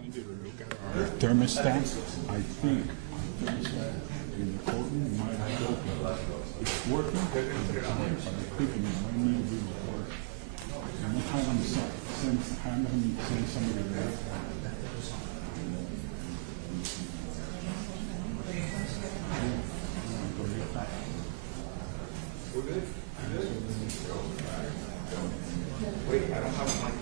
kind of did a look at our thermostat. I think our thermostat in the courtroom might have broken. It's working at the time, but I think it might need to be more. And we'll have them send somebody there. We're good? Wait, I don't have a mic.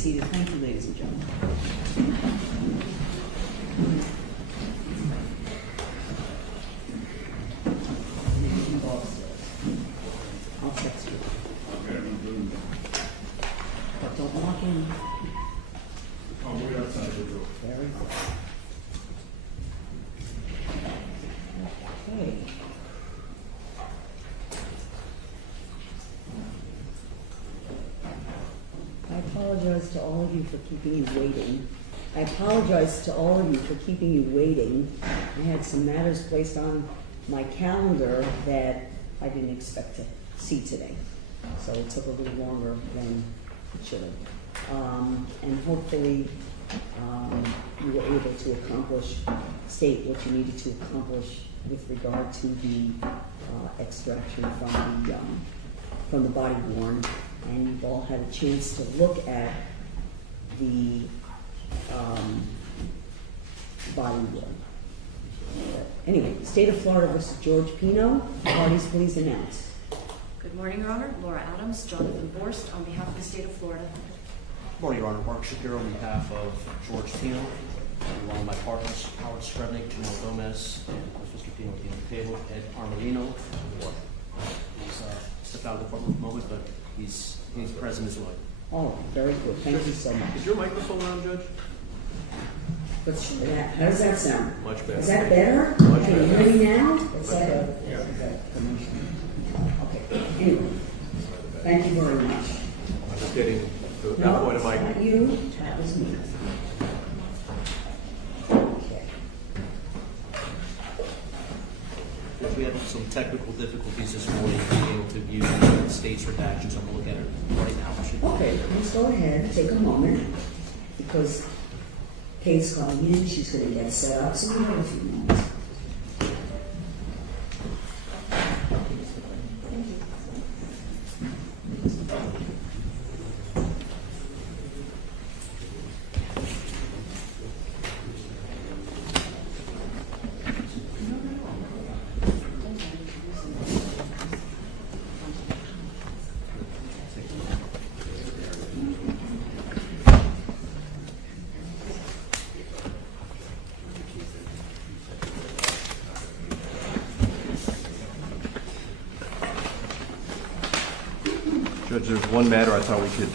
seated. Thank you, ladies and gentlemen. I'll text you. But don't walk in. I'll wait outside the door. Very good. Okay. I apologize to all of you for keeping you waiting. I apologize to all of you for keeping you waiting. I had some matters placed on my calendar that I didn't expect to see today. So it took a little longer than it should have. And hopefully you were able to state what you needed to accomplish with regard to the extraction from the body worn. And you've all had a chance to look at the body worn. Anyway, State of Florida versus George Pino. Parties, please announce. Good morning, Your Honor. Laura Adams, Jonathan Borst, on behalf of the state of Florida. Good morning, Your Honor. Mark Shapiro on behalf of George Pino, along with my partners, Howard Strebnick, Janelle Gomez, and of course Mr. Pino at the end of the table, Ed Armelino. He's stepped out of the courtroom for a moment, but he's present as well. Oh, very good. Thank you so much. Is your microphone on, Judge? How does that sound? Much better. Is that better? Much Can you better. hear me now? Is that okay. Anyway, thank you very much. I'm just getting to that No, point it's of my... not you. That was me. Okay. We had some technical difficulties this morning being able to view the state's redactions. I'm going to look at it right now. Okay, let's go ahead, take a moment, because Kate's coming in, she's gonna get set up, so we have a few moments. Judge, there's one matter I thought we could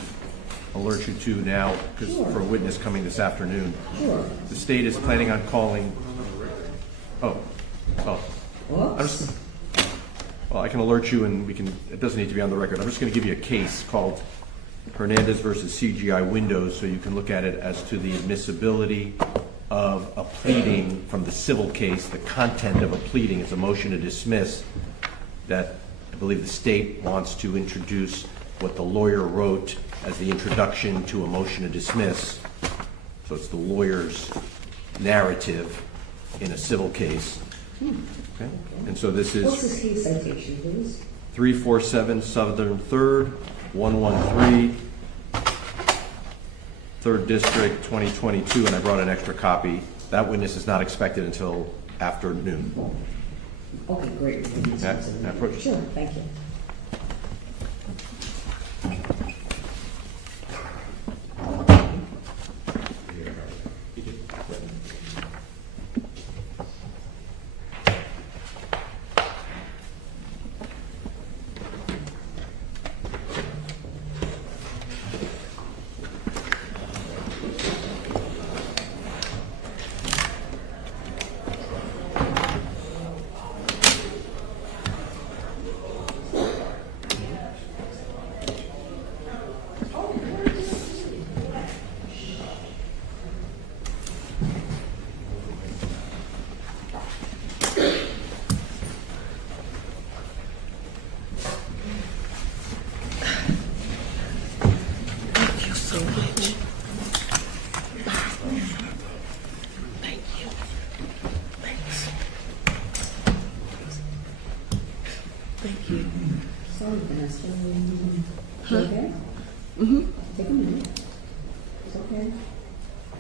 alert you to now, because Sure. for a witness coming this afternoon. Sure. The state is planning on calling. I'm Whoops. just, well, I can alert you, and we can. It doesn't need to be on the record. I'm just going to give you a case called Hernandez versus CGI Windows, so you can look at it as to the admissibility of a pleading from the civil case. The content of a pleading is a motion to dismiss that I believe the state wants to introduce what the lawyer wrote as the introduction to a motion to dismiss. So it's the lawyer's narrative in a civil case. Okay? And so this What's is this case citation, please? 347 Southern 3rd, 113, 3rd District, 2022, and I brought an extra copy. That witness is not expected until afternoon. Okay, great. That approach. Sure, thank you. Thank you. Sorry, Vanessa. Okay? Mm-hmm. Take a minute. It's okay.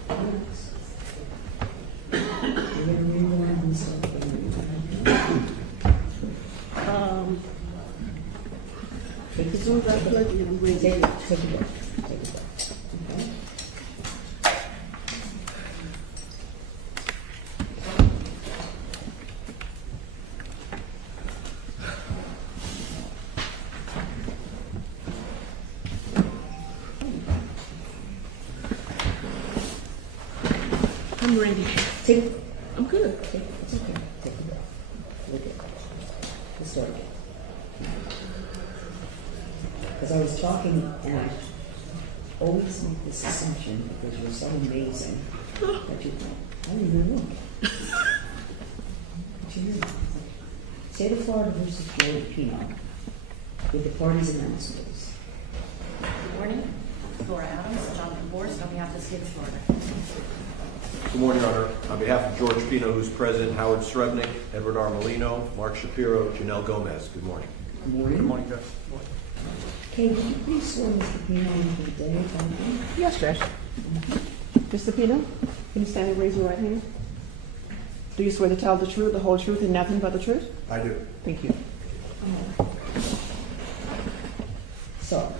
Relax. You're gonna rewind and stuff. Take As soon as I plug in, I'm ready. Take a breath. Take a breath. Okay? I'm ready. I'm good. It's okay. Take a breath. We're good. Let's start again. Because I was talking, and I always make this assumption, because you're so amazing, that you think, I don't even look. But you know, State of Florida versus George Pino, with the parties announcements. Good morning. Laura Adams, Jonathan Borst, on behalf of the state of Florida. Good morning, Your Honor. On behalf of George Pino, who's present, Howard Strebnick, Edward Armelino, Mark Shapiro, Janelle Gomez. Good morning. Good morning. Good morning, Judge. Kate, would you please swear Mr. Pino into the day? Thank you. Yes, Judge. Mr. Pino, can you stand and raise your right hand? Do you swear to tell the truth, the whole truth, and nothing but the truth? I do. Thank you. So,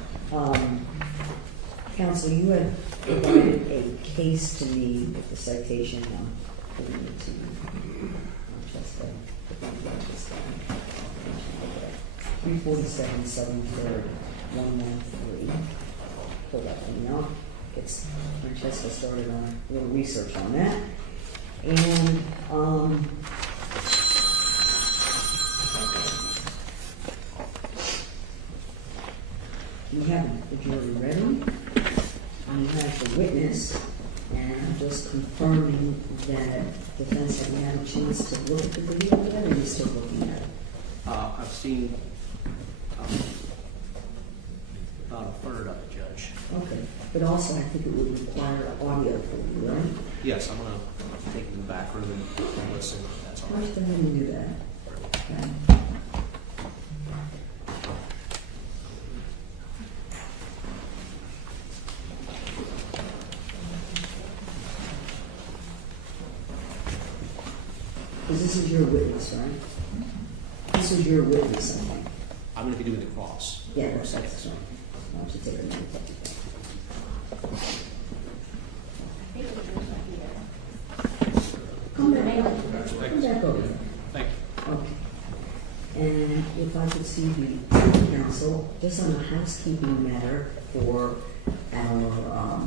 counsel, you had provided a case to me with the citation, putting it to Manchester, 347 7/3 113. Pull that thing out. It's Francesca started on a little research on that, and we have the jury ready. We have the witness, and I'm just confirming that defense hasn't had a chance to look at the video yet, or are you still looking at it? I've seen about a third of it, Judge. Okay, but also I think it would require audio for you, right? Yes, I'm gonna take it in the back room and listen. That's all Why right. don't you go ahead and do that? Okay. Because this is your witness, right? This is your witness, I think. I'm gonna be doing the cross. Yeah, that's Yes. right. Why don't you take a minute? Come back over here. Thank you. Okay. And if I could see the council, just on a housekeeping matter for our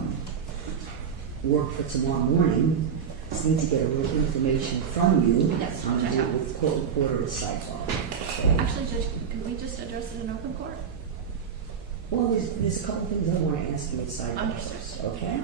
work for tomorrow morning, just need to get a little information from you. Yes, on Judge. with court reporter to sidebar. Actually, Judge, can we just address it in open court? Well, there's a couple things I want to ask you at sidebar. Understood. Okay?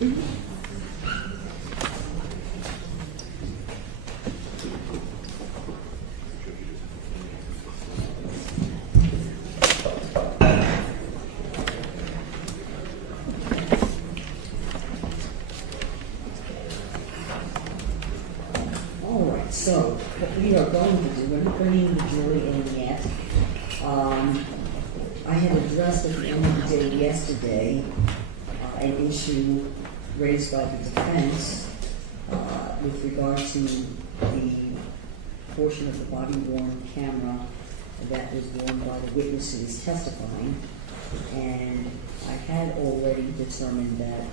All right, so what we are going to do, we're not bringing the jury in yet. I had addressed at the end of the day yesterday an issue raised by the defense with regard to the portion of the body-worn camera that was worn by the witness who was testifying. And I had already determined that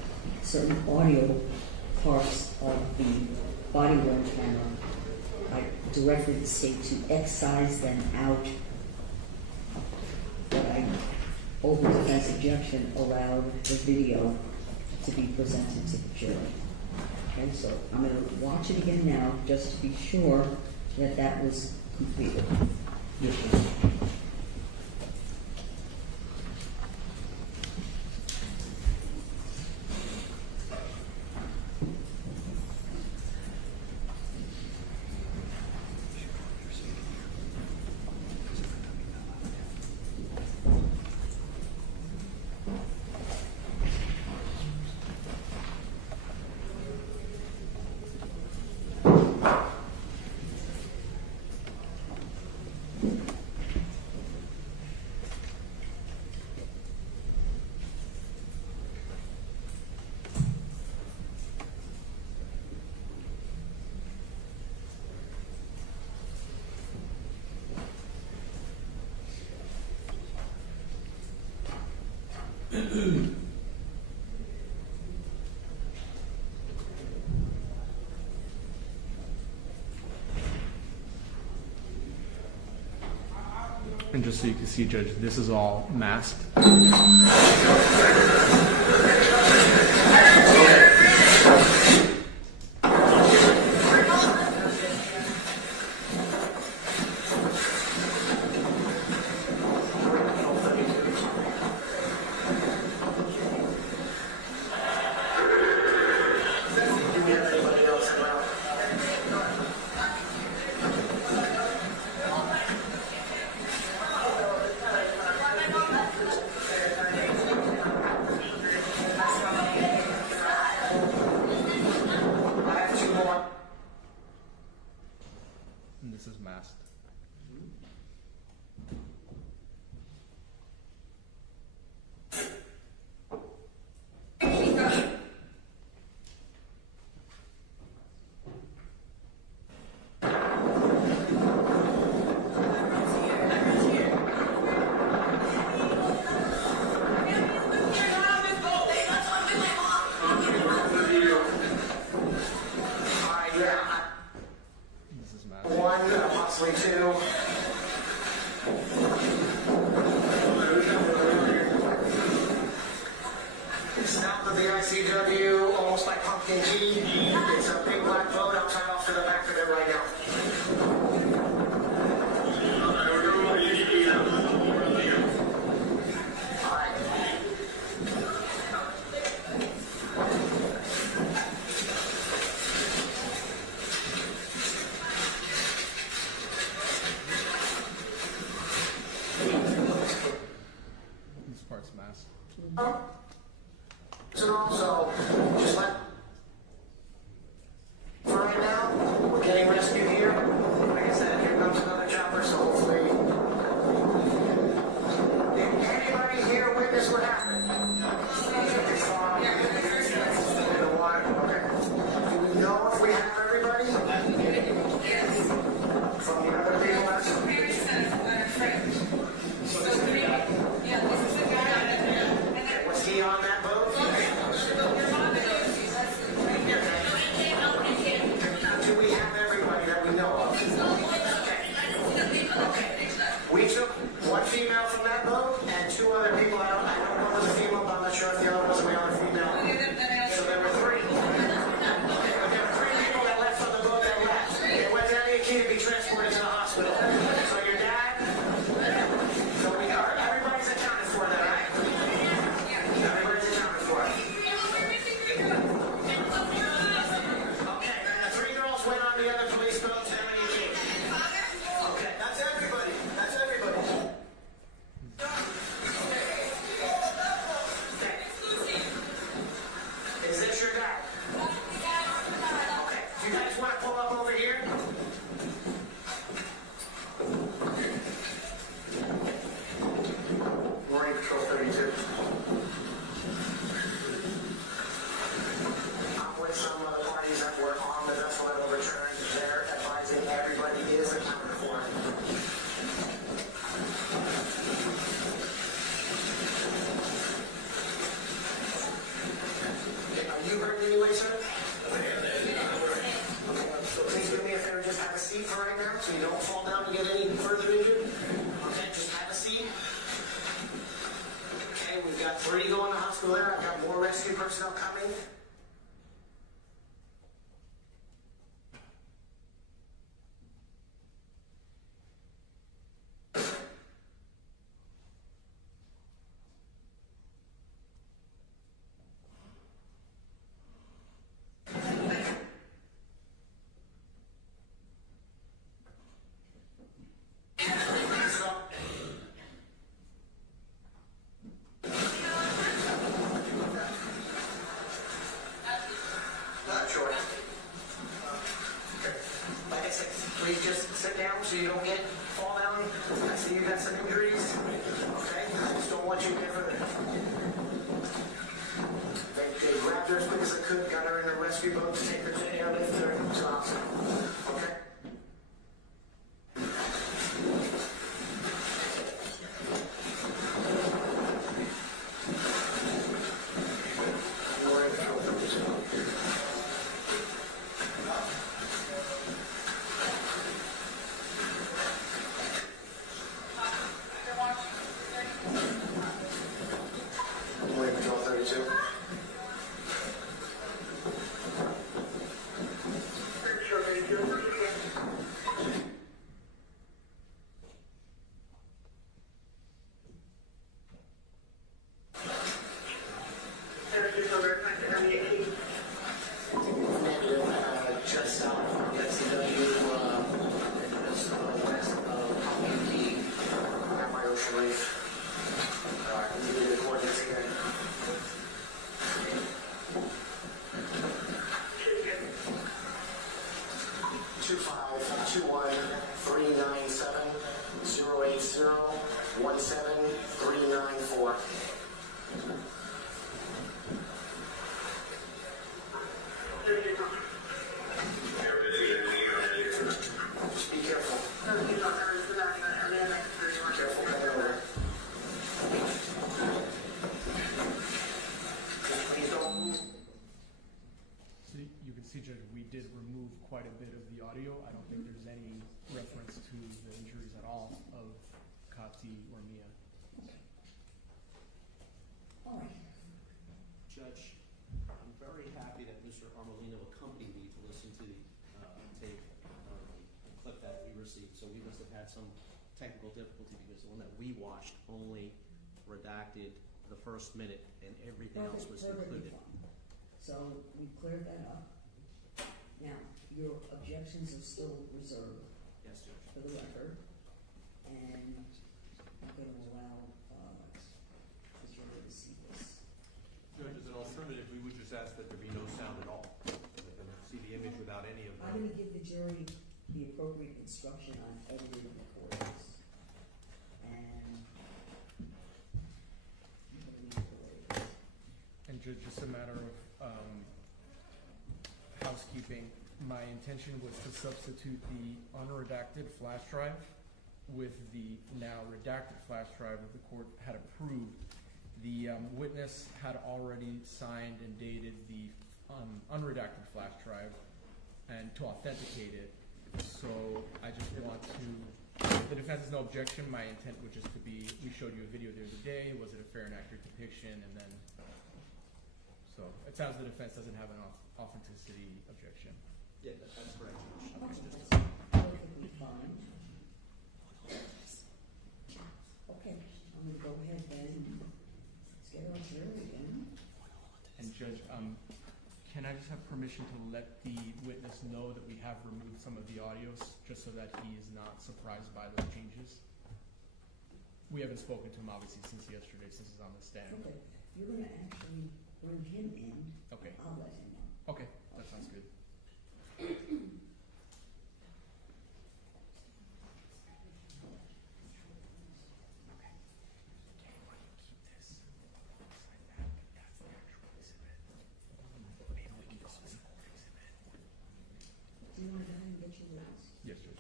certain audio parts of the body-worn camera, I directed the state to excise them out, but I, over defense objection, allowed the video to be presented to the jury. Okay, so I'm going to watch it again now, just to be sure that that was completed. Yes, sir. And just so you can see, Judge, this is all masked. And this is masked. This is masked. One, possibly two. It's out of the ICW, almost like pumpkin tea. It's a big black boat outside off to the back of it right now. All right. This part's masked. And also, just let for right now, we're getting rescued here. Like I said, here comes another chopper, so hopefully. Did anybody here witness what happened? In the water? Okay. Do we know if we have everybody? From the other people that's was he on that boat? Do we have everybody that we know of? Okay. We took one female from that boat and two other people. I don't know was a female, but I'm not sure if the other was a male or female. So there were three. Okay, but there were three people that left from the boat that left. It went to any key to be transported to the hospital. So your dad. So we are. Everybody's accounted for that, right? Everybody's accounted for. more rescue personnel coming. Sure. Like I said, please just sit down so you don't fall down. I see you got some injuries. Okay? I just don't want you to get further. They grabbed her as quick as they could, got her in a rescue boat to take her to airlift her to the hospital. Okay? Wait until 32. Negative, just south of SCW, west of Pumpkin Key, at my Ocean Reef. Can you give me the coordinates again? Two five 215-217-080-17394. Just be careful. Careful coming over. Please don't move. So you can see, Judge, we did remove quite a bit of the audio. I don't think there's any reference to the injuries at all of Kati or Mia. All right. Judge, I'm very happy that Mr. Armelino accompanied me to listen to the tape, the clip that we received. So we must have had some technical difficulty because the one that we watched only redacted the first minute and everything else was Perfectly included. fine. So we cleared that up. Now, your objections are still reserved Yes, Judge. for the record, and I'm going to allow the jury to see this. Judge, as an alternative, we would just ask that there be no sound at all. Let them see the image without any of I'm them. going to give the jury the appropriate instruction on editing recordings. And I'm going to leave it the way it is. And Judge, just a matter of housekeeping, my intention was to substitute the unredacted flash drive with the now redacted flash drive that the court had approved. The witness had already signed and dated the unredacted flash drive and to authenticate it. So I just want to, the defense has no objection. My intent would just to be, we showed you a video the other day. Was it a fair and accurate depiction? And then, so it sounds the defense doesn't have an authenticity objection. Yeah, that's correct, Judge. It's just Perfectly fine. Okay, I'm going to go ahead and let's get our jury again. And Judge, can I just have permission to let the witness know that we have removed some of the audios, just so that he is not surprised by those changes? We haven't spoken to him obviously since yesterday, since he's on the stand. Okay, you're going to actually bring him in. Okay. I'll let him know. Okay, that sounds good. Do you want to go ahead and get your rules? Yes, Judge.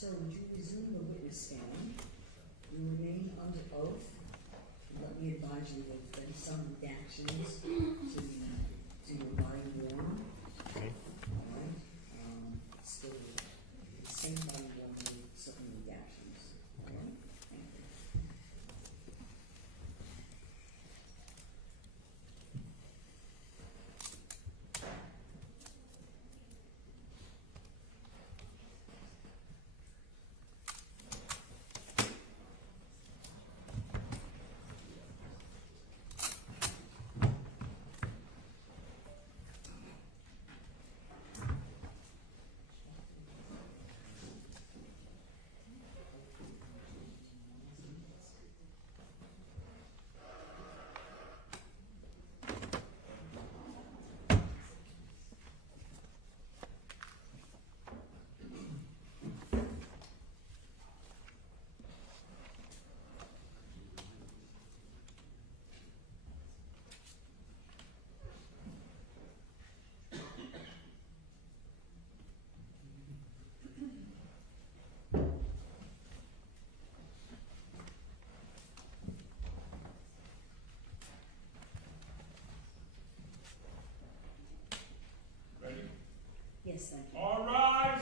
Sir, would you resume the witness stand? You remain under oath. And let me advise you that there are some redactions to your body worn. Okay. All right? Still, the same body worn with certain redactions. All right? Thank you. Ready? Yes, thank you. All rise.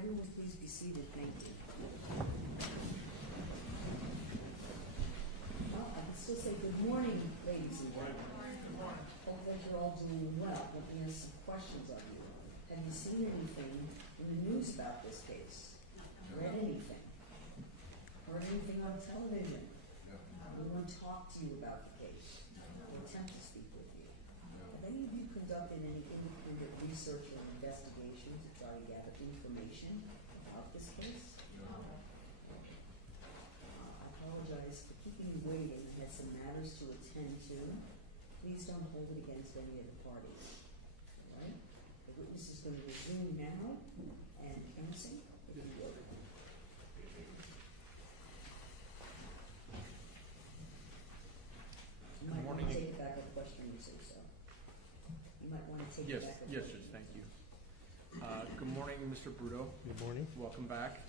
Everyone, please be seated. Thank you. Well, I can still say good morning, ladies and gentlemen. Hope that you're all doing well. Let me ask some questions of you. Have you seen anything in the news about this case? Read anything? Heard anything on television? Anyone talk to you about the case? Or attempt to speak with you? Have any of you conducted any independent research or investigation to try to gather information about this case? I apologize for keeping you waiting. I had some matters to attend to. Please don't hold it against any of the parties. All right? The witness is going to resume now, and counsel, if you will. You might want to take it back a question, you say so. You might want to take it Yes, back a yes, question. Judge, thank you. Good morning, Mr. Bruto. Good morning. Welcome back.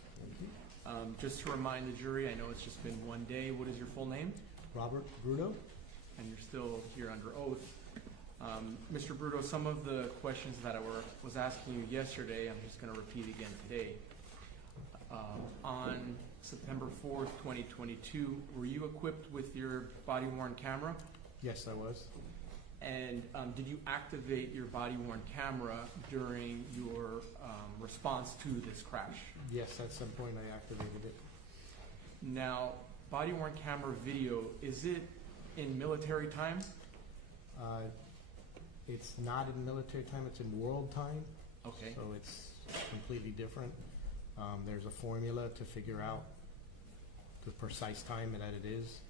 Just to remind the jury, I know it's just been one day. What is your full name? Robert Bruto. And you're still here under oath. Mr. Bruto, some of the questions that I was asking you yesterday, I'm just going to repeat again today. On September 4th, 2022, were you equipped with your body-worn camera? Yes, I was. And did you activate your body-worn camera during your response to this crash? Yes, at some point I activated it. Now, body-worn camera video, is it in military time? It's not in military time, it's in world time. Okay. So it's completely different. There's a formula to figure out the precise time that it is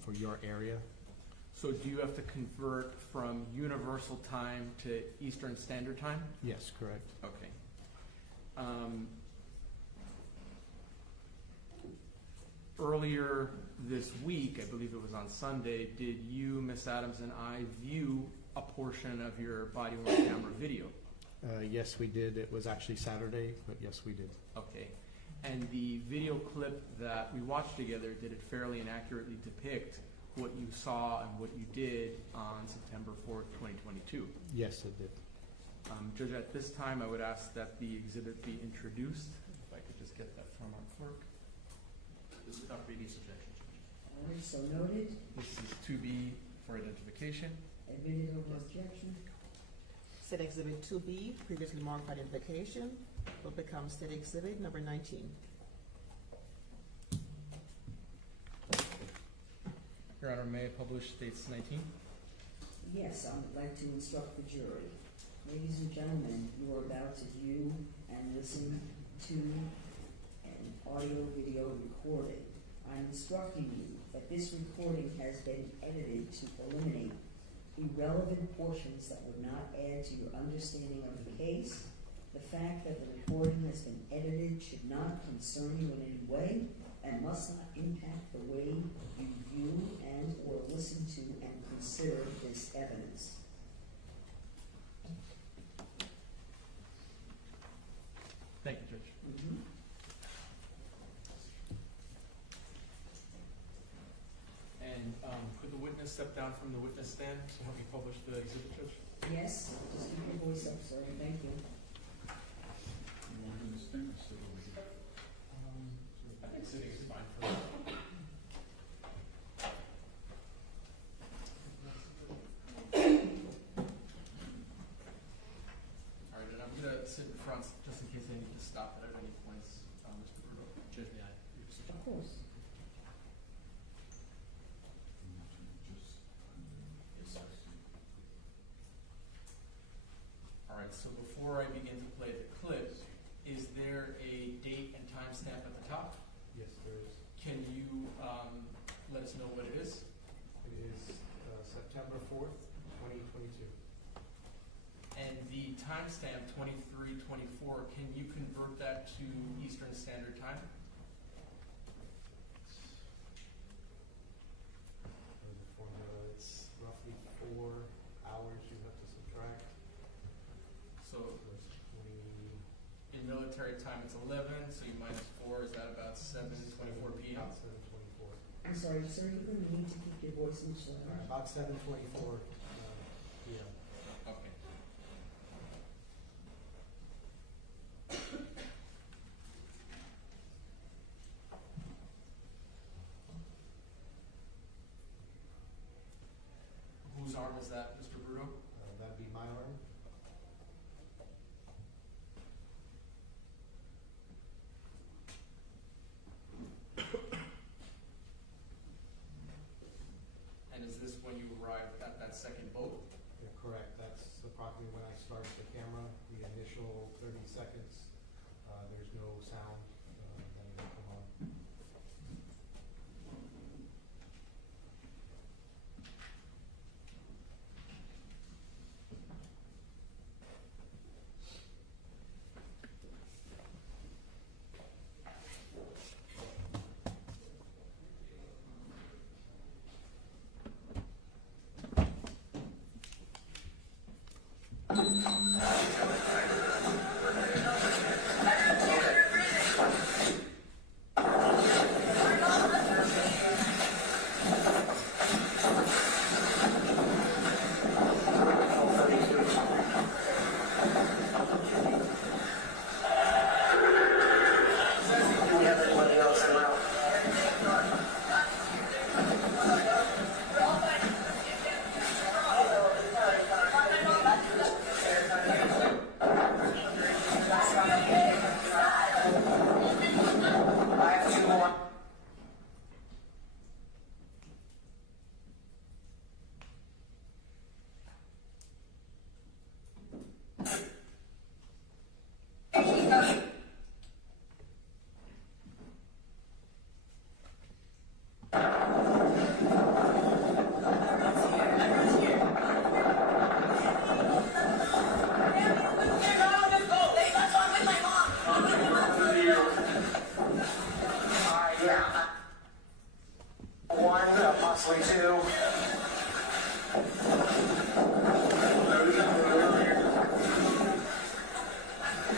for your area. So do you have to convert from universal time to Eastern Standard Time? Yes, correct. Okay. Earlier this week, I believe it was on Sunday, did you, Miss Adams, and I view a portion of your body-worn camera video? Yes, we did. It was actually Saturday, but yes, we did. Okay. And the video clip that we watched together, did it fairly and accurately depict what you saw and what you did on September 4th, 2022? Yes, it did. Judge, at this time, I would ask that the exhibit be introduced. If I could just get that from our clerk. This is without previous objection, Judge. All right, so noted. This is to be for identification. Admitted over objection. State Exhibit 2B, previously marked for identification, will become State Exhibit number 19. Your Honor, may I publish dates 19? Yes, I would like to instruct the jury. Ladies and gentlemen, you are about to view and listen to an audio-video recording. I'm instructing you that this recording has been edited to eliminate irrelevant portions that would not add to your understanding of the case. The fact that the recording has been edited should not concern you in any way and must not impact the way you view and or listen to and consider this evidence. Thank you, Judge. And could the witness step down from the witness stand to help me publish the exhibit, Judge? Yes, just keep your voice up, sir. Thank you. You want to stand or sit over here? I think sitting is fine for me. All right, and I'm going to sit in front just in case I need to stop at any points, Mr. Bruto. Judge, may I? Of course. Yes, sir. All right, so before I begin to play the clip, is there a date and time stamp at the top? Yes, there is. Can you let us know what it is? It is September 4th, 2022. And the timestamp 23:24, can you convert that to Eastern Standard Time? There's a formula. It's roughly 4 hours you have to subtract. So So it's 20, in military time, it's 11, so you minus 4, is that about 7:24 p.m.? About 7:24. I'm sorry, sir, you're going to need to keep your voice much louder. About 7:24 p.m. Okay. Whose arm is that, Mr. Bruto? That'd be my arm. And is this when you arrived at that second boat? Yeah, correct. That's approximately when I start the camera. The initial 30 seconds, there's no sound. Then it'll come on. Do we have anybody else in route? I have 2 more. Yeah. 1, possibly 2.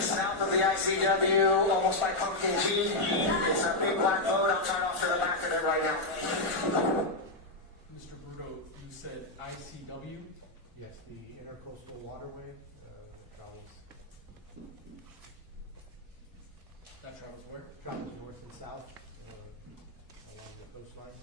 South of the ICW, almost by Pumpkin G. It's a big black boat. I'm trying off to the back of it right now. Mr. Bruto, you said ICW? Yes, the Intercoastal Waterway travels That travels where? north and south along the coastline.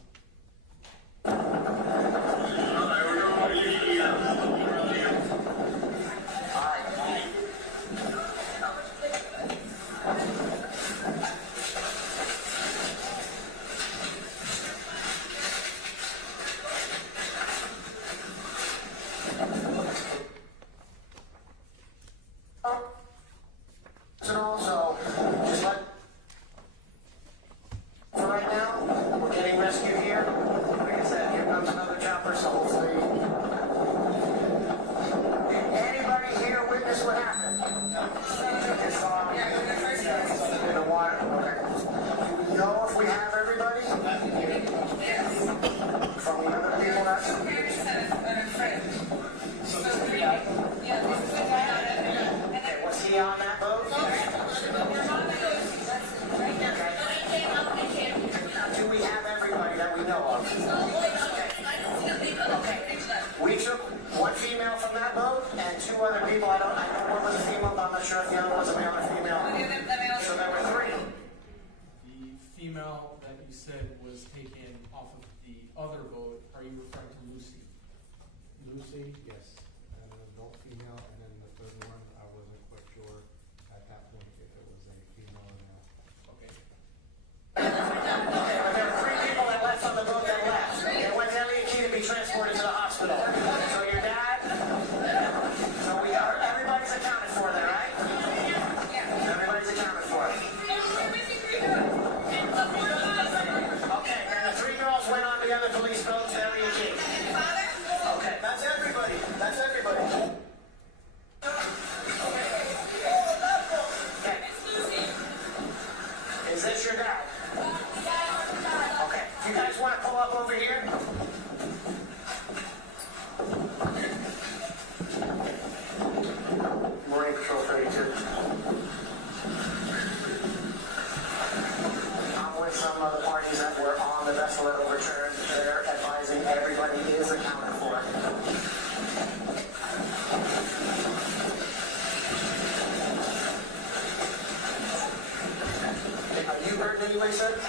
hurt in any way, sir?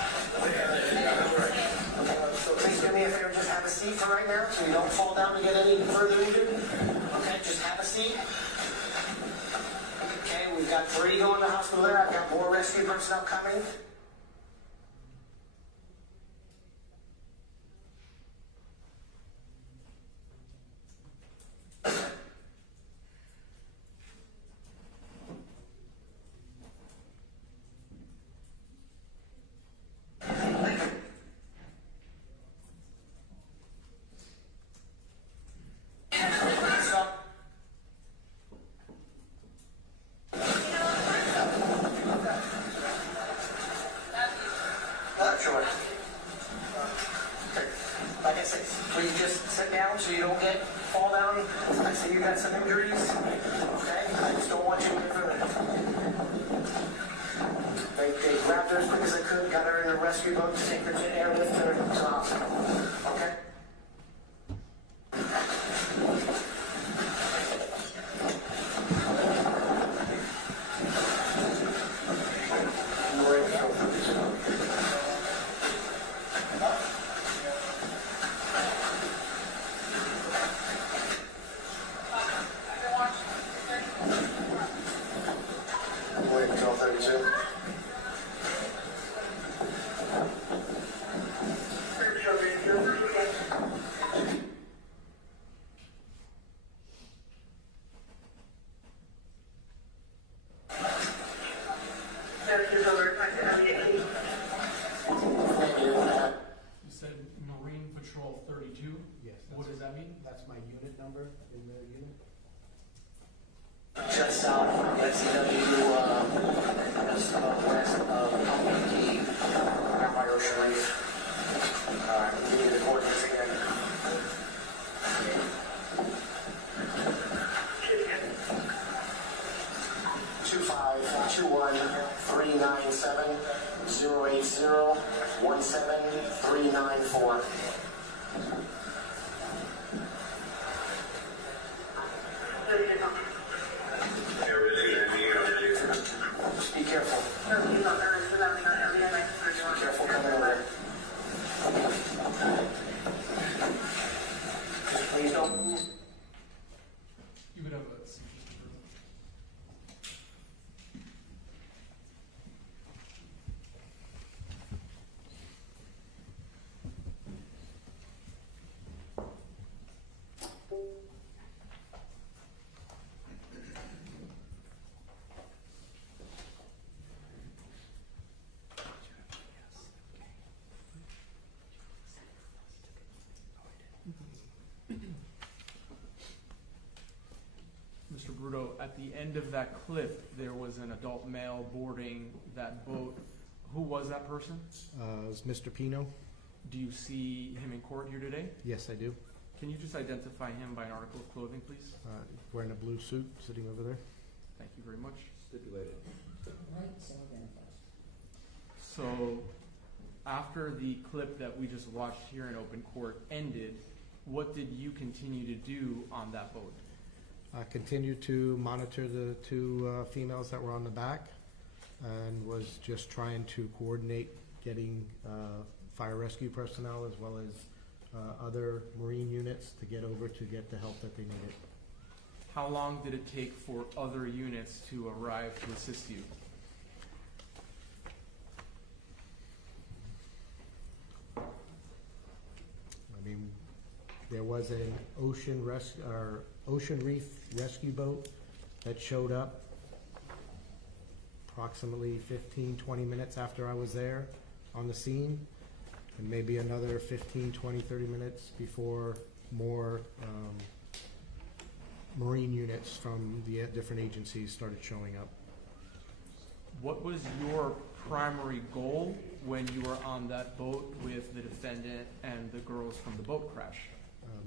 So please do me a favor, just have a seat for right now, so you don't fall down and get any further injured. Okay, just have a seat. Okay, we've got 3 going to the hospital there. I've got more rescue personnel coming. Sure. Okay. Like I said, please just sit down so you don't fall down. I see you got some injuries. Okay? I just don't want you to get further. They grabbed her as quick as they could, got her in a rescue boat to take her to airlift her to the hospital. Okay? Wait until 32. You said Marine Patrol 32? Yes. What does that mean? That's my unit number in the unit. Just south of SCW, just west of Pumpkin Key, down by Ocean Reef. Alright, we need the coordinates again. 2521-397-080-17394. Just be careful. Careful coming over. Please don't move. You would have a seizure. Mr. Bruto, at the end of that clip, there was an adult male boarding that boat. Who was that person? It's Mr. Pino. Do you see him in court here today? Yes, I do. Can you just identify him by an article of clothing, please? Wearing a blue suit, sitting over there. Thank you very much. Stipulated. Right, so identified. So, after the clip that we just watched here in open court ended, what did you continue to do on that boat? I continued to monitor the 2 females that were on the back and was just trying to coordinate getting fire rescue personnel as well as other Marine units to get over to get the help that they needed. How long did it take for other units to arrive to assist you? I mean, there was an ocean reef rescue boat that showed up approximately 15-20 minutes after I was there on the scene, and maybe another 15, 20, 30 minutes before more Marine units from the different agencies started showing up. What was your primary goal when you were on that boat with the defendant and the girls from the boat crash?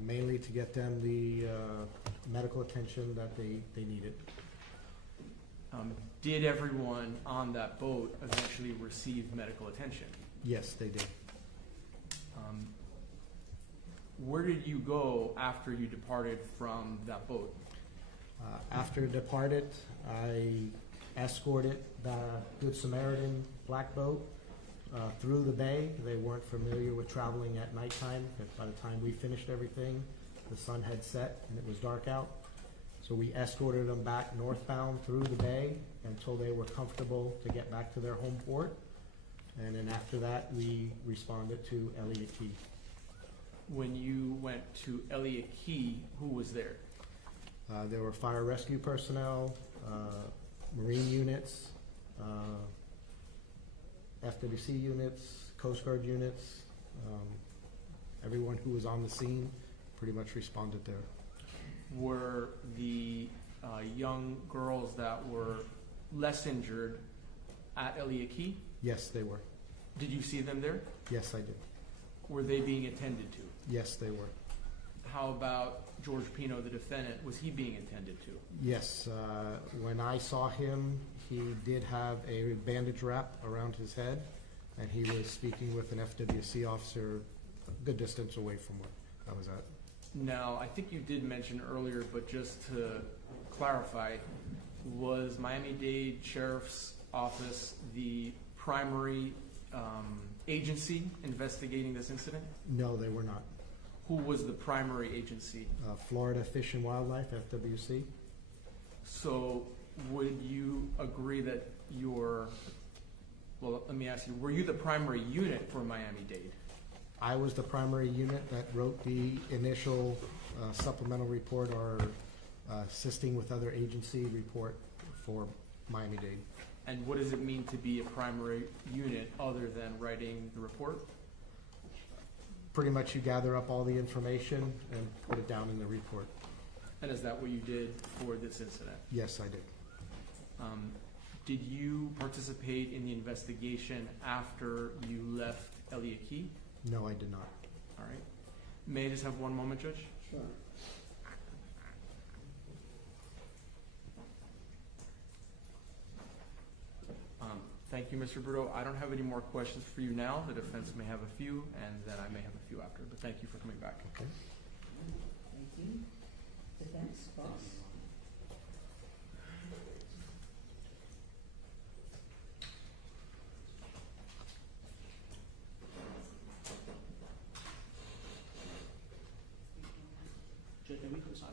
Mainly to get them the medical attention that they needed. Did everyone on that boat eventually receive medical attention? Yes, they did. Where did you go after you departed from that boat? After departed, I escorted the Good Samaritan black boat through the bay. They weren't familiar with traveling at nighttime. By the time we finished everything, the sun had set and it was dark out. So we escorted them back northbound through the bay until they were comfortable to get back to their home port. And then after that, we responded to Elliott Key. When you went to Elliott Key, who was there? There were fire rescue personnel, Marine units, FWC units, Coast Guard units. Everyone who was on the scene pretty much responded there. Were the young girls that were less injured at Elliott Key? Yes, they were. Did you see them there? Yes, I did. Were they being attended to? Yes, they were. How about George Pino, the defendant? Was he being attended to? Yes, when I saw him, he did have a bandage wrap around his head, and he was speaking with an FWC officer a good distance away from where I was at. Now, I think you did mention earlier, but just to clarify, was Miami-Dade Sheriff's Office the primary agency investigating this incident? No, they were not. Who was the primary agency? Florida Fish and Wildlife, FWC. So would you agree that well, let me ask you, were you the primary unit for Miami-Dade? I was the primary unit that wrote the initial supplemental report or assisting with other agency report for Miami-Dade. And what does it mean to be a primary unit other than writing the report? Pretty much you gather up all the information and put it down in the report. And is that what you did for this incident? Yes, I did. Did you participate in the investigation after you left Elliott Key? No, I did not. All right. May I just have one moment, Judge? Sure. Thank you, Mr. Brito. I don't have any more questions for you now. The defense may have a few, and then I may have a few after. But thank you for coming back. Okay. Thank you. Defense, boss? Judge, may we decide?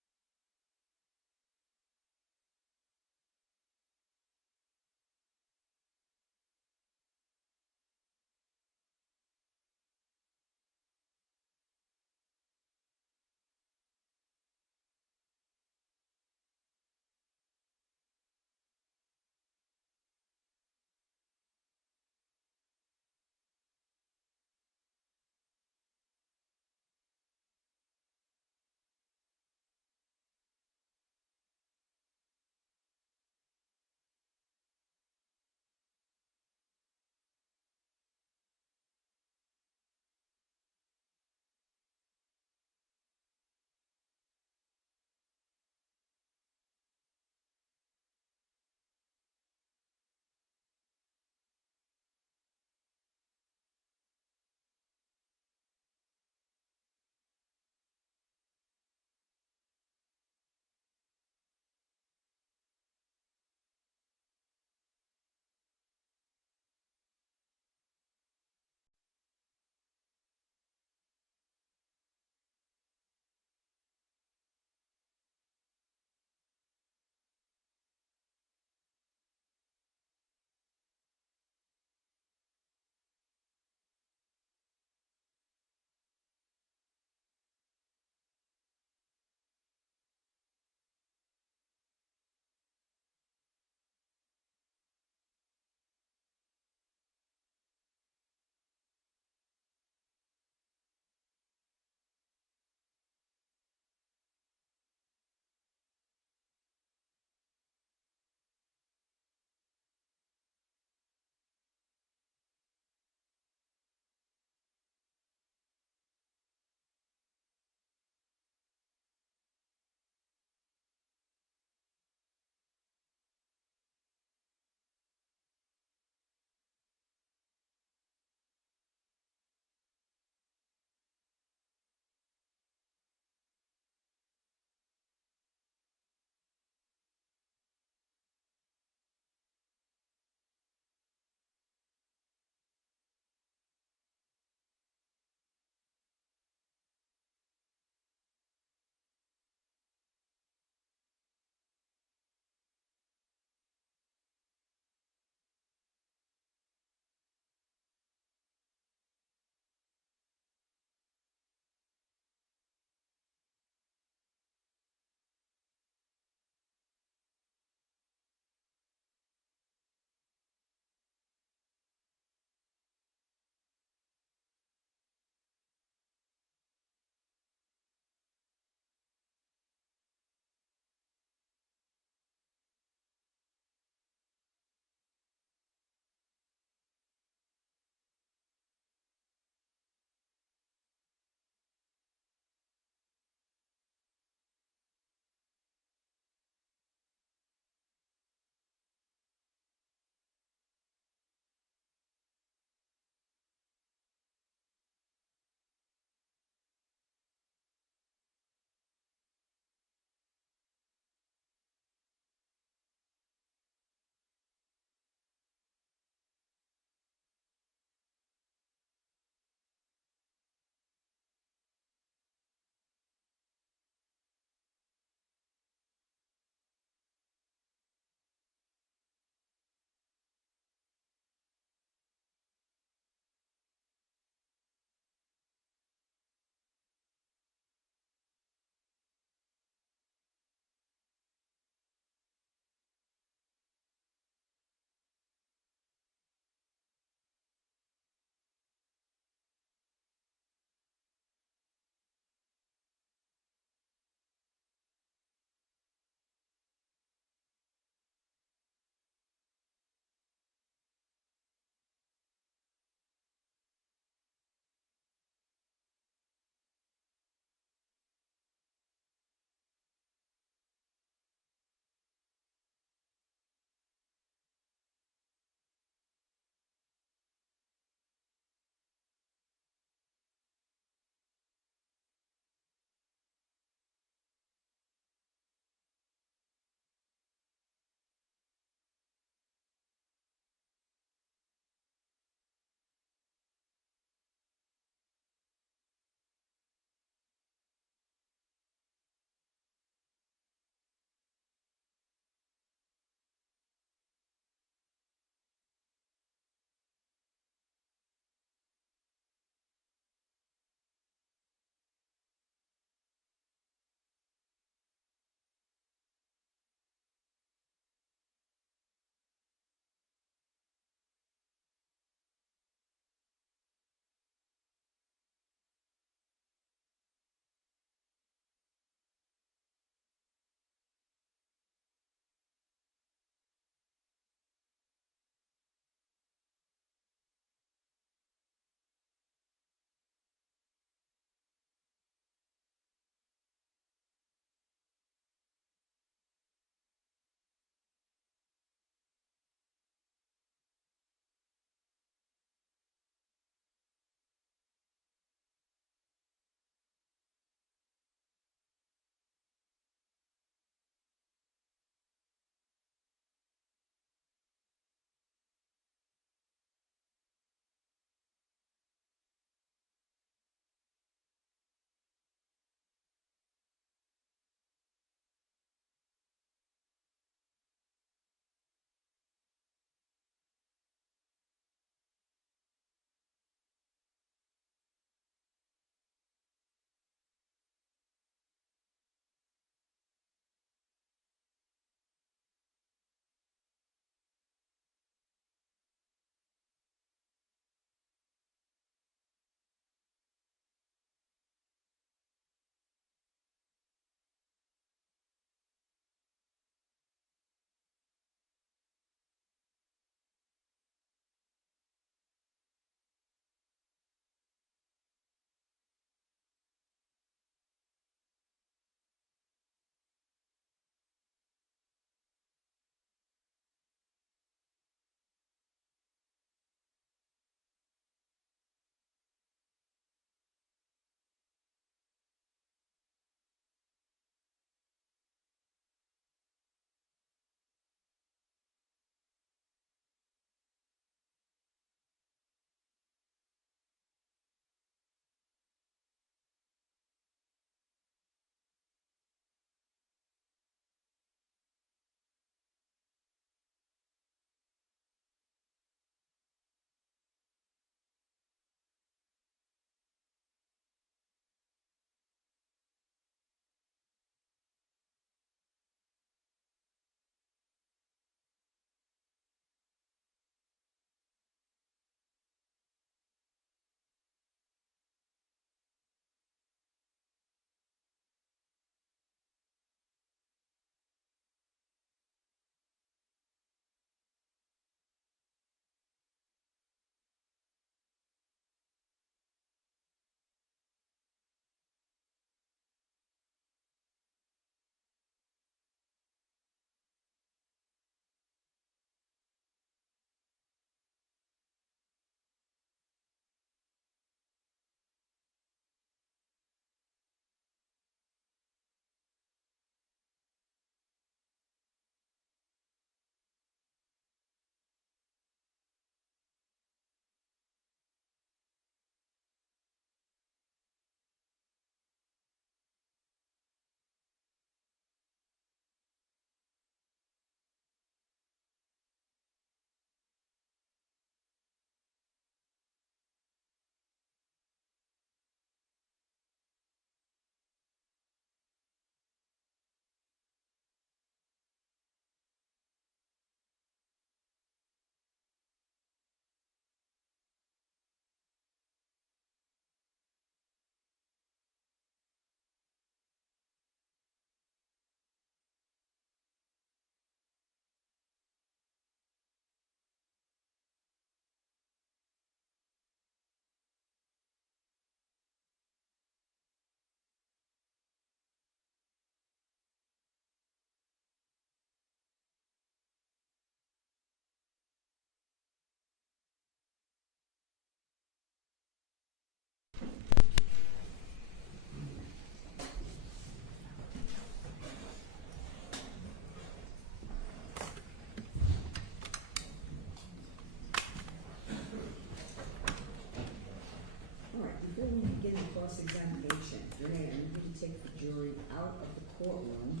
out of the courtroom.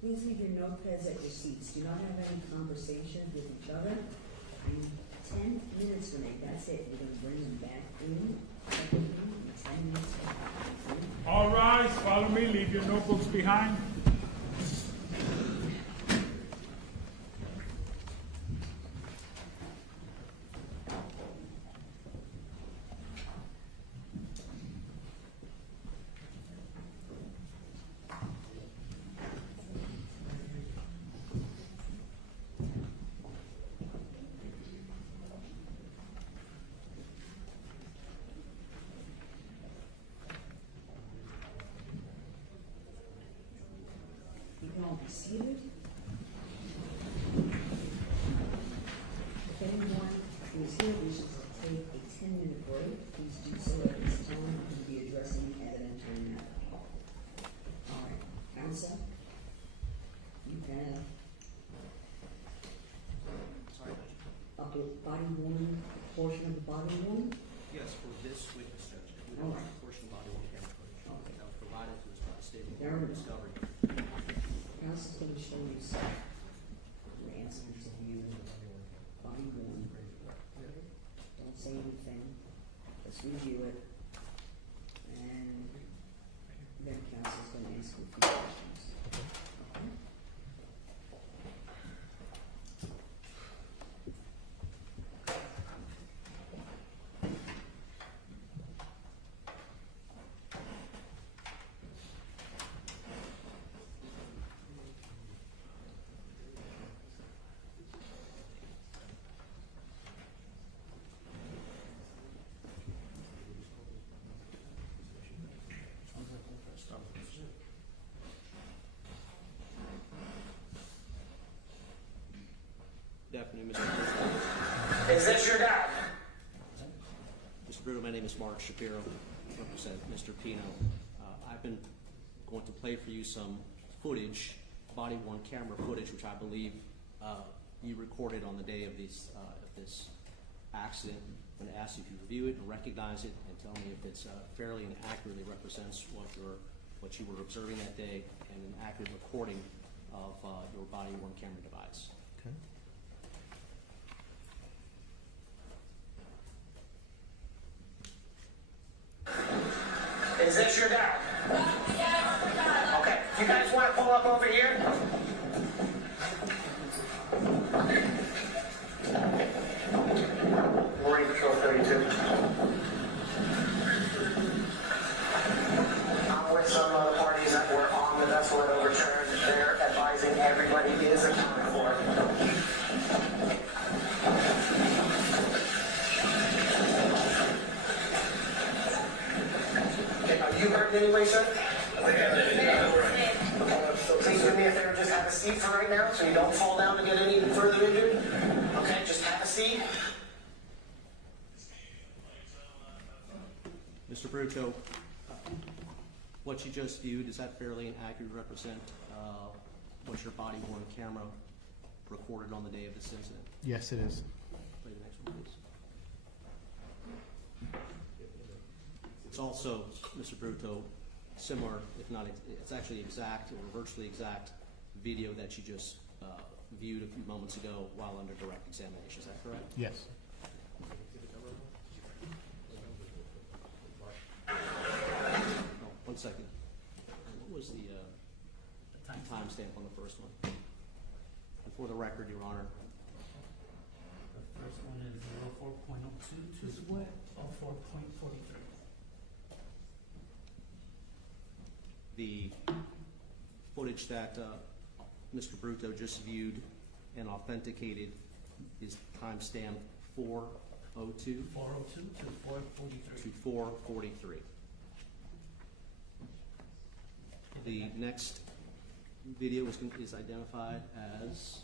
Please leave your notepads at your seats. Do not have any conversations with each other. In 10 minutes, Renee, that's it. We're going to bring them back in 10 minutes. All rise, follow me, leave your notebooks behind. You can all be seated. If anyone who is here wishes to take a 10-minute break, please do so at this time. We'll be addressing the evidentiary matter. All right, counsel, you have Sorry, a body worn, portion of the body worn. yes, for this witness, Judge, we All don't right. have a portion of body worn camera footage Okay. that was provided to us by the state of There we go. discovery. Counsel's going to show you some. We're asking to view body worn. Don't say anything. Just review it. And then counsel's going to ask you a few questions. Okay? Good afternoon, Mr. President. Is this your dad? Mr. Bruto, my name is Mark Shapiro. I represent Mr. Pino. I've been going to play for you some footage, body-worn camera footage, which I believe you recorded on the day of this accident. I'm going to ask you if you review it and recognize it, and tell me if it's fairly and accurately represents what you were observing that day, and an accurate recording of your body-worn camera device. Okay. Is this your dad? Okay, you guys want to pull up over here? Marine Patrol 32. I'm with some other parties that were on the vessel that overturned. They're advising everybody is accounted for. Are you hurt in any way, sir? So please do me a favor, just have a seat for right now so you don't fall down and get any further injured. Okay, just have a seat. Mr. Bruto, what you just viewed, does that fairly and accurately represent what your body-worn camera recorded on the day of this incident? Yes, it is. Play the next one, please. It's also, Mr. Bruto, similar, if not, it's actually exact or virtually exact video that you just viewed a few moments ago while under direct examination. Is that correct? Yes. Oh, 1 second. What was the timestamp on the first one? And for the record, Your Honor, The first one is 04.02 Is what? 04.43. the footage that Mr. Bruto just viewed and authenticated is timestamped 4:02 402 to 443. to 4:43. The next video is identified as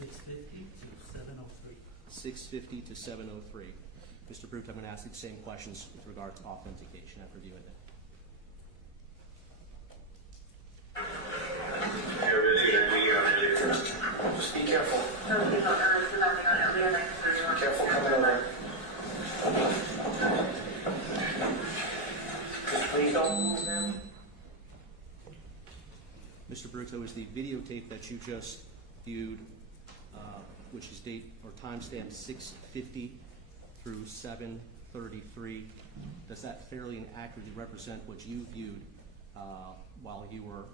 650 to 703. 650 to 703. Mr. Bruto, I'm going to ask you the same questions with regard to authentication after viewing it. Just be careful. Careful coming over. Please don't move them. Mr. Bruto, is the videotape that you just viewed, which is date or timestamp 6:50 through 7:33, does that fairly and accurately represent what you viewed while you were,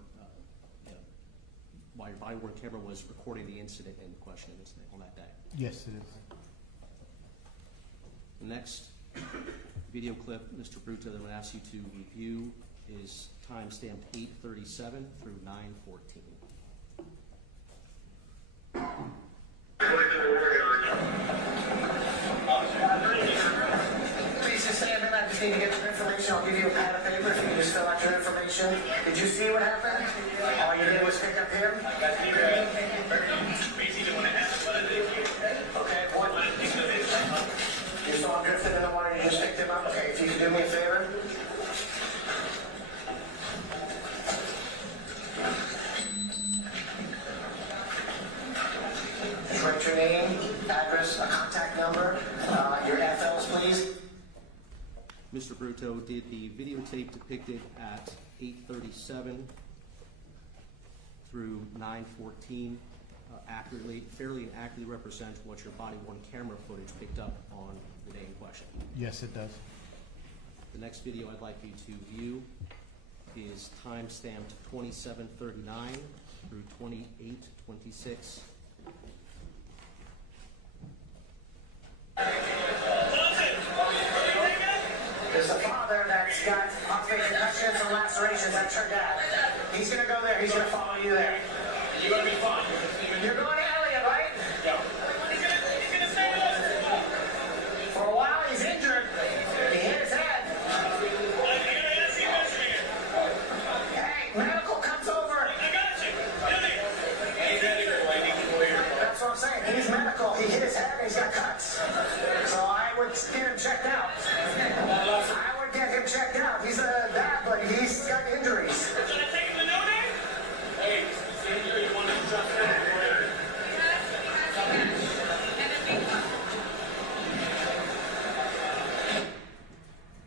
while your body-worn camera was recording the incident in question on that day? Yes, it is. The next video clip, Mr. Bruto, that I'm going to ask you to review is timestamped 8:37 through 9:14. Please just stand in. I just need to get some information. I'll give you a pad of paper if you can just fill out your information. Did you see what happened? All you did was pick up him? Okay, what? You saw him drifting in the water, you just picked him up? Okay, if you could do me a favor. Just write your name, address, a contact number, your FLs, please. Mr. Bruto, did the videotape depicted at 8:37 through 9:14 fairly and accurately represent what your body-worn camera footage picked up on the day in question? Yes, it does. The next video I'd like you to view is time-stamped 27:39 through 28:26. There's a father that's got ocular concussions and lacerations. That's your dad. He's going to go there. He's going to follow you there. You're going to be fine. You're going to Elliot, right? Yeah. He's going to stay with us. For a while, he's injured. He hit his head. Hey, medical comes over. I got you. That's what I'm saying. He's medical. He hit his head and he's got cuts. So I would get him checked out. I would get him checked out. He's a dad, but he's got injuries. Should I take him to no day? Hey, you want to trust him?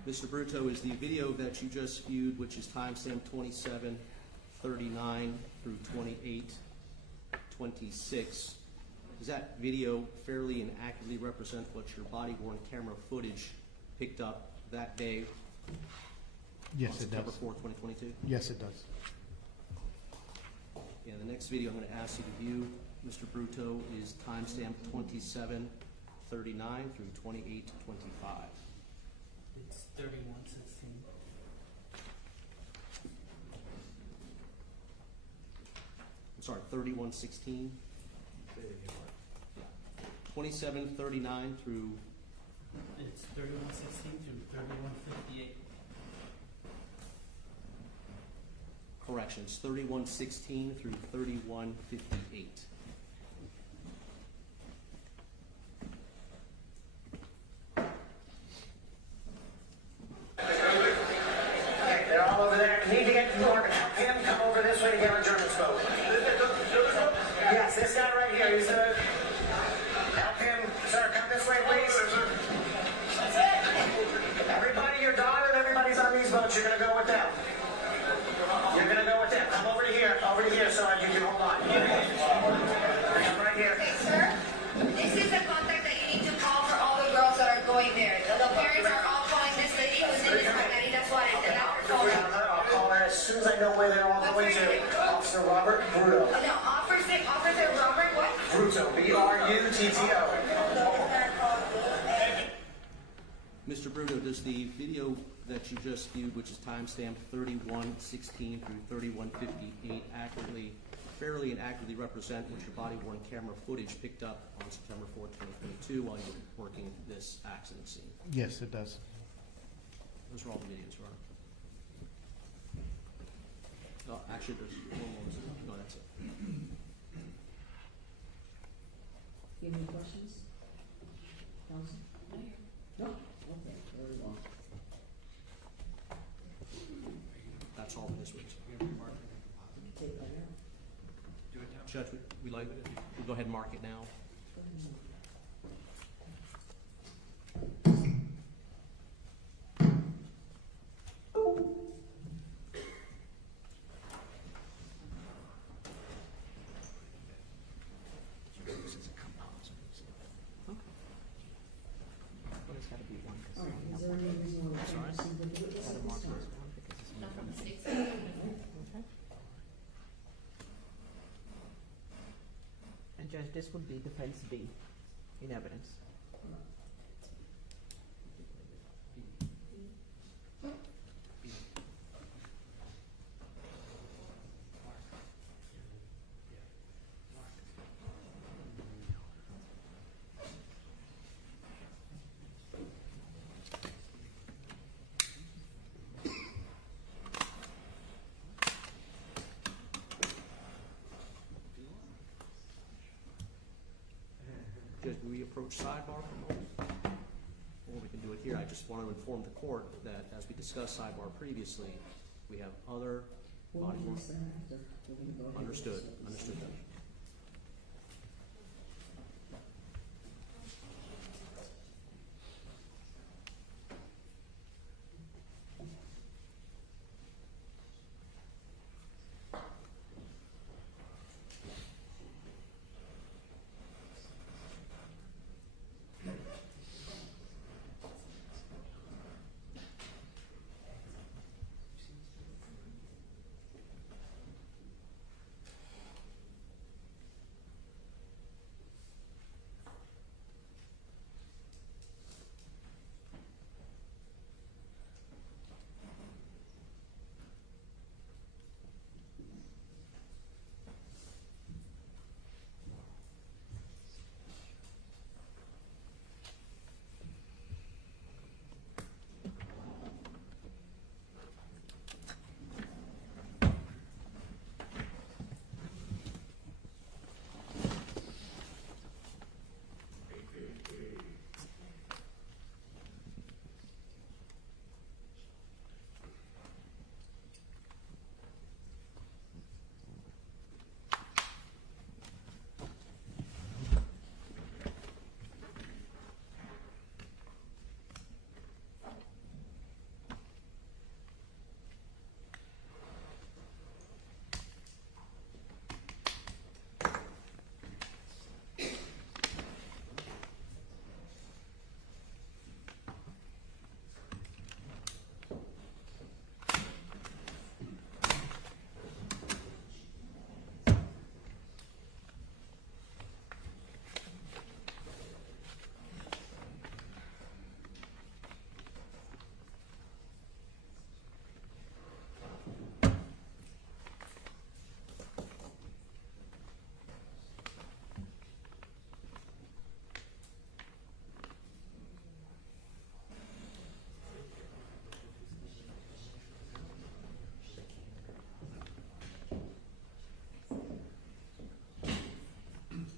Mr. Bruto, is the video that you just viewed, which is timestamp 27:39 through 28:26, does that video fairly and accurately represent what your body-worn camera footage picked up that day? Yes, on it September does. 4th, 2022? Yes, it does. And the next video I'm going to ask you to view, Mr. Bruto, is timestamp 27:39 through 28:25. It's 31:16. I'm sorry, 31:16. 27:39 through, It's 31:16 through 31:58. corrections, 31:16 through 31:58. Okay, they're all over there. You need to get more. Help him come over this way to get on German spoke. Yes, this guy right here. He's the. Help him, sir. Come this way, please. Everybody, your daughter, everybody's on these boats. You're gonna go with them. You're gonna go with them. Come over to here, so you can hold on. Come right here. Okay, sir, this is the contact that you need to call for all the girls that are going there. The parents are all calling this lady who's in this Margarita Suarez, and not her phone. I'll call her as soon as I know where they're all going to. Officer Robert Bruto. Oh, no, Officer Robert what? Bruto, B-R-U-T-T-O. Mr. Bruto, does the video that you just viewed, which is timestamped 31:16 through 31:58, fairly and accurately represent what your body-worn camera footage picked up on September 4th, 2022 while you were working this accident scene? Yes, it does. Those are all the videos, Your Honor. Oh, actually, there's one more. No, that's it. You have any questions? Counsel? No? Okay, very well. That's all this week. Take that out. Judge, we go ahead and mark it now. It's gotta be one. All right, is there any reason why we can't proceed with the witness at this time? Okay. And Judge, this would be defense B in evidence. Judge, do we approach sidebar for a moment? Or we can do it here. I just want to inform the court that as we discussed sidebar previously, we have other We'll body worn. address that after. We're gonna go ahead and Understood, discuss this. understood, Judge.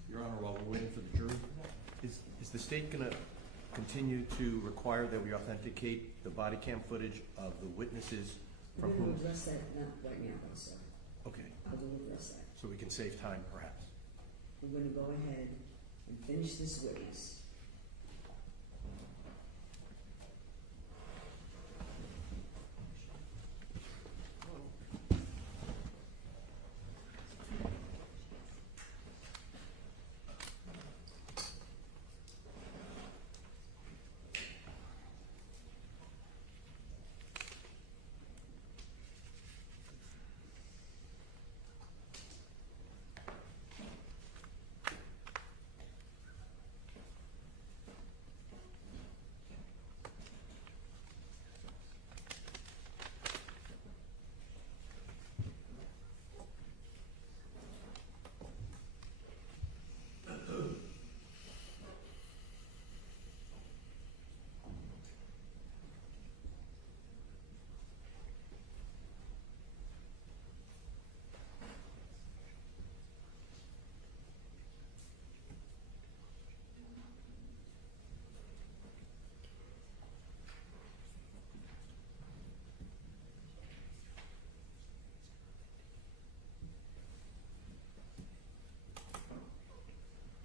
Your Honor, while we're waiting for the jury, is the state going to continue to require that we authenticate the body cam footage of the witnesses We're from gonna whom? address that not right now, though, sir. Okay, I will address that. so we can save time perhaps. We're gonna go ahead and finish this witness.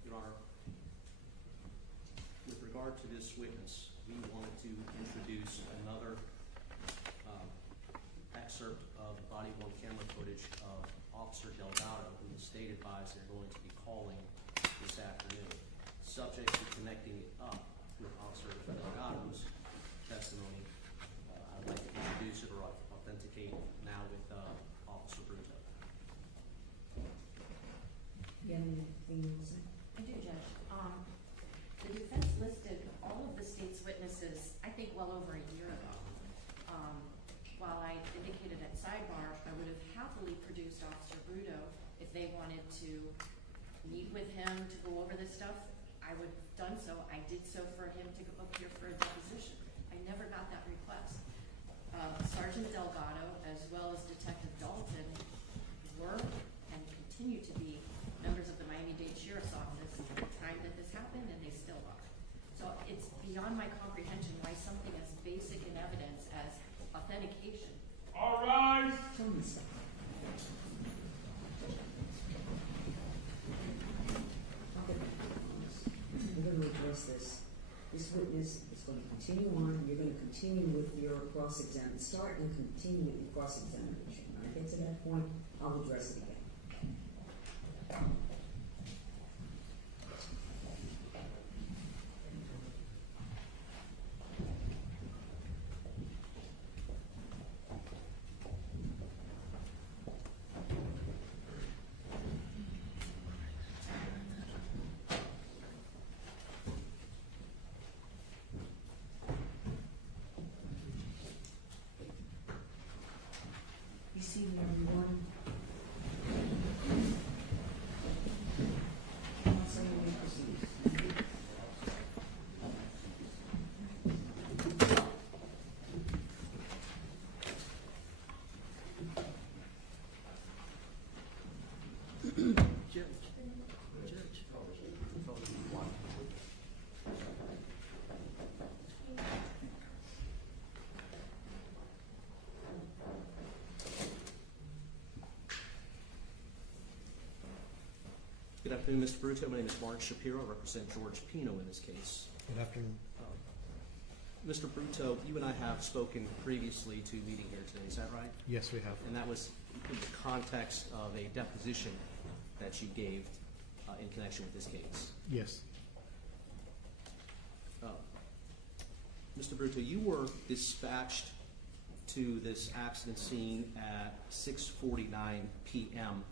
Your Honor, with regard to this witness, we wanted to introduce another excerpt of body-worn camera footage of Officer Delgado, who the state advised they're going to be calling this afternoon. Subject to connecting it up with Officer Delgado, well over a year ago. While I indicated at sidebar, I would have happily produced Officer Bruto if they wanted to meet with him to go over this stuff. I would have done so. I did so for him to go up here for a deposition. I never got that request. Sergeant Delgado, as well as Detective Dalton, were and continue to be members of the Miami-Dade Sheriff's Office at the time that this happened, and they still are. So it's beyond my comprehension why something as basic in evidence as authentication. All rise. Tell me something. We're going to address this. This witness is going to continue on. You're going to continue with your cross-examination. Start and continue with your cross-examination. When I get to that point, I'll address it again. Be seated, everyone. Counsel, you may proceed. Good afternoon, Mr. Bruto. My name is Mark Shapiro. I represent George Pino in this case. Good afternoon. Mr. Bruto, you and I have spoken previously to meeting here today. Is that right? Yes, we have. And that was in the context of a deposition that you gave in connection with this case. Yes. Mr. Bruto, you were dispatched to this accident scene at 6:49 p.m.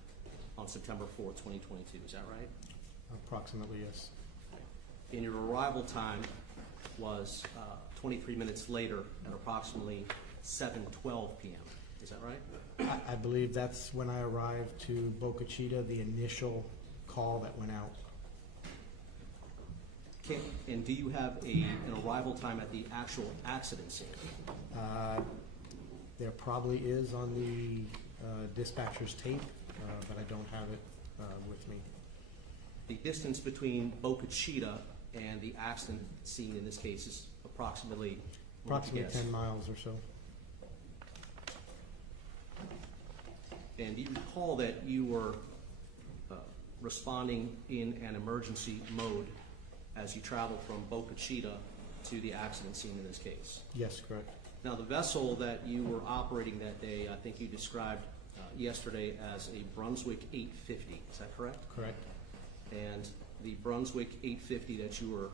on September 4th, 2022. Is that right? Approximately, yes. And your arrival time was 23 minutes later at approximately 7:12 p.m. Is that right? I believe that's when I arrived to Boca Chica, the initial call that went out. And do you have an arrival time at the actual accident scene? There probably is on the dispatcher's tape, but I don't have it with me. The distance between Boca Chica and the accident scene in this case is approximately 10 miles or so. And do you recall that you were responding in an emergency mode as you traveled from Boca Chica to the accident scene in this case? Yes, correct. Now, the vessel that you were operating that day, I think you described yesterday as a Brunswick 850. Is that correct? Correct. And the Brunswick 850 that you were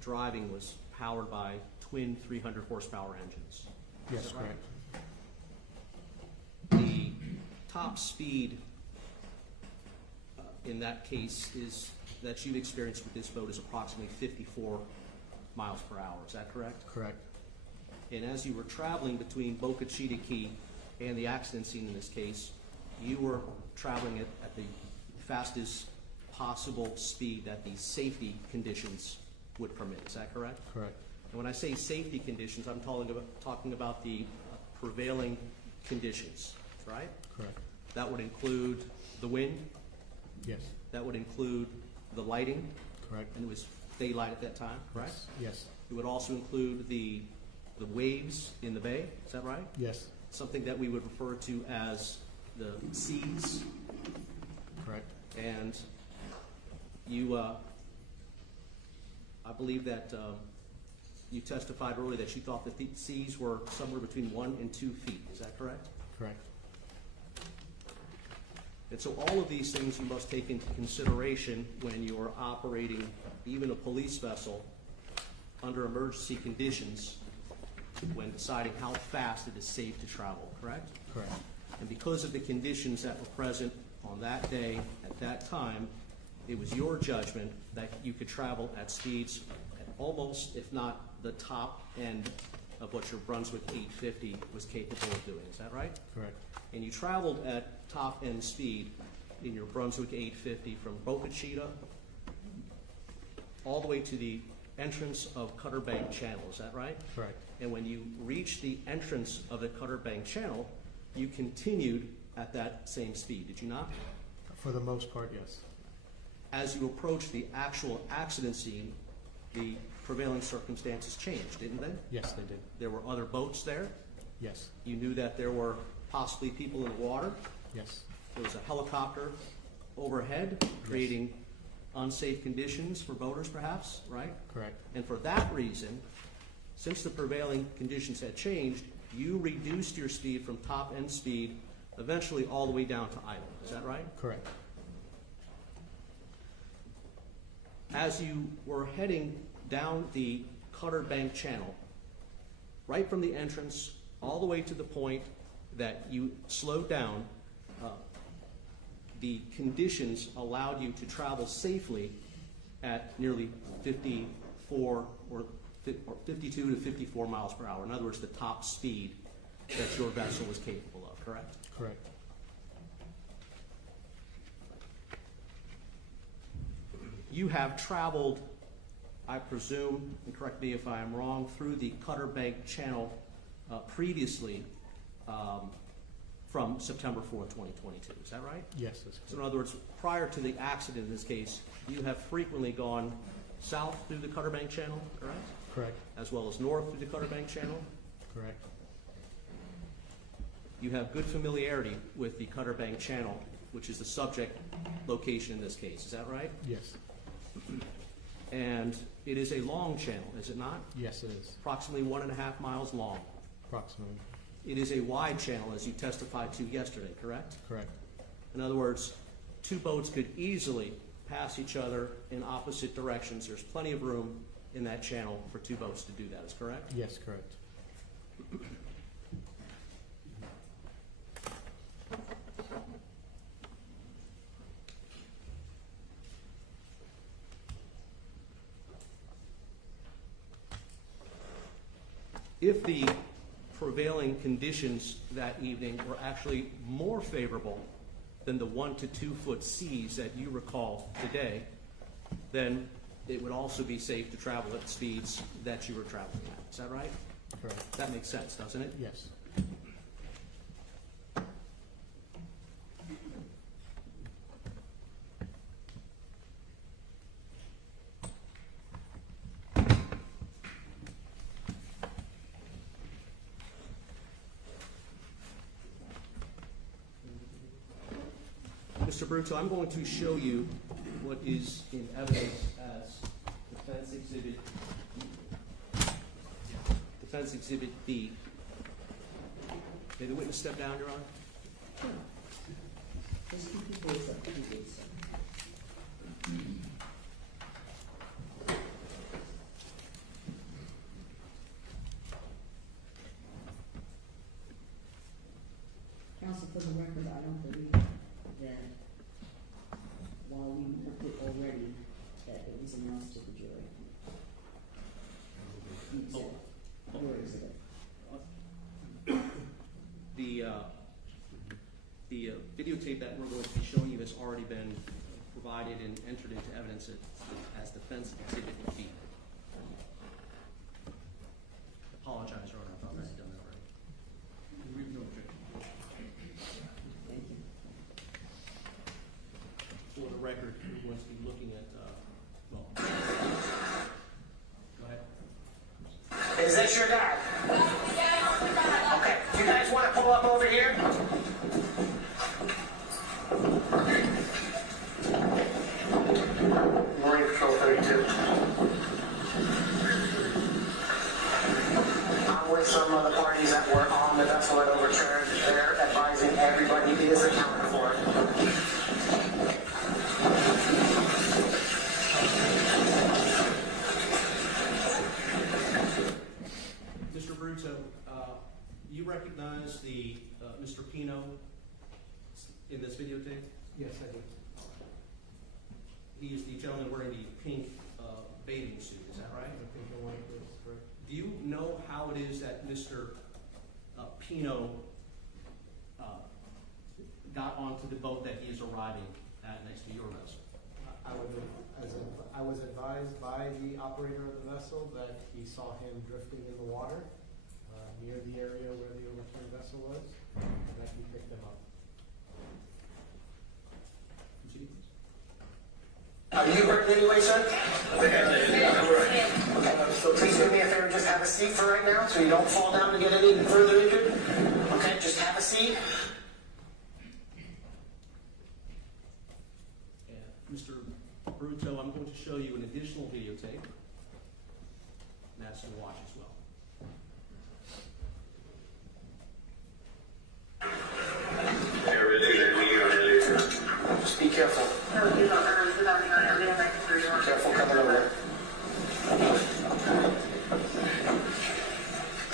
driving was powered by twin 300 horsepower engines. Yes, Is that right? correct. The top speed in that case is that you've experienced with this boat is approximately 54 miles per hour. Is that correct? Correct. And as you were traveling between Boca Chica Key and the accident scene in this case, you were traveling at the fastest possible speed that the safety conditions would permit. Is that correct? Correct. And when I say safety conditions, I'm talking about the prevailing conditions, right? Correct. That would include the wind. Yes. That would include the lighting. Correct. And it was daylight at that time, right? Yes. It would also include the waves in the bay. Is that right? Yes. Something that we would refer to as the seas. Correct. And you, I believe that you testified earlier that you thought that the seas were somewhere between 1 and 2 feet. Is that correct? Correct. And so all of these things you must take into consideration when you're operating even a police vessel under emergency conditions when deciding how fast it is safe to travel, correct? Correct. And because of the conditions that were present on that day, at that time, it was your judgment that you could travel at speeds at almost, if not the top end of what your Brunswick 850 was capable of doing. Is that right? Correct. And you traveled at top end speed in your Brunswick 850 from Boca Chica all the way to the entrance of Cutter Bank Channel. Is that right? Correct. And when you reached the entrance of the Cutter Bank Channel, you continued at that same speed, did you not? For the most part, yes. As you approached the actual accident scene, the prevailing circumstances changed, didn't they? Yes, they did. There were other boats there. Yes. You knew that there were possibly people in the water. Yes. There was a helicopter overhead, creating unsafe conditions for boaters, perhaps, right? Correct. And for that reason, since the prevailing conditions had changed, you reduced your speed from top end speed eventually all the way down to idle. Is that right? Correct. As you were heading down the Cutter Bank Channel, right from the entrance all the way to the point that you slowed down, the conditions allowed you to travel safely at nearly 54 or 52 to 54 miles per hour. In other words, the top speed that your vessel was capable of, correct? Correct. You have traveled, I presume, and correct me if I am wrong, through the Cutter Bank Channel previously from September 4th, 2022. Is that right? Yes, that's So in correct. other words, prior to the accident in this case, you have frequently gone south through the Cutter Bank Channel, correct? Correct. As well as north through the Cutter Bank Channel. Correct. You have good familiarity with the Cutter Bank Channel, which is the subject location in this case. Is that right? Yes. And it is a long channel, is it not? Yes, it is. Approximately 1.5 miles long. Approximately. It is a wide channel, as you testified to yesterday, correct? Correct. In other words, two boats could easily pass each other in opposite directions. There's plenty of room in that channel for two boats to do that, is correct? Yes, correct. If the prevailing conditions that evening were actually more favorable than the 1 to 2 foot seas that you recall today, then it would also be safe to travel at speeds that you were traveling at. Is that right? Correct. That makes sense, doesn't it? Yes. Mr. Bruto, I'm going to show you what is in evidence as Defense Exhibit B. May the witness step down, Your Honor? Just keep your voice up, keep your voice up. Counsel, for the record, I don't believe that while we looked at already, that it was announced to the jury. You said, your exhibit. The videotape that we're going to be showing you has already been provided and entered into evidence as Defense Exhibit B. Apologize, Your Honor, I thought I had done that already. We've no objection. Thank you. For the record, we're going to be looking at, well, go ahead. Is this your guy? Okay, do you guys want to pull up over here? Marine Patrol 32. I'm with some of the parties that were on the vessel that overturned. They're advising everybody is accounted for. Mr. Bruto, you recognize the Mr. Pino in this videotape? Yes, I do. He is the gentleman wearing the pink bathing suit, is that right? I think the one is correct. Do you know how how it is that Mr. Pino got onto the boat that he is arriving at next to your vessel? I was advised by the operator of the vessel that he saw him drifting in the water near the area where the overturned vessel was, and that he picked him up. Continue, please. Are you hurt in any way, sir? Okay, so please do me a favor, just have a seat for right now, so you don't fall down and get any further injured. Okay, just have a seat. Mr. Bruto, I'm going to show you an additional videotape, and that's to watch as well. Just be careful. Careful coming over.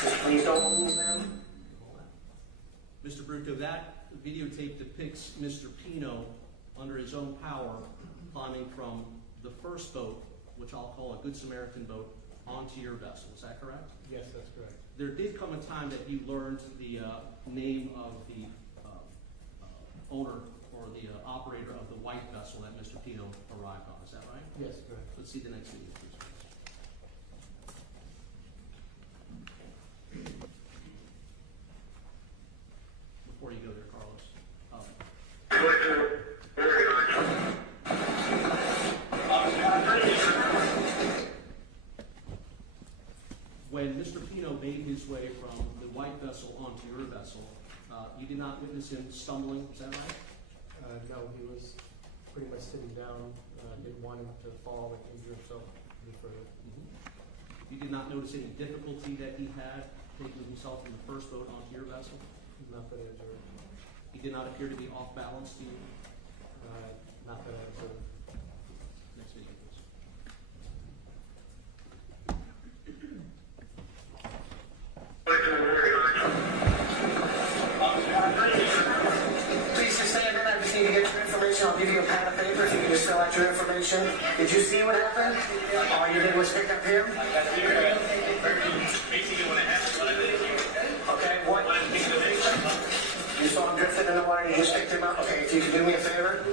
Just please don't move them. Mr. Bruto, that videotape depicts Mr. Pino under his own power climbing from the first boat, which I'll call a Good Samaritan boat, onto your vessel. Is that correct? Yes, that's correct. There did come a time that you learned the name of the owner or the operator of the white vessel that Mr. Pino arrived on. Is that right? Yes, correct. Let's see the next video, please. Before you go there, Carlos. When Mr. Pino made his way from the white vessel onto your vessel, you did not witness him stumbling, is that right? No, he was pretty much sitting down, didn't want him to fall and injure himself any further. You did not notice any difficulty that he had taking himself from the first boat onto your vessel? Not that I observed. He did not appear to be off balance to you? Not that I observed. Next video, please. Please just stay a minute. I just need to get your information. I'll give you a pad of paper if you can just fill out your information. Did you see what happened? All you did was pick up him? Okay, what? You saw him drifting in the water, you just picked him up? Okay, if you could do me a favor.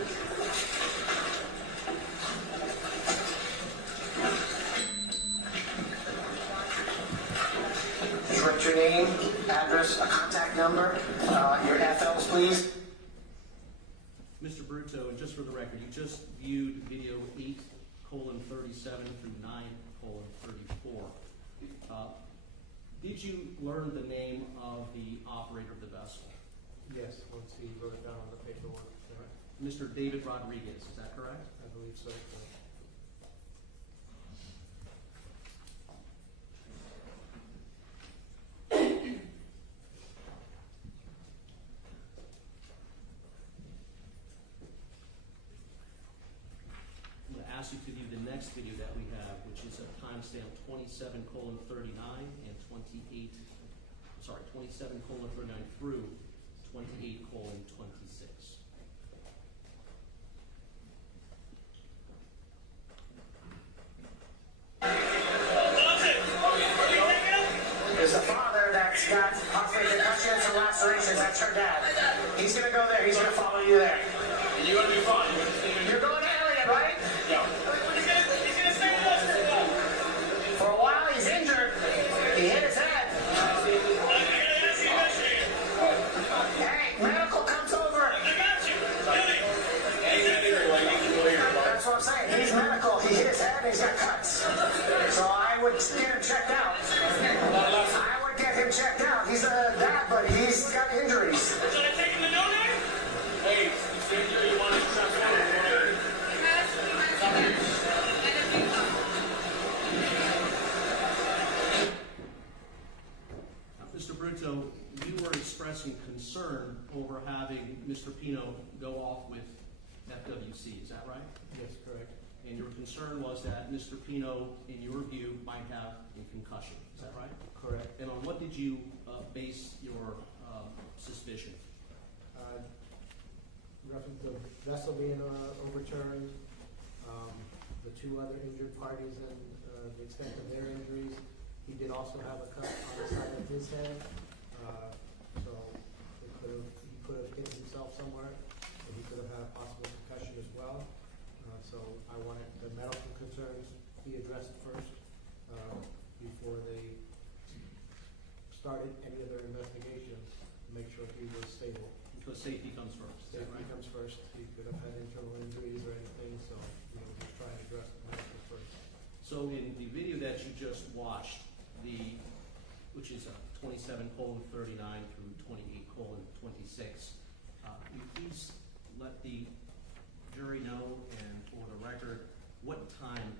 Just write your name, address, a contact number, your FLs, please. Mr. Bruto, and just for the record, you just viewed video 8:37 through 9:34. Did you learn the name of the operator of the vessel? Yes, once he wrote it down on the paperwork. Mr. David Rodriguez, is that correct? I believe so. I'm going to ask you to view the next video that we have, which is a timestamp 27:39 and 27:39 through 28:26. There's a father that's got possibly concussions and lacerations. That's her dad. He's going to go there. He's going to follow you there. And you're going to be fine. You're going to Elliot, right? Yeah. He's going to stay with us. For a while, he's injured. He hit his head. Hey, medical comes over. That's what I'm saying. He's medical. He hit his head and he's got cuts. So I would get him checked out. I would get him checked out. He's a dad, but he's got injuries. Should I take him to no name? Hey, you want to transform him? Mr. Bruto, you were expressing concern over having Mr. Pino go off with FWC, is that right? Yes, correct. And your concern was that Mr. Pino, in your view, might have a concussion, is that right? Correct. And on what did you base your suspicion? Reference the vessel being overturned, the two other injured parties and the extent of their injuries, He did also have a cut on the side of his head, so he could have hit himself somewhere, and he could have had a possible concussion as well. So I wanted the medical concerns be addressed first, before they started any of their investigations, to make sure he was stable. Because safety comes first. Is that Safety right? comes first. He could have had internal injuries or anything, so, just try and address the medical first. So in the video that you just watched, which is 27:39 through 28:26, will you please let the jury know, and for the record, what time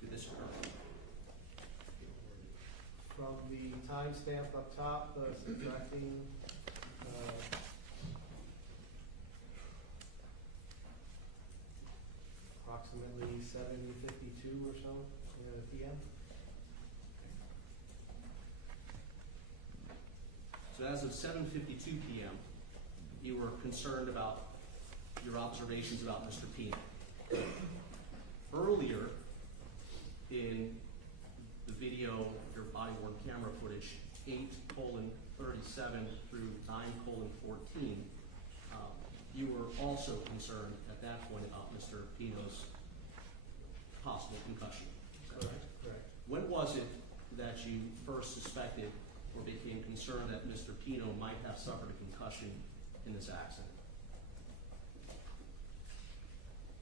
did this occur? From the timestamp up top, subtracting, approximately 7:52 or so, PM. So as of 7:52 p.m., you were concerned about your observations about Mr. Pino. Earlier in the video, your body-worn camera footage, 8:37 through 9:14, you were also concerned at that point about Mr. Pino's possible concussion. Correct. When was it that you first suspected or became concerned that Mr. Pino might have suffered a concussion in this accident?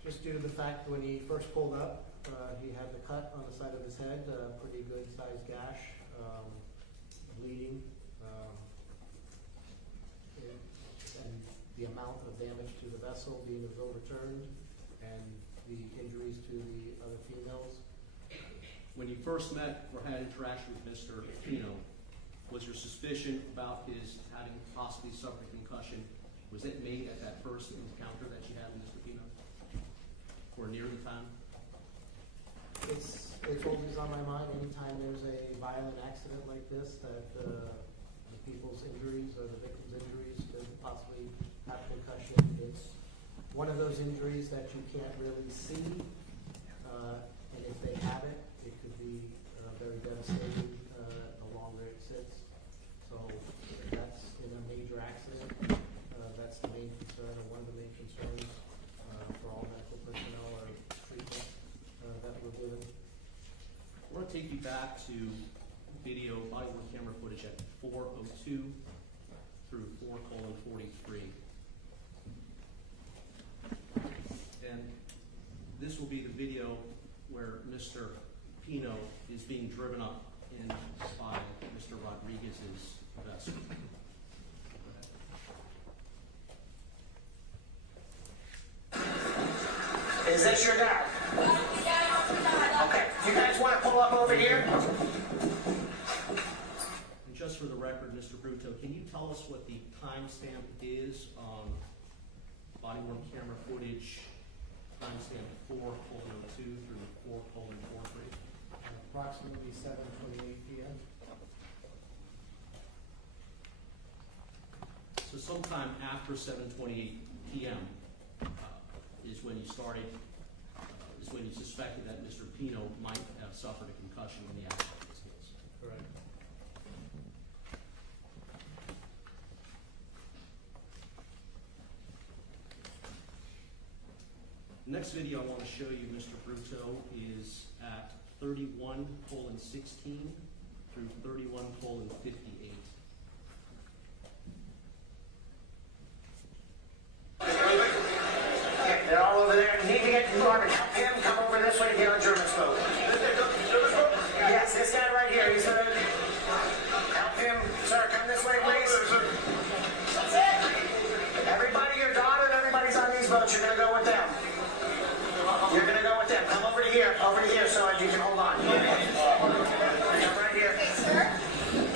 Just due to the fact when he first pulled up, he had the cut on the side of his head, a pretty good sized gash, bleeding, and the amount of damage to the vessel being overturned, and the injuries to the other females. When you first met or had interaction with Mr. Pino, was your suspicion about his having possibly suffered a concussion, was it made at that first encounter that you had with Mr. Pino? Or near the time? It's always on my mind anytime there's a violent accident like this, that the people's injuries or the victim's injuries could possibly have concussion. It's one of those injuries that you can't really see, and if they have it, it could be very devastating the longer it sits. So if that's in a major accident, that's the main concern, or one of the main concerns for all medical personnel or treatment that we're given. I want to take you back to video body-worn camera footage at 4:02 through 4:43. And this will be the video where Mr. Pino is being driven up in by Mr. Rodriguez's vessel. Is this your dad? Okay, you guys want to pull up over here? And just for the record, Mr. Bruto, can you tell us what the timestamp is on body-worn camera footage, timestamp 4:02 through 4:43? Approximately 7:28 p.m. So sometime after 7:28 p.m. Is when you started, is when you suspected that Mr. Pino might have suffered a concussion in the accident in this case. Correct. The next video I want to show you, Mr. Bruto, is at 31:16 through 31:58. Okay, they're all over there. You need to get Marvin. Help him come over this way and get on German boat. Yes, this guy right here. He's gonna help him. Sir, come this way, please. Everybody, your daughter and everybody's on these boats. You're gonna go with them. You're gonna go with them. Come over here, so you can hold on. Come right here. Okay, sir,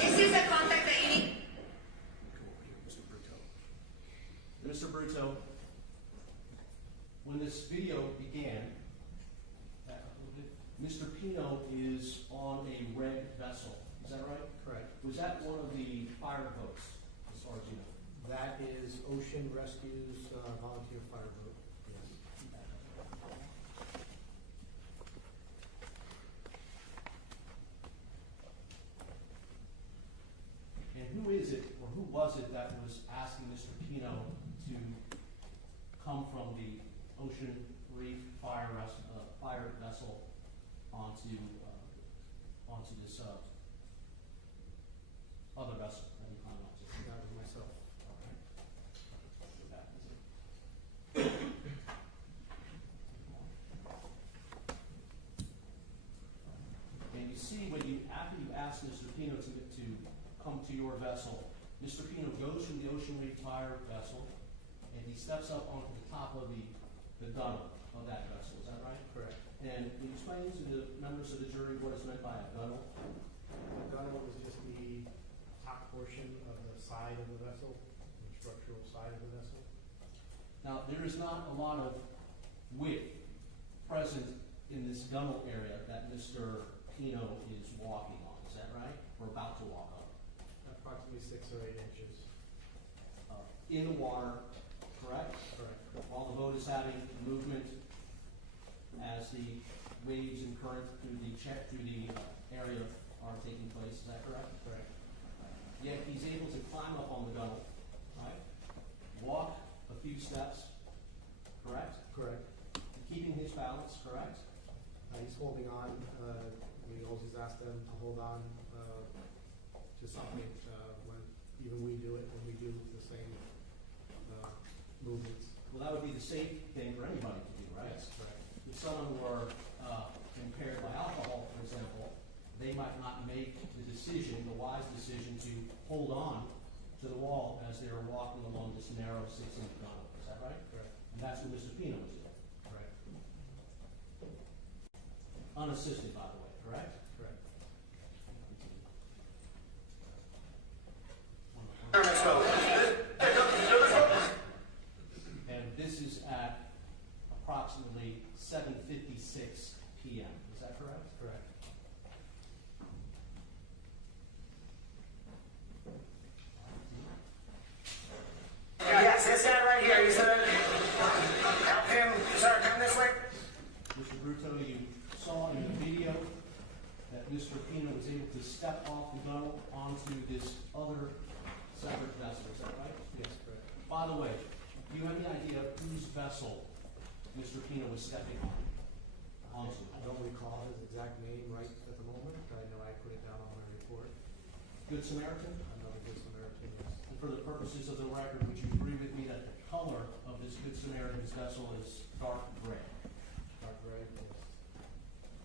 this is the contact that you need. Come over here, Mr. Bruto. Mr. Bruto, when this video began, Mr. Pino is on a red vessel. Is that right? Correct. Was that one of the fire boats, as far as you know? That is Ocean Rescue's volunteer fire boat. Yes. Pino to come to your vessel. Mr. Pino goes from the Ocean Reef Fire vessel, and he steps up onto the top of the gunnel of that vessel. Is that right? Correct. And can you explain to the members of the jury what is meant by a gunnel? The gunnel is just the top portion of the side of the vessel, the structural side of the vessel. Now, there is not a lot of width present in this gunnel area that Mr. Pino is walking on. Is that right? Or about to walk on? Approximately 6 or 8 inches. In the water, correct? Correct. While the boat is having movement as the waves and current through the area are taking place. Is that correct? Correct. Yet he's able to climb up on the gunnel, right? Walk a few steps, correct? Correct. Keeping his balance, correct? He's holding on. We always ask them to hold on to something when even we do it, when we do the same movements. Well, that would be the safe thing for anybody to do, right? Yes, correct. If someone were impaired by alcohol, for example, they might not make the decision, the wise decision, to hold on to the wall as they're walking along this narrow 6-inch gunnel. Is that right? Correct. And that's what Mr. Pino was doing. Right. Unassisted, by the way, correct? Correct. And this is at approximately 7:56 p.m. Is that correct? Correct. Yes, this guy right here, he's gonna help him. Sir, come this way. Mr. Bruto, you saw in the video that Mr. Pino was able to step off the gunnel onto this other separate vessel. Is that right? Yes, correct. By the way, do you have any idea whose vessel Mr. Pino was stepping on? Onto? I don't recall his exact name right at the moment. I know I put it down on my report. Good Samaritan? Another Good Samaritan, yes. And for the purposes of the record, would you agree with me that the color of this Good Samaritan's vessel is dark gray? Dark gray, yes.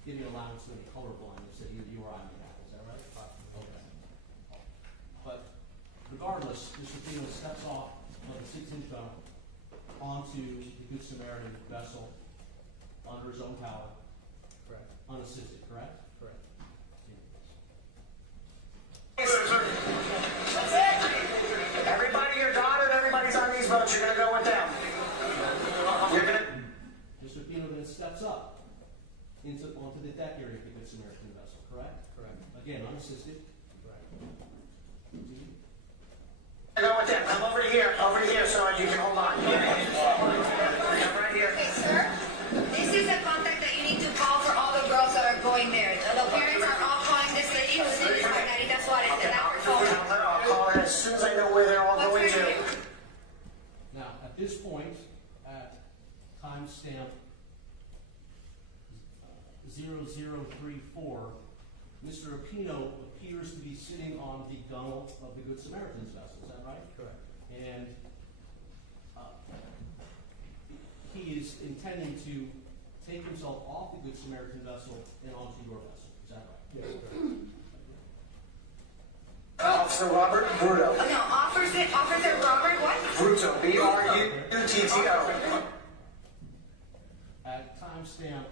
Give me allowance for the color blindness that you or I may have. Is that right? Okay. But regardless, Mr. Pino steps off of the 6-inch gunnel onto the Good Samaritan vessel under his own power, Correct. unassisted, correct? Correct. Everybody, you're dotted, everybody's on these boats, you're gonna go with them. You're gonna... Mr. Pino then steps up onto the deck area of the Good Samaritan vessel, correct? Correct. Again, unassisted. Right. Go with them, come over here so you can hold on. Come right here. Okay, sir, this is the contact that you need to call for all the girls that are going there. The parents are all calling this lady who's in this Margarita Suarez, and that's her phone. I'll call her as soon as I know where they're all What's going her to. name? Now, at this point, at timestamp 0034, Mr. Pino appears to be sitting on the gunnel of the Good Samaritan's vessel. Is that right? Correct. And he is intending to take himself off the Good Samaritan vessel and onto your vessel. Is that right? Yes, correct. Officer Robert Bruto. No, Officer Robert what? Bruto, B-R-U-T-T-O. At timestamp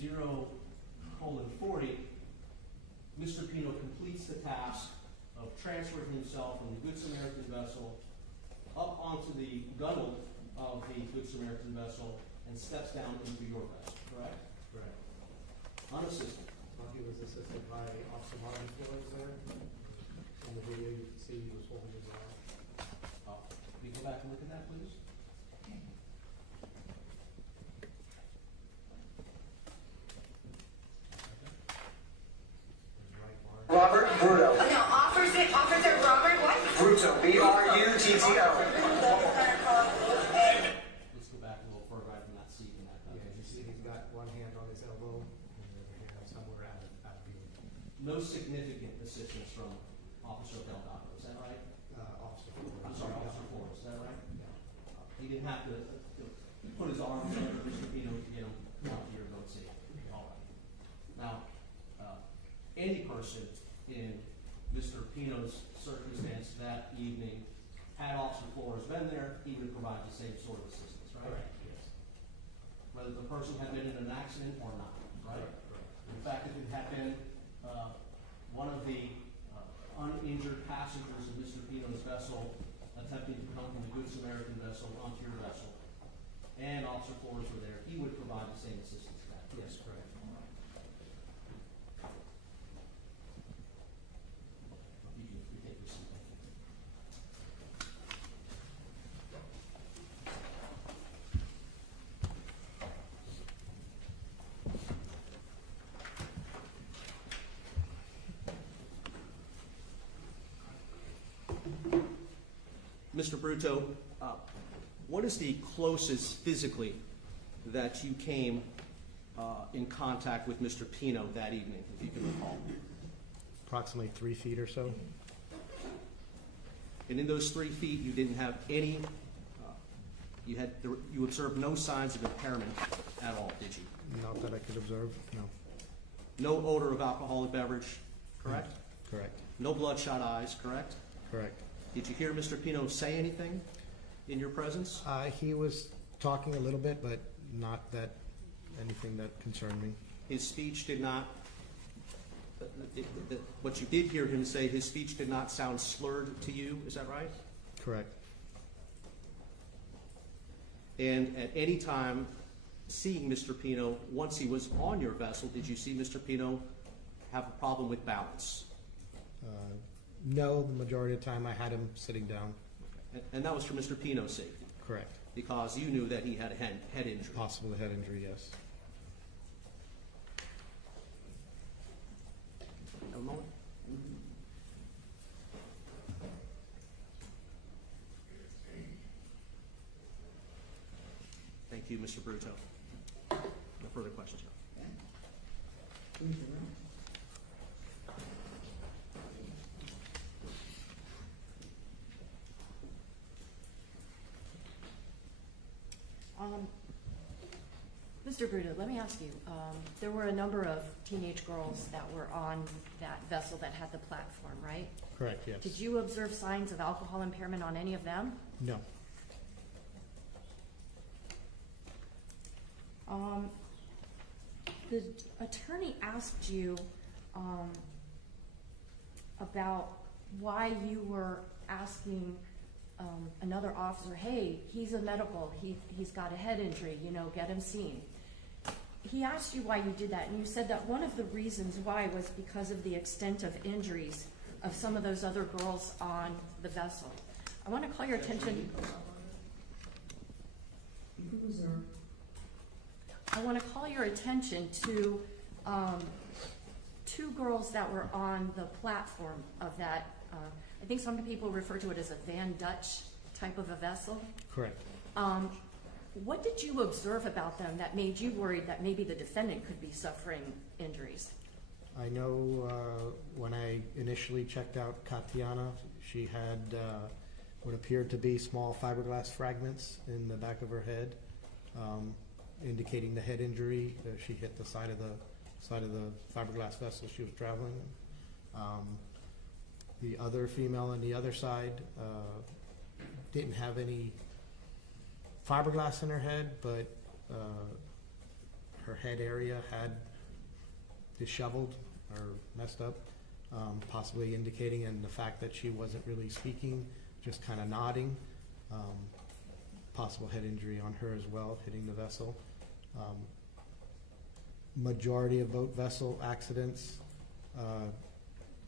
0:40, Mr. Pino completes the task of transferring himself from the Good Samaritan vessel up onto the gunnel of the Good Samaritan vessel and steps down into your vessel, correct? Correct. Unassisted. He was assisted by Officer Martin Flores there. In the video, you can see he was holding his arm. Can you go back and look at that, please? His right arm. Robert Bruto. No, Officer Robert what? Bruto, B-R-U-T-T-O. Let's go back a little further. I cannot see from that. Yeah, you see he's got one hand on his elbow and the other hand somewhere out of view. No significant assistance from Officer Delgado. Is that right? Officer Flores. I'm sorry, Officer Flores. Is that right? Yeah. He didn't have to put his arms in Mr. Pino to get him out here and go see. All right. Now, any person in Mr. Pino's circumstance that evening, had Officer Flores been there, he would provide the same sort of assistance, right? Correct, yes. Whether the person had been in an accident or not, right? In fact, if it had been one of the uninjured passengers of Mr. Pino's vessel attempting to come from the Good Samaritan vessel onto your vessel, and Officer Flores were there, he would provide the same assistance to that. Yes, correct. You take your seat. Mr. Bruto, what is the closest physically that you came in contact with Mr. Pino that evening, if you can recall? Approximately 3 feet or so. And in those 3 feet, you didn't have any, you observed no signs of impairment at all, did you? Not that I could observe, no. No odor of alcoholic beverage, correct? Correct. No bloodshot eyes, correct? Correct. Did you hear Mr. Pino say anything in your presence? He was talking a little bit, but not that anything that concerned me. His speech did not, what you did hear him say, his speech did not sound slurred to you, is that right? Correct. And at any time, seeing Mr. Pino, once he was on your vessel, did you see Mr. Pino have a problem with balance? No, the majority of the time I had him sitting down. And that was for Mr. Pino's safety? Correct. Because you knew that he had a head injury? Possible head injury, yes. A moment. Thank you, Mr. Bruto. No further questions. Mr. Bruto, let me ask you, there were a number of teenage girls that were on that vessel that had the platform, right? Correct, yes. Did you observe signs of alcohol impairment on any of them? No. The attorney asked you about why you were asking another officer, hey, he's a medical, he's got a head injury, get him seen. He asked you why you did that, and you said that one of the reasons why was because of the extent of injuries of some of those other girls on the vessel. I want to call your attention. I want to call your attention to 2 girls that were on the platform of that. I think some people refer to it as a Van Dutch type of a vessel. Correct. What did you observe about them that made you worried that maybe the defendant could be suffering injuries? I know when I initially checked out Katiana, she had what appeared to be small fiberglass fragments in the back of her head, indicating the head injury. She hit the side of the fiberglass vessel she was traveling in. The other female on the other side didn't have any fiberglass in her head, but her head area had disheveled or messed up, possibly indicating in the fact that she wasn't really speaking, just kind of nodding. Possible head injury on her as well, hitting the vessel. Majority of boat vessel accidents,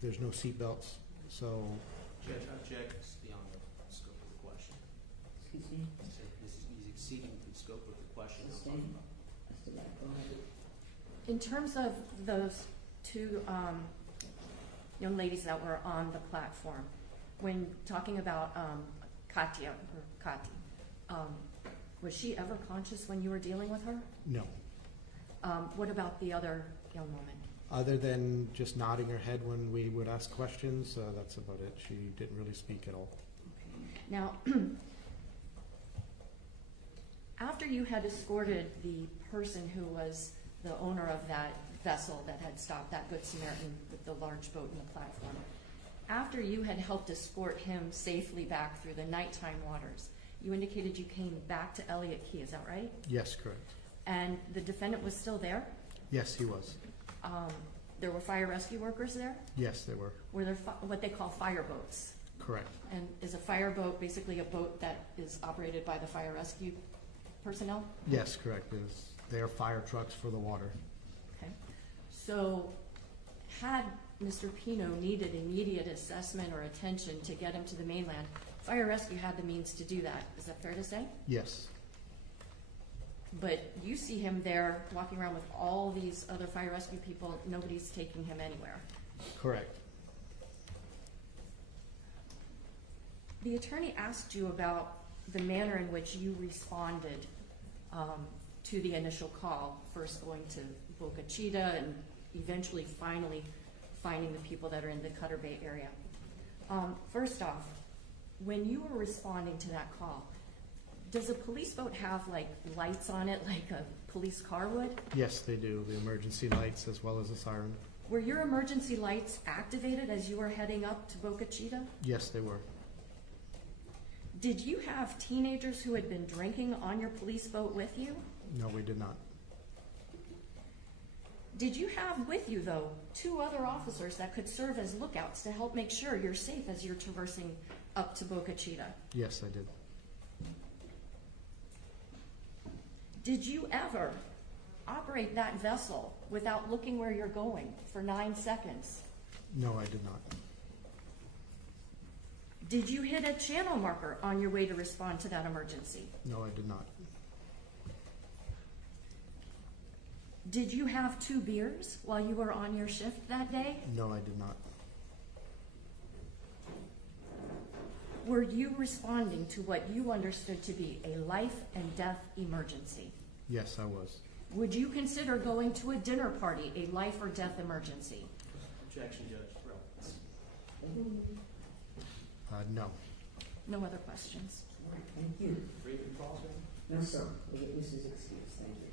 there's no seat belts, so. Judge, this is beyond the scope of the question. Excuse me? He's exceeding the scope of the question. In terms of those 2 young ladies that were on the platform, when talking about Katya, or Kati, was she ever conscious when you were dealing with her? No. What about the other young woman? Other than just nodding her head when we would ask questions, that's about it. She didn't really speak at all. Okay. Now, after you had escorted the person who was the owner of that vessel that had stopped, that Good Samaritan with the large boat and the platform. After you had helped escort him safely back through the nighttime waters, you indicated you came back to Elliott Key, is that right? Yes, correct. And the defendant was still there? Yes, he was. There were fire rescue workers there? Yes, they were. Were there what they call fire boats? Correct. And is a fire boat basically a boat that is operated by the fire rescue personnel? Yes, correct. They are fire trucks for the water. Okay. So had Mr. Pino needed immediate assessment or attention to get him to the mainland, fire rescue had the means to do that. Is that fair to say? Yes. But you see him there walking around with all these other fire rescue people. Nobody's taking him anywhere. Correct. The attorney asked you about the manner in which you responded to the initial call, first going to Boca Chica and eventually finally finding the people that are in the Cutter Bay area. First off, when you were responding to that call, does a police boat have like lights on it like a police car would? Yes, they do. The emergency lights as well as a siren. Were your emergency lights activated as you were heading up to Boca Chica? Yes, they were. Did you have teenagers who had been drinking on your police boat with you? No, we did not. Did you have with you, though, 2 other officers that could serve as lookouts to help make sure you're safe as you're traversing up to Boca Chica? Yes, I did. Did you ever operate that vessel without looking where you're going for 9 seconds? No, I did not. Did you hit a channel marker on your way to respond to that emergency? No, I did not. Did you have 2 beers while you were on your shift that day? No, I did not. Were you responding to what you understood to be a life and death emergency? Yes, I was. Would you consider going to a dinner party a life or death emergency? Objection, Judge. No. No other questions? All right, thank you. No, sir. This is excused. Thank you.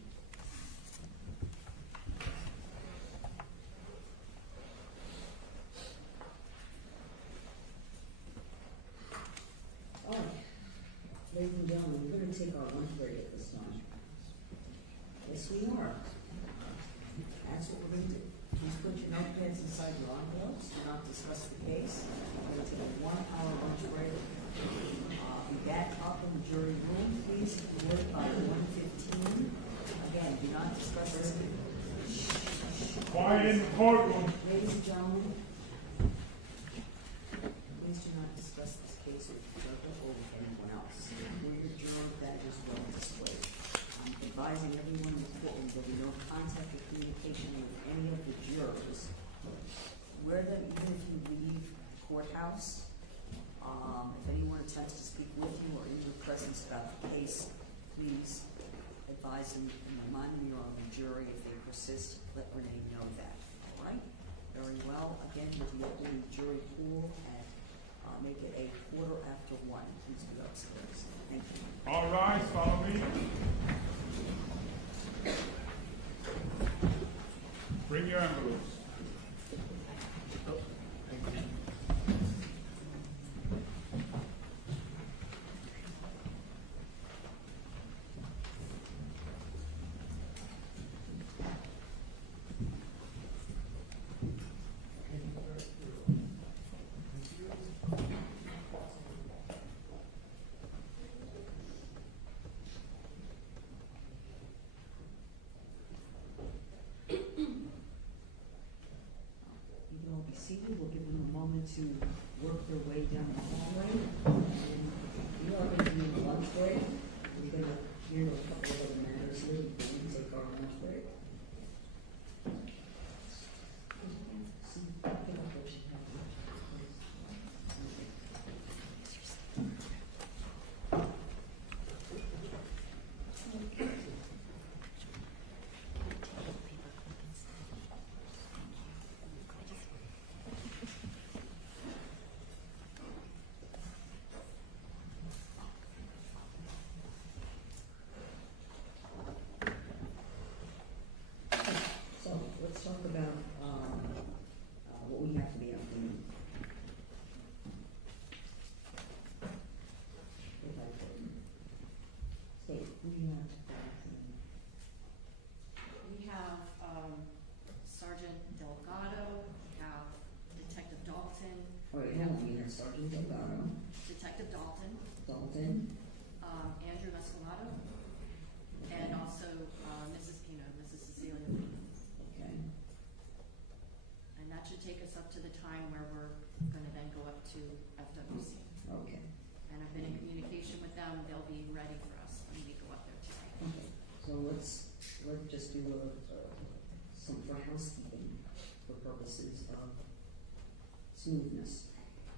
All right. Ladies and gentlemen, we're going to take our lunch break at this time. Yes, we are. That's what we're going to do. Please put your notepads inside your envelopes. Do not discuss the case. We're going to take a 1-hour lunch break. Be back up in the jury room, please. Work by 1:15. Again, do not discuss this. Quiet in the courtroom. Ladies and gentlemen, please do not discuss this case with each other or with anyone else. We're your jury, that is well displayed. I'm advising everyone in the courtroom there will be no contact or communication with any of the jurors. Wear them even if you leave courthouse. If anyone attempts to speak with you or in your presence about the case, please advise them and remind them you're on the jury. If they persist, let Renee know that. All right? Very well. Again, we'll be opening the jury pool at make it 1:15. Please be upstairs. Thank you. All right, follow me. Bring your envelopes. Seated. We'll give them a moment to work their way down the hallway. And we are going to be in lunch break. We're going to handle a couple of other matters here before we take our lunch break. Sergeant Delgado, Detective Dalton, Dalton, Andrew Manslaughter, and also Mrs. Pino, Mrs. Cecilia Pino. okay, And that should take us up to the time where we're gonna then go up to FWC. okay, And I've been in communication with them, they'll be ready for us when we go up there tonight. okay. So let's just do some for housekeeping for purposes of smoothness.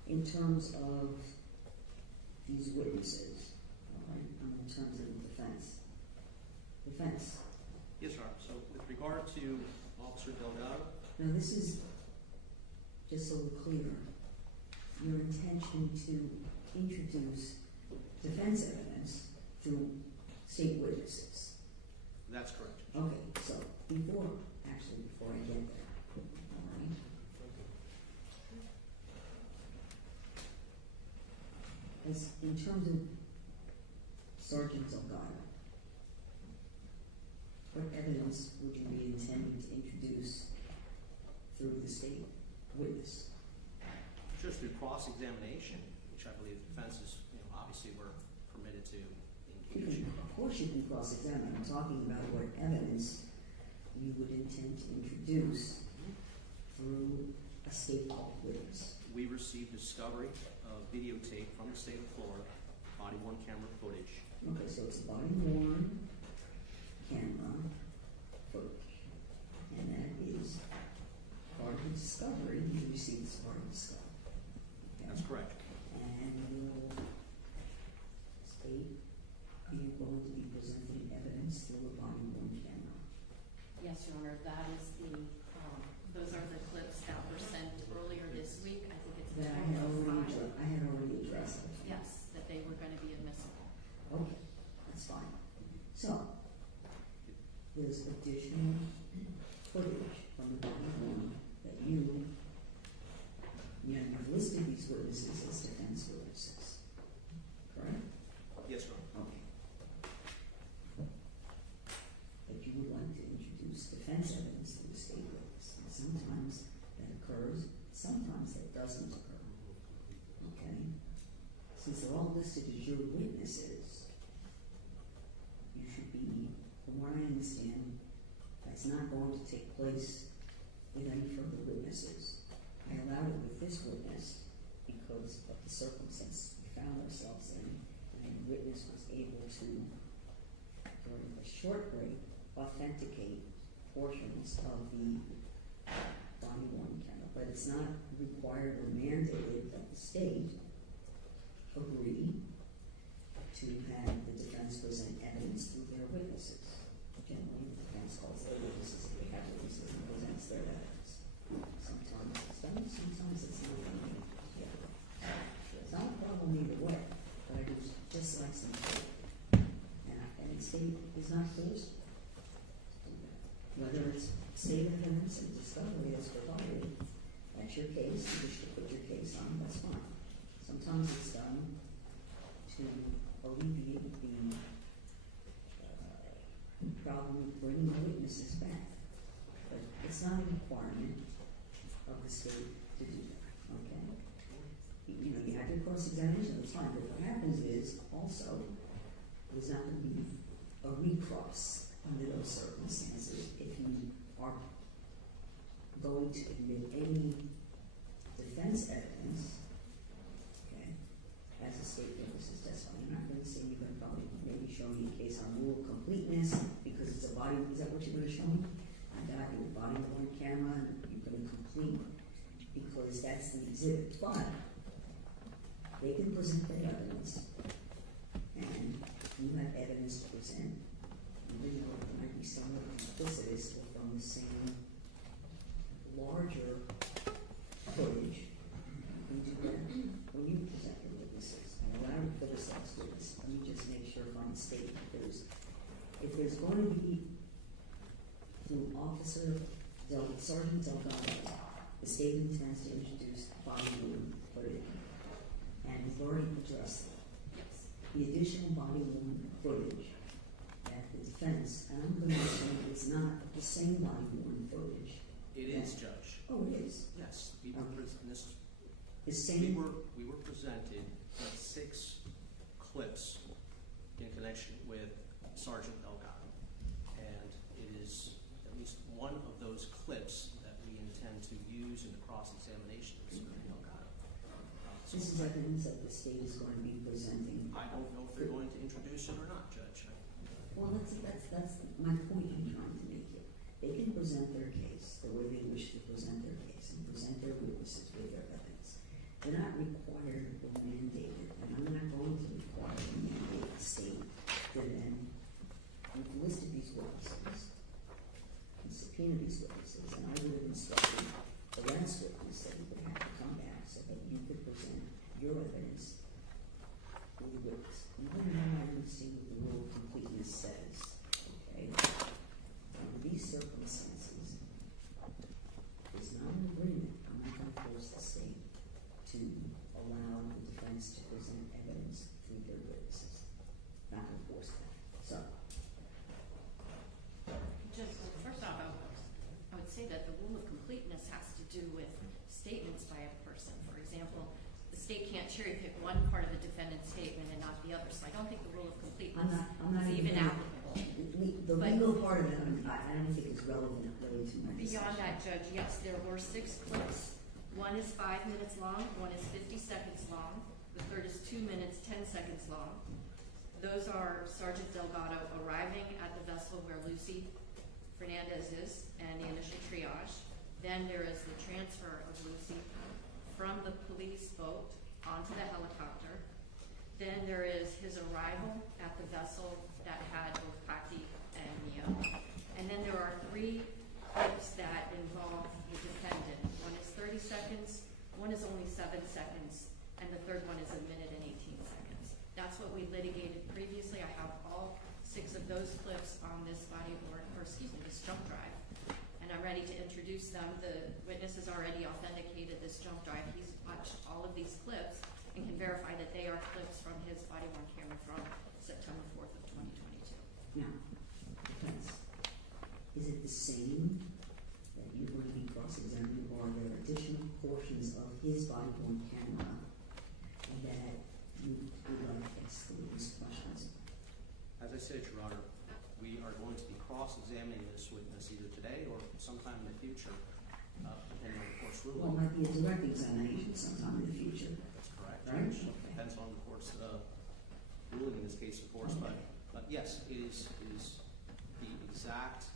In terms of these witnesses, all right, in terms of the defense. Defense. Yes, Your Honor. So with regard to Officer Delgado, Now, this is, just so we're clear, your intention to introduce defense evidence through state witnesses. that's correct. Okay, so before I get there, all right? As in terms of Sergeant Delgado, what evidence would you be intending to introduce through the state witness? Just through cross-examination, which I believe the defense is, obviously we're permitted to engage in. Of course you can cross-examine. I'm talking about what evidence you would intend to introduce through a state called witness. We received discovery of videotape from the state of Florida, body-worn camera footage. Okay, so it's a body-worn camera footage, and that is part of the discovery. You received as part of the discovery. Okay? That's correct. And will state be going to be presenting evidence through a body-worn camera? Yes, Your Honor, that is those are the clips that were sent earlier this week. I think it's That I had already addressed it. Yes, that they were gonna be admissible. Okay, that's fine. So, there's additional footage from the body-worn that you've listed these witnesses as defense witnesses, correct? Yes, Your Honor. Okay. But you would like to introduce defense evidence to the state witness. And sometimes that occurs, sometimes that doesn't occur. Okay? Since they're all listed as your witnesses, you should be, from what I understand, that's not going to take place with any further witnesses. I allowed it with this witness because of the circumstance we found ourselves in, and the witness was able to, during a short break, authenticate portions of the body-worn camera. But it's not required or mandated that the state agree to have the defense present evidence through their witnesses. Generally, the defense calls their witnesses, they have witnesses and presents their evidence. Sometimes it's done, sometimes it's not done. Yeah. It's not a problem either way, but I would just like some state. And the state is not forced to do that. Whether it's state evidence and discovery is provided, that's your case, you wish to put your case on, that's fine. Sometimes it's done to alleviate the problem with bringing the witnesses back. But it's not a requirement of the state to do that, okay? You have your cross-examination, that's fine, but what happens is, also, there's not going to be a recross under those circumstances if you are going to admit any defense evidence, okay, as a state witness's testimony. I'm not going to say you're going to probably maybe show me a case on rule of completeness because it's a body, is that what you're going to show me? I got your body-worn camera and you're going to complete because that's the exhibit. But they can present their evidence and you have evidence to present. Even though it might be somewhat duplicitous or from the same larger footage, you can do that when you present your witnesses. And allow you for the sex witness. Let me just make sure if I'm stating if there's going to be through Sergeant Delgado, the state intends to introduce body-worn footage, and we've already addressed that. The additional body-worn footage that the defense, and I'm going to say it's not the same body-worn footage. It is, Judge. Oh, it is. Yes, we were presented. The same. We were presented presented 6 clips in connection with Sergeant Delgado. And it is at least one of those clips that we intend to use in the cross-examination of Sergeant Delgado. This is evidence that the state is going to be presenting. I don't know if they're going to introduce it or not, Judge. Well, that's my point I'm trying to make here. They can present their case the way they wish to present their case and present their witnesses with their evidence. They're not required or mandated, and I'm not going to require or mandate the state to then list these witnesses and subpoena these witnesses, and I would have instructed the last witness that he would have to come back so that you could present your evidence with the witness. Even though I don't see what the rule of completeness says, okay? Under these circumstances, there's not an agreement. I'm not going to force the state to allow the defense to present evidence through their witnesses. Not going to force that. So, Just, first off, I would say that the rule of completeness has to do with statements by a person. For example, the state can't cherry pick one part of the defendant's statement and not the other. So I don't think the rule of completeness I'm not is even gonna- applicable. the legal part of it, I don't think is relevant really to my discussion. Beyond that, Judge, yes, there were 6 clips. One is 5 minutes long, one is 50 seconds long, the third is 2 minutes, 10 seconds long. Those are Sergeant Delgado arriving at the vessel where Lucy Fernandez is and the initial triage. Then there is the transfer of Lucy from the police boat onto the helicopter. Then there is his arrival at the vessel that had both Paki and Mia. And then there are 3 clips that involve the defendant. One is 30 seconds, one is only 7 seconds, and the third one is 1 minute and 18 seconds. That's what we litigated previously. I have all 6 of those clips on this this jump drive. And I'm ready to introduce them. The witness has already authenticated this jump drive. He's watched all of these clips and can verify that they are clips from his body-worn camera from September 4th of 2022. Now, defense, is it the same that you're going to be cross-examining, or are there additional portions of his body-worn camera that you would like to ask the witness questions? As I said, Your Honor, we are going to be cross-examining this witness either today or sometime in the future, depending on the court's Well, it ruling. might be a direct examination sometime in the future. That's correct. Right. Judge. Depends on the court's ruling in this case, of course. Okay. But yes, it is the exact,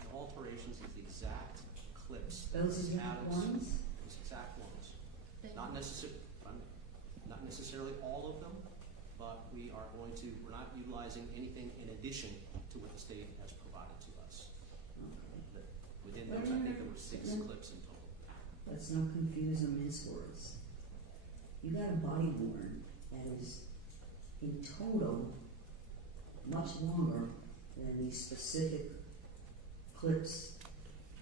the alterations is the exact clips. Those exact ones? Those exact ones. Not necessarily all of them, but we're not utilizing anything in addition to what the state has provided to us. Okay. Within those, I think there were 6 clips in total. Let's not confuse or mince words. You got a body worn that is in total much longer than these specific clips.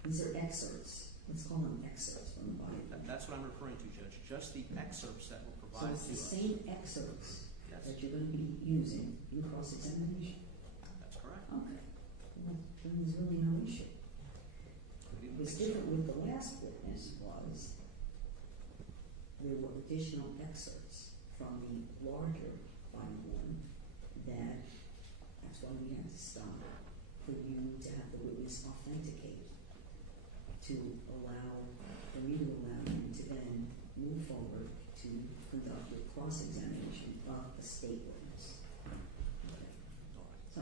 These are excerpts. Let's call them excerpts from the body. That's what I'm referring to, Judge. Just the excerpts that were So provided it's to the us. same excerpts Yes, that you're going to be using in cross-examination. that's correct. Okay. Well, then there's really no issue. What's different with the last witness was there were additional excerpts from the larger body worn that's why we had to stop for you to have the witness authenticate for me to allow you to then move forward to conduct your cross-examination of the state witness. Okay. So,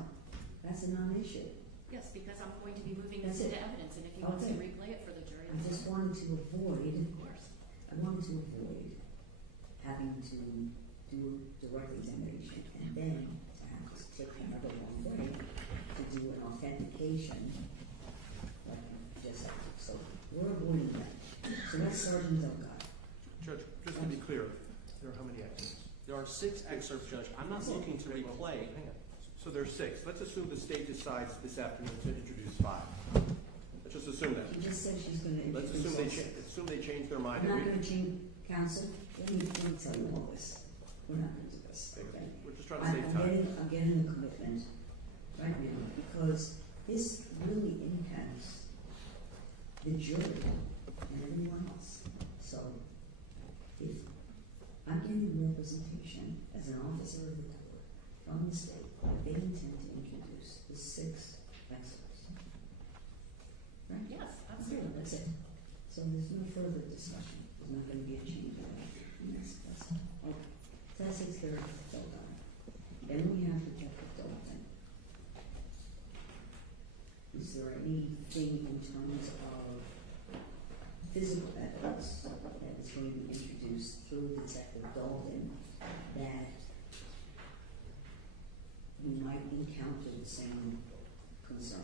that's a non-issue. Yes, because I'm going to be moving this That's into it. evidence, and if he wants to Okay. replay it for the jury, I just wanted to avoid, of course. having to do a direct examination and then to have to take another long way to do an authentication like you just said. So we're avoiding that. So that's Sergeant Delgado. Judge, just to be clear, there are how many excerpts? There are 6 excerpts, Judge. I'm not looking to replay. Hang on. So there's 6. Let's assume the state decides this afternoon to introduce 5. Let's just assume that. She just said she's going to Let's introduce assume they change their mind. I'm not and going to change counsel. Let me tell you all this. We're not going to do this. Okay? We're just trying to save time. I'm getting the commitment right now because this really impacts the jury and everyone else. So if I'm getting representation as an officer of the court from the state that they intend to introduce the 6 excerpts. Right? Yes, Okay, absolutely. that's it. So there's no further discussion. There's not going to be a change in that. And that's okay. So that takes care of the Dalton. Then we have Detective Dalton. Is there anything in terms of physical evidence that is going to be introduced through Detective Dalton that we might encounter the same concern?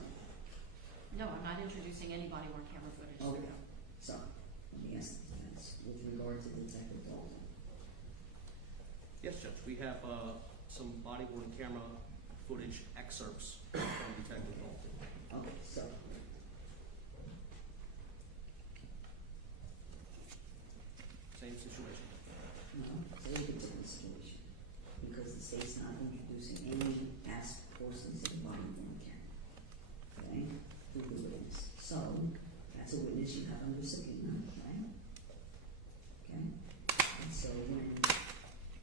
No, I'm not introducing any body worn camera footage. Okay, so let me ask the defense with regard to Detective Dalton. Yes, Judge, we have some body worn camera footage excerpts from Detective Dalton. Okay, so Same situation. no, it's a little different situation because the state's not introducing any past portions of the body worn camera. Okay, through the witness. So that's a witness you have under subpoena, right? Okay, and so when,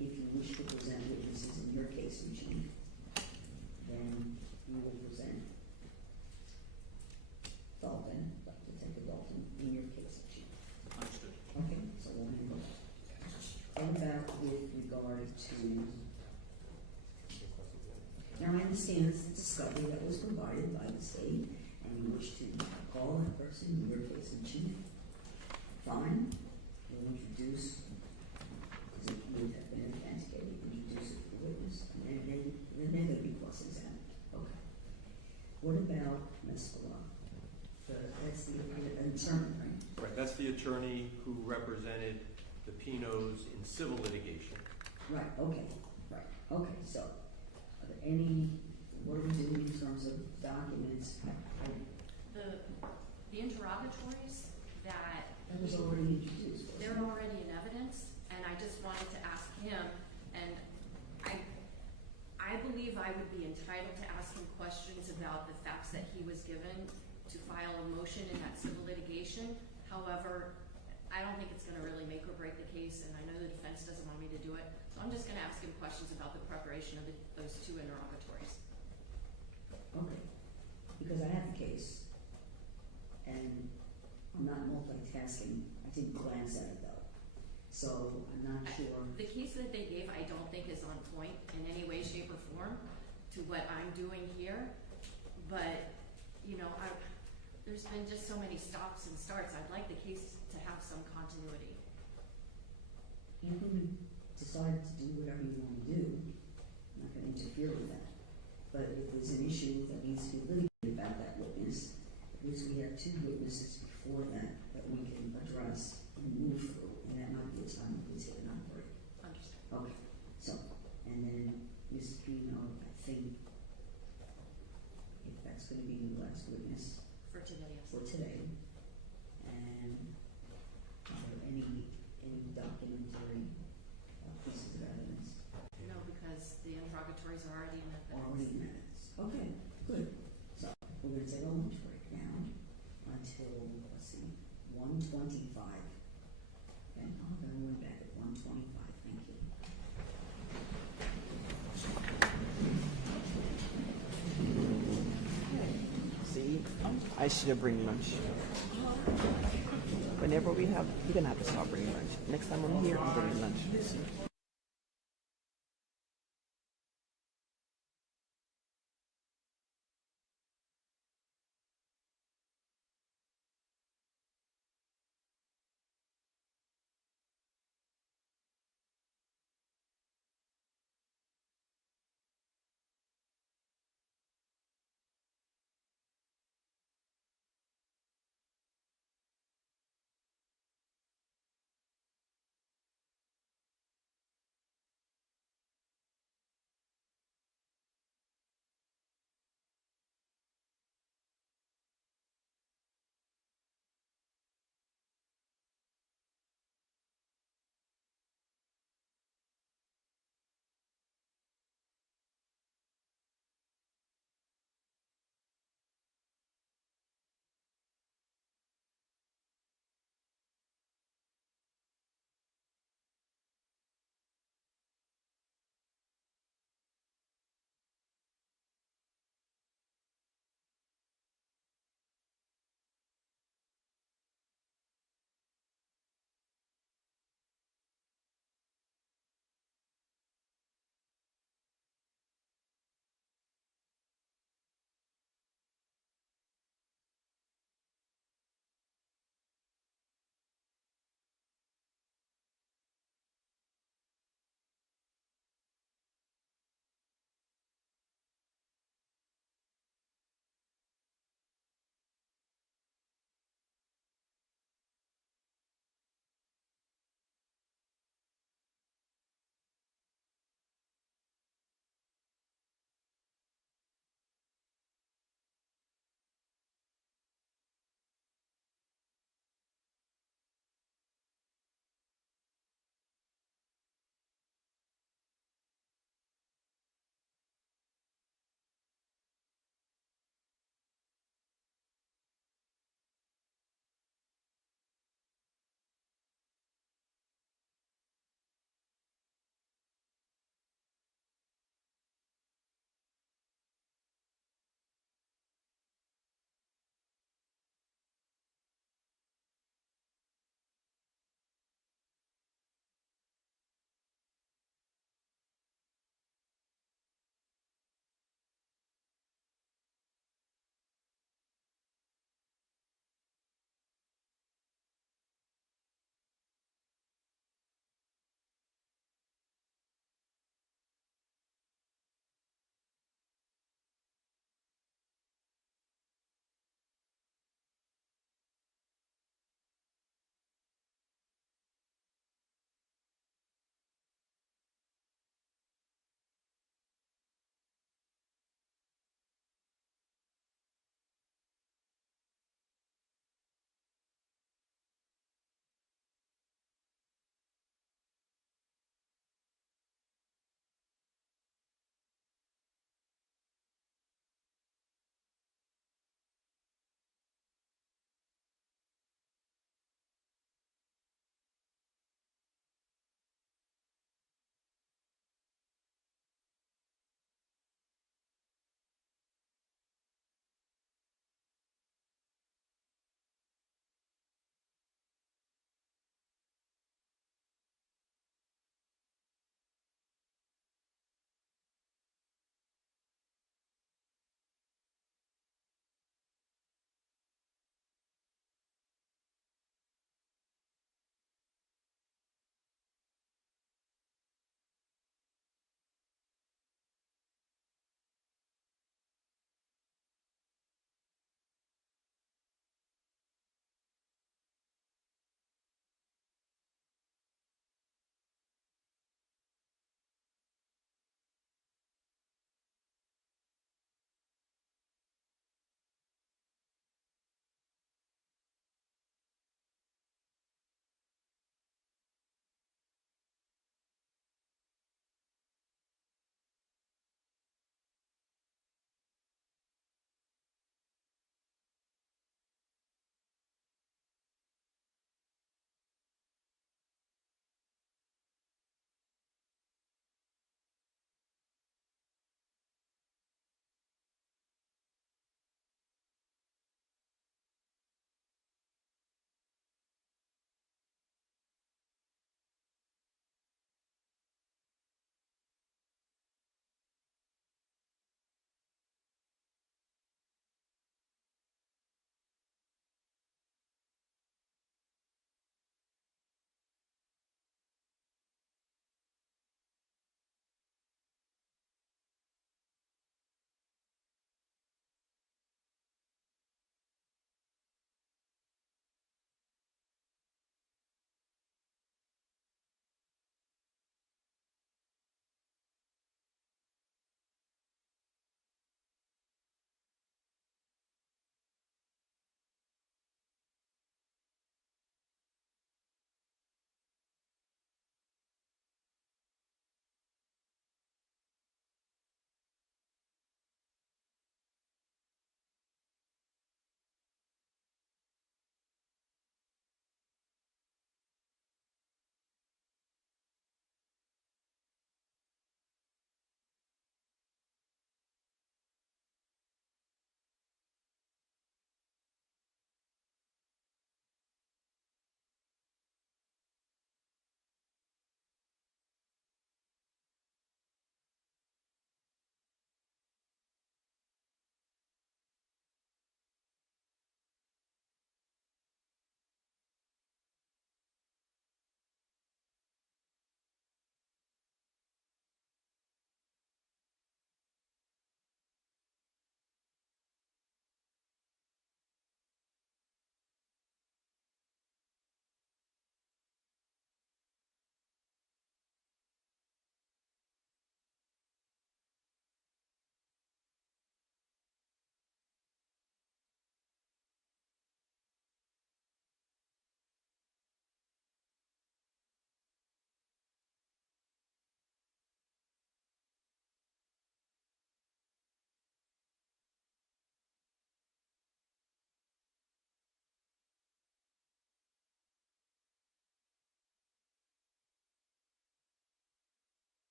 if you wish to present witnesses in your case in chief, then you will present Dalton, Detective Dalton, in your case in chief. Understood. Okay, so we'll handle that. And back with regard to, now I understand it's the discovery that was provided by the state, and you wish to call that person in your case in chief. Fine, we'll introduce, because it would have been authenticated, introduce it to the witness, and then they'll be cross-examined. Okay. What about Manslaughter? That's the attorney, right? Right, that's the attorney who represented the Pinos in civil litigation. Right, okay, so, are there any, what are we doing in terms of documents? The interrogatories that That was already introduced, wasn't they're it? already in evidence, and I just wanted to ask him, and I believe I would be entitled to ask him questions about the facts that he was given to file a motion in that civil litigation. However, I don't think it's gonna really make or break the case, and I know the defense doesn't want me to do it, so I'm just gonna ask him questions about the preparation of those 2 interrogatories. Okay, because I have the case, and I'm not multitasking, I didn't glance at it though, so I'm not sure. The case that they gave, I don't think is on point in any way, shape, or form to what I'm doing here, but, you know, there's been just so many stops and starts. I'd like the case to have some continuity. You can decide to do whatever you want to do, I'm not gonna interfere with that. But if there's an issue that needs to be litigated about that witness, at least we have 2 witnesses before that we can address and move through, and that might be a time we take an break. Understood. Okay, so, and then Ms. Pino, I think, if that's gonna be the last witness For today, yes. for today, and are there any documentary pieces of evidence No, because the interrogatories are already in evidence. already in evidence? Okay, good. So, we're gonna take a lunch break now until, let's see, 1:25. Okay, I'll have everyone back at 1:25, thank you. See, I should have bring lunch. Whenever we have, you're gonna have to start bringing lunch. Next time I'm here, I'm bringing lunch.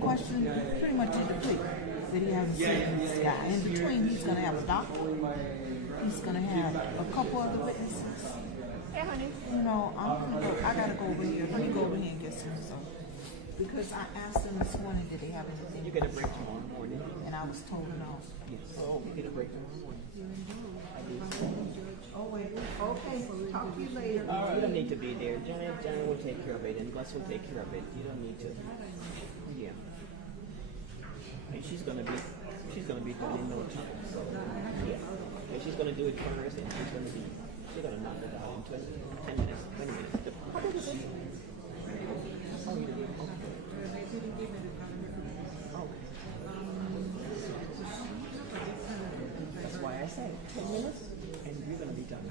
question, pretty much did the plea that he hasn't seen this guy. In between, he's gonna have a doctor. He's gonna have a couple other witnesses. Hey, honey. You know, I gotta go over here. Let me go over here and get some stuff. Because I asked them this morning, did they have anything? You get a break tomorrow morning. And I was told no. Yes. Oh, you get a break tomorrow morning. Oh, wait. Okay. Talk to you later. You don't need to be there. Janet will take care of it, and Gus will take care of it. You don't need to. Yeah. And she's gonna be done in no time. So yeah. And she's gonna do it first, and she's gonna knock it out in 10 minutes, 20 minutes. How big is it? Oh, you did. Okay. Oh. That's why I said 10 minutes, and you're gonna be done.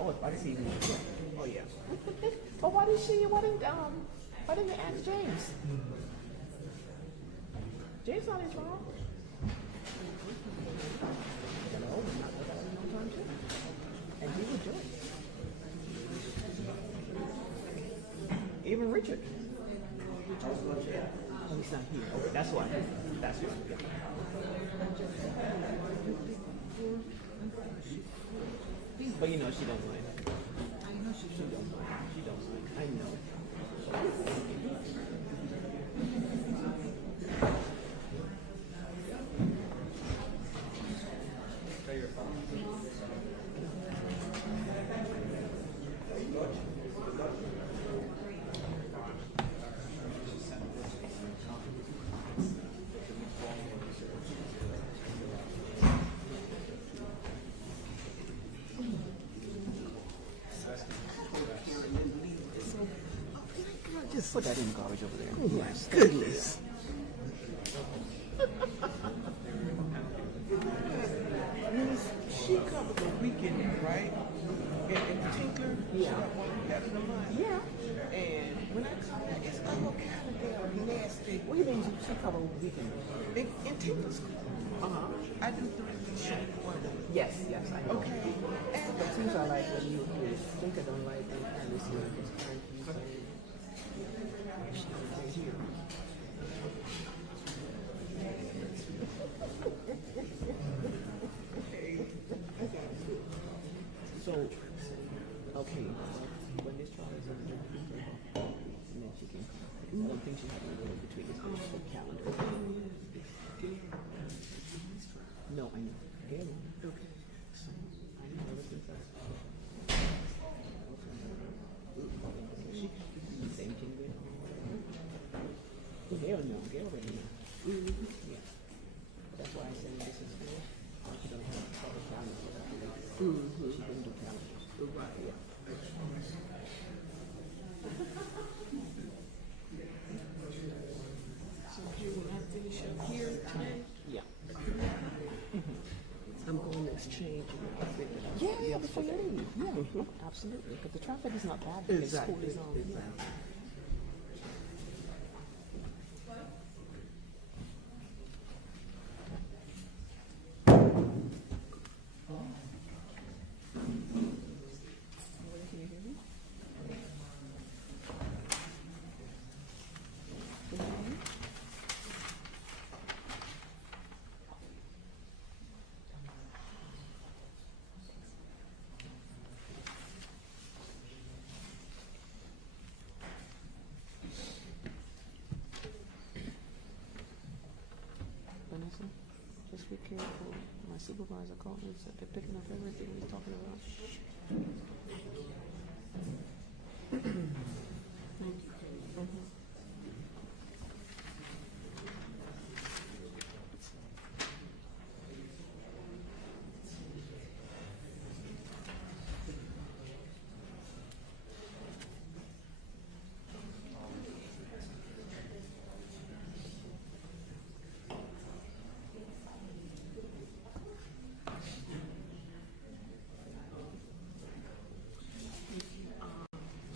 Oh, I see you. Oh yeah. But why didn't you ask James? James not in trial. And he would do it. Even Richard. Oh, he's not here. Okay, that's why. That's why. Yeah. But you know she don't mind. I know she don't mind. She don't mind. I know. Just put that in the garbage over there. Oh my goodness. She covered the weekend, right? And Tinkler, Yeah. one had in the month. Yeah. And when I come back, it's all kind of nasty. What do you mean she covered the weekend? In Tinkler's school. I do 3 weeks shift one. Yes, I know. Okay. And But things are like when you think I don't like them kind of here, it's kind of right here. So, okay, when this trial is over, and then she can come. I don't think she has a little between this whole calendar. No, I know. Gail. Okay. So, I know everything's that. Same thing with Gail. No, Gail already know. Yeah. That's why I said this is good. She don't have proper calendar. She didn't do calendars. Right. Yeah. so here, when I finish up here today, Yeah. I'm going to exchange an outfit that I Yeah, before you leave. Yeah, absolutely. But the traffic is not bad because school is on. Exactly. Can you hear me? Vanessa, just be careful. My supervisor called me and said they're picking up everything he's talking about.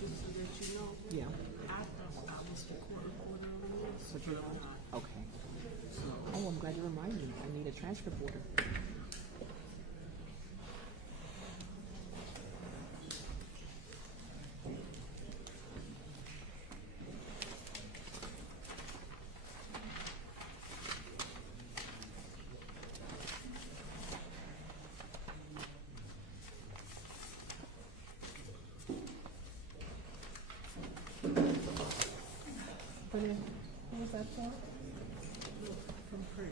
Just so that you know, Yeah. I was the court reporter on this. But you're not? Okay. Oh, I'm glad you reminded me. I need a transcript order. was that for? From Craig.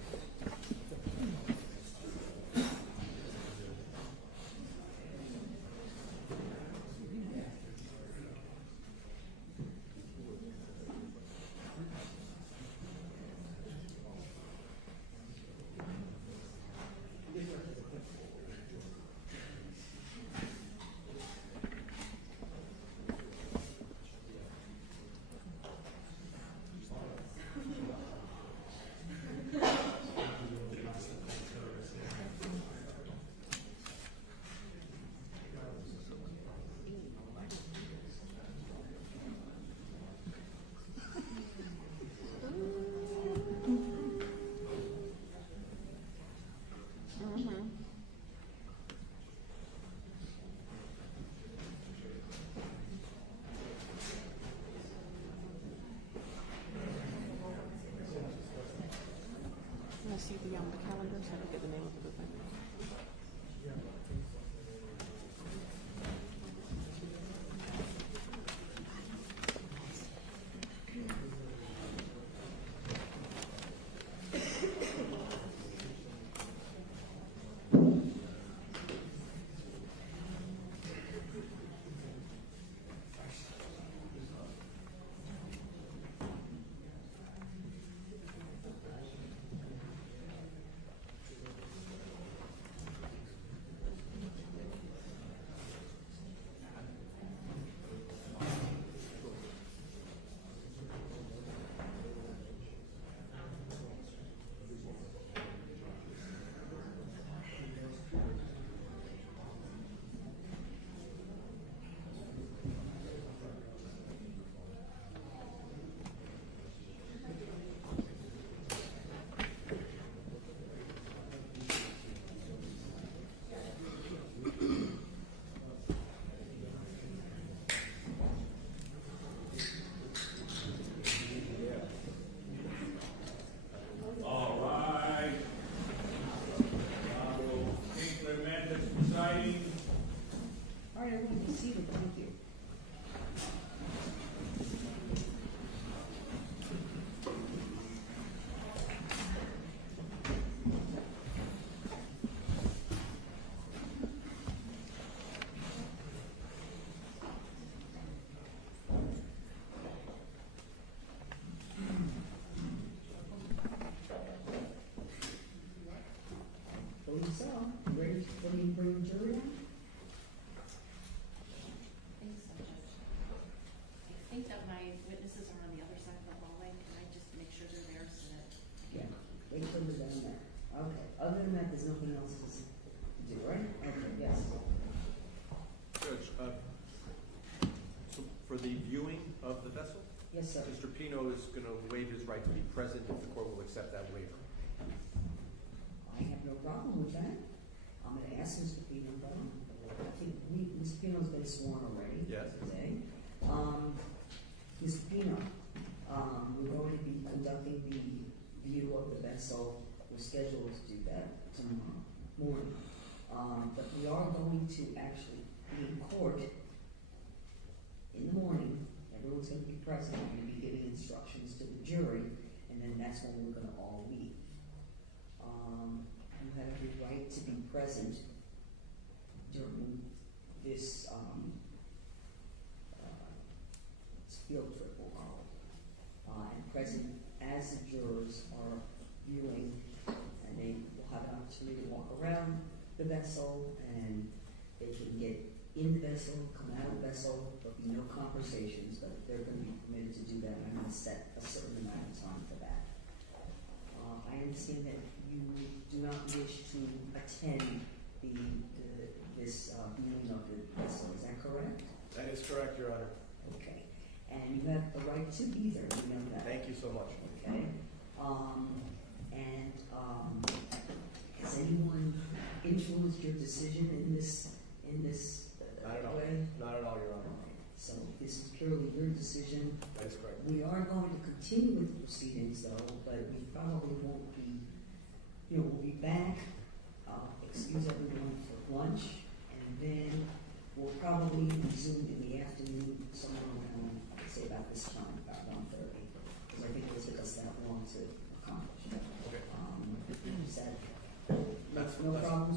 See the calendar so I can get the name of the event. So, ready for me to bring the jury on? Thanks, Judge. I think that my witnesses are on the other side of the hallway. Can I just make sure they're there so that? Yeah, wait till they're down there. Okay, other than that, there's nothing else to do, right? Okay, yes. Judge, so for the viewing of the vessel, Yes, sir. Mr. Pino is going to waive his right to be present if the court will accept that waiver. I have no problem with that. I'm gonna ask Mr. Pino, I think Mr. Pino's been sworn already. Yes. Today. Mr. Pino, we're going to be conducting the view of the vessel. We're scheduled to do that tomorrow morning. But we are going to actually be in court in the morning. Everyone's gonna be present. We're gonna be giving instructions to the jury, and then that's when we're gonna all leave. You have the right to be present during this field trip, we'll call it, and present as the jurors are viewing, and they will have an opportunity to walk around the vessel, and they can get in the vessel, come out of the vessel. There'll be no conversations, but they're going to be permitted to do that. I'm going to set a certain amount of time for that. I understand that you do not wish to attend this viewing of the vessel. Is that correct? That is correct, Your Honor. Okay. And you have the right to be there. You know that. Thank you so much. Okay. Has anyone influenced your decision in this Not at all. way? Not at all, Your Honor. So this is purely your decision. That is correct. We are going to continue with the proceedings though, but we probably won't be, we'll be back, excuse everyone for lunch, and then we'll probably resume in the afternoon, somewhere around, I'd say about this time, about 1:30, because I think it'll take us that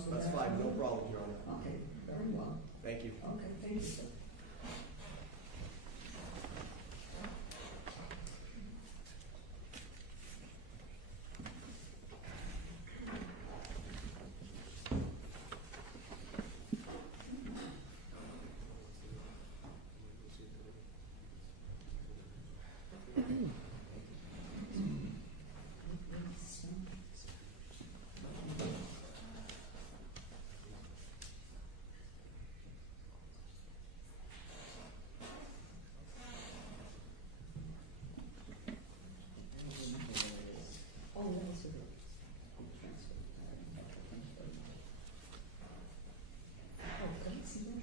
counsel? That's fine, no problem, Your Honor. Okay, very well. Thank you. Okay, thank you, sir. Oh, that's a good. Transfer. Oh, can I see that?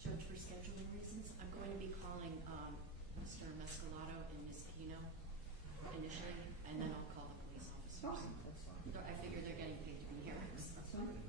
Judge, for scheduling reasons, I'm going to be calling Mr. Manslaughter and Ms. Pino initially, and then I'll call the police officers. Fine, that's fine. So I figure they're getting paid to be here. That's fine.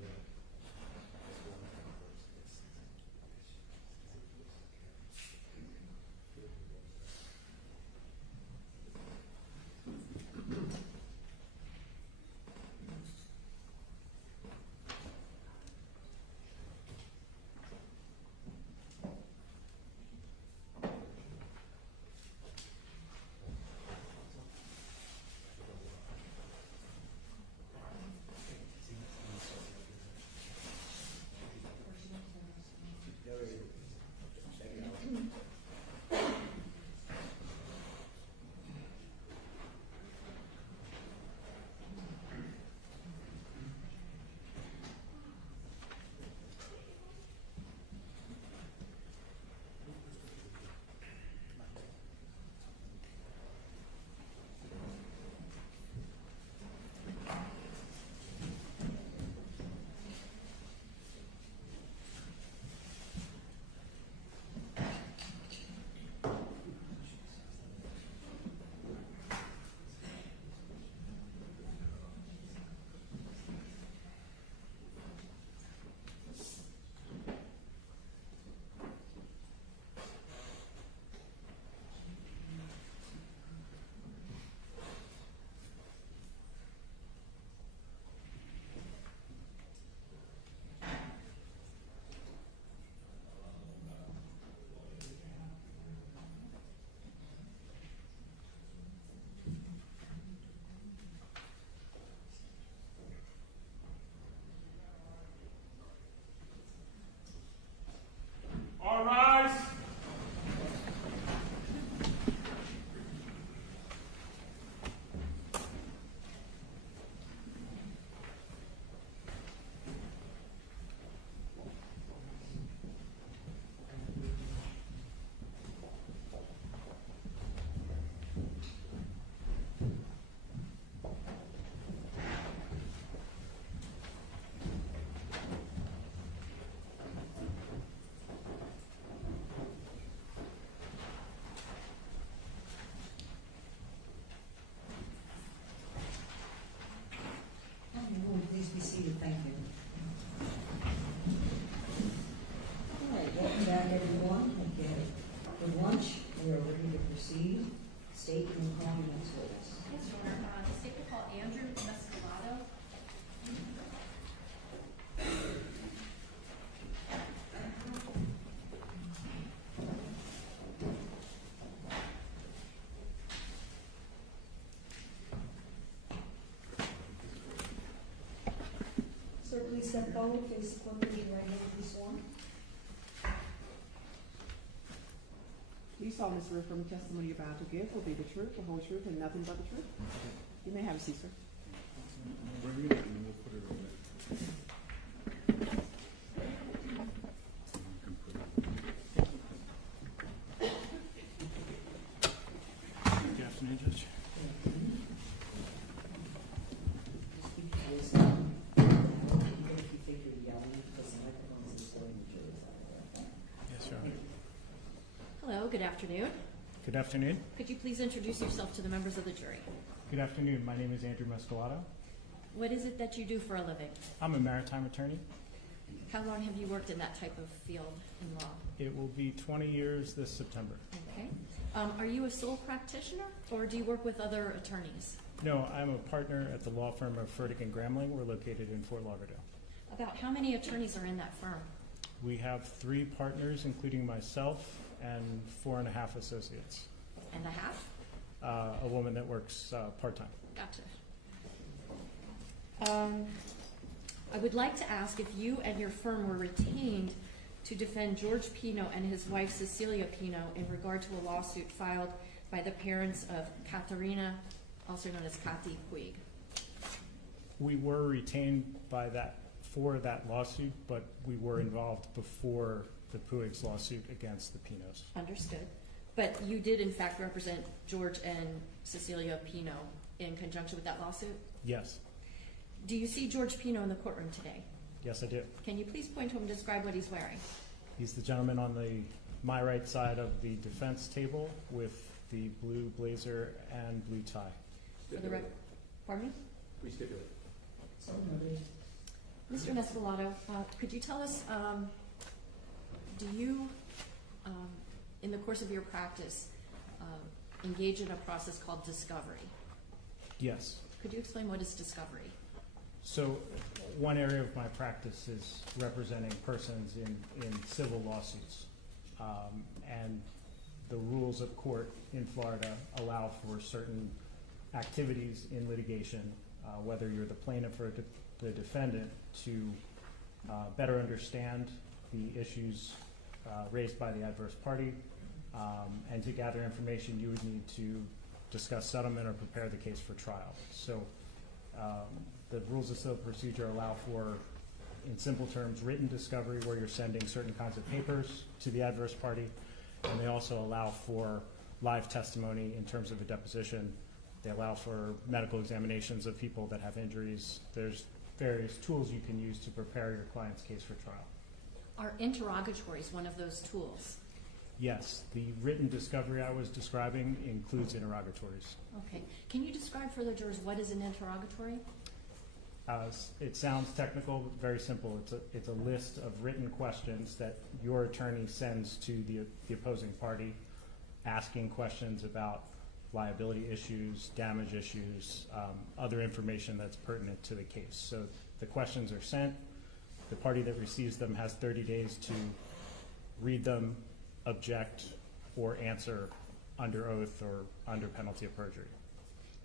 step forward, face the court, raise your right hand, and be sworn. Do you solemnly swear from the testimony you're about to give will be the truth, the whole truth, and nothing but the truth? You may have a seat, sir. Bring it in and we'll put it on there. Someone can put it on. Good afternoon, Judge. Yes, Your Honor. Hello, good afternoon. Good afternoon. Could you please introduce yourself to the members of the jury? Good afternoon. My name is Andrew Manslaughter. What is it that you do for a living? I'm a maritime attorney. How long have you worked in that type of field in law? It will be 20 years this September. Okay. Are you a sole practitioner, or do you work with other attorneys? No, I'm a partner at the law firm of Furtick and Gramling. We're located in Fort Lauderdale. About how many attorneys are in that firm? We have 3 partners, including myself, and 4.5 associates. And a half? A woman that works part-time. Gotcha. I would like to ask if you and your firm were retained to defend George Pino and his wife Cecilia Pino in regard to a lawsuit filed by the parents of Katarina, also known as Kati Puig. We were retained by for that lawsuit, but we were involved before the Puig's lawsuit against the Pinos. Understood. But you did in fact represent George and Cecilia Pino in conjunction with that lawsuit? Yes. Do you see George Pino in the courtroom today? Yes, I do. Can you please point to him and describe what he's wearing? He's the gentleman on my right side of the defense table with the blue blazer and blue tie. For the record, pardon me? We stipulate. So noted. Mr. Mescalato, could you tell us, do you, in the course of your practice, engage in a process called discovery? Yes. Could you explain what is discovery? So one area of my practice is representing persons in civil lawsuits. And the rules of court in Florida allow for certain activities in litigation, whether you're the plaintiff or the defendant, to better understand the issues raised by the adverse party, and to gather information you would need to discuss settlement or prepare the case for trial. So the rules of civil procedure allow for, in simple terms, written discovery where you're sending certain kinds of papers to the adverse party, and they also allow for live testimony in terms of a deposition. They allow for medical examinations of people that have injuries. There's various tools you can use to prepare your client's case for trial. Are interrogatories one of those tools? Yes, the written discovery I was describing includes interrogatories. Okay. Can you describe for the jurors what is an interrogatory? It sounds technical, but very simple. It's a list of written questions that your attorney sends to the opposing party, asking questions about liability issues, damage issues, other information that's pertinent to the case. So the questions are sent. The party that receives them has 30 days to read them, object, or answer under oath or under penalty of perjury.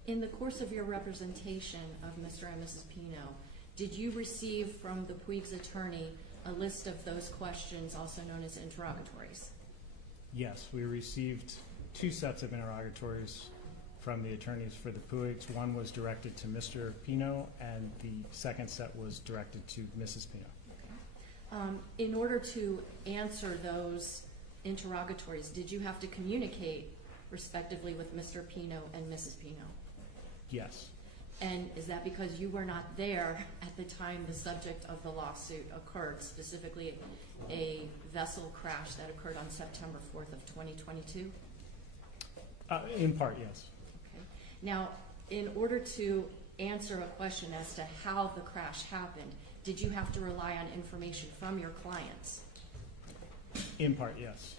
In the course of your representation of Mr. and Mrs. Pino, did you receive from the Puig's attorney a list of those questions, also known as interrogatories? Yes, we received 2 sets of interrogatories from the attorneys for the Puig's. One was directed to Mr. Pino, and the second set was directed to Mrs. Pino. In order to answer those interrogatories, did you have to communicate respectively with Mr. Pino and Mrs. Pino? Yes. And is that because you were not there at the time the subject of the lawsuit occurred, specifically a vessel crash that occurred on September 4th of 2022? In part, yes. Okay. Now, in order to answer a question as to how the crash happened, did you have to rely on information from your clients? In part, yes.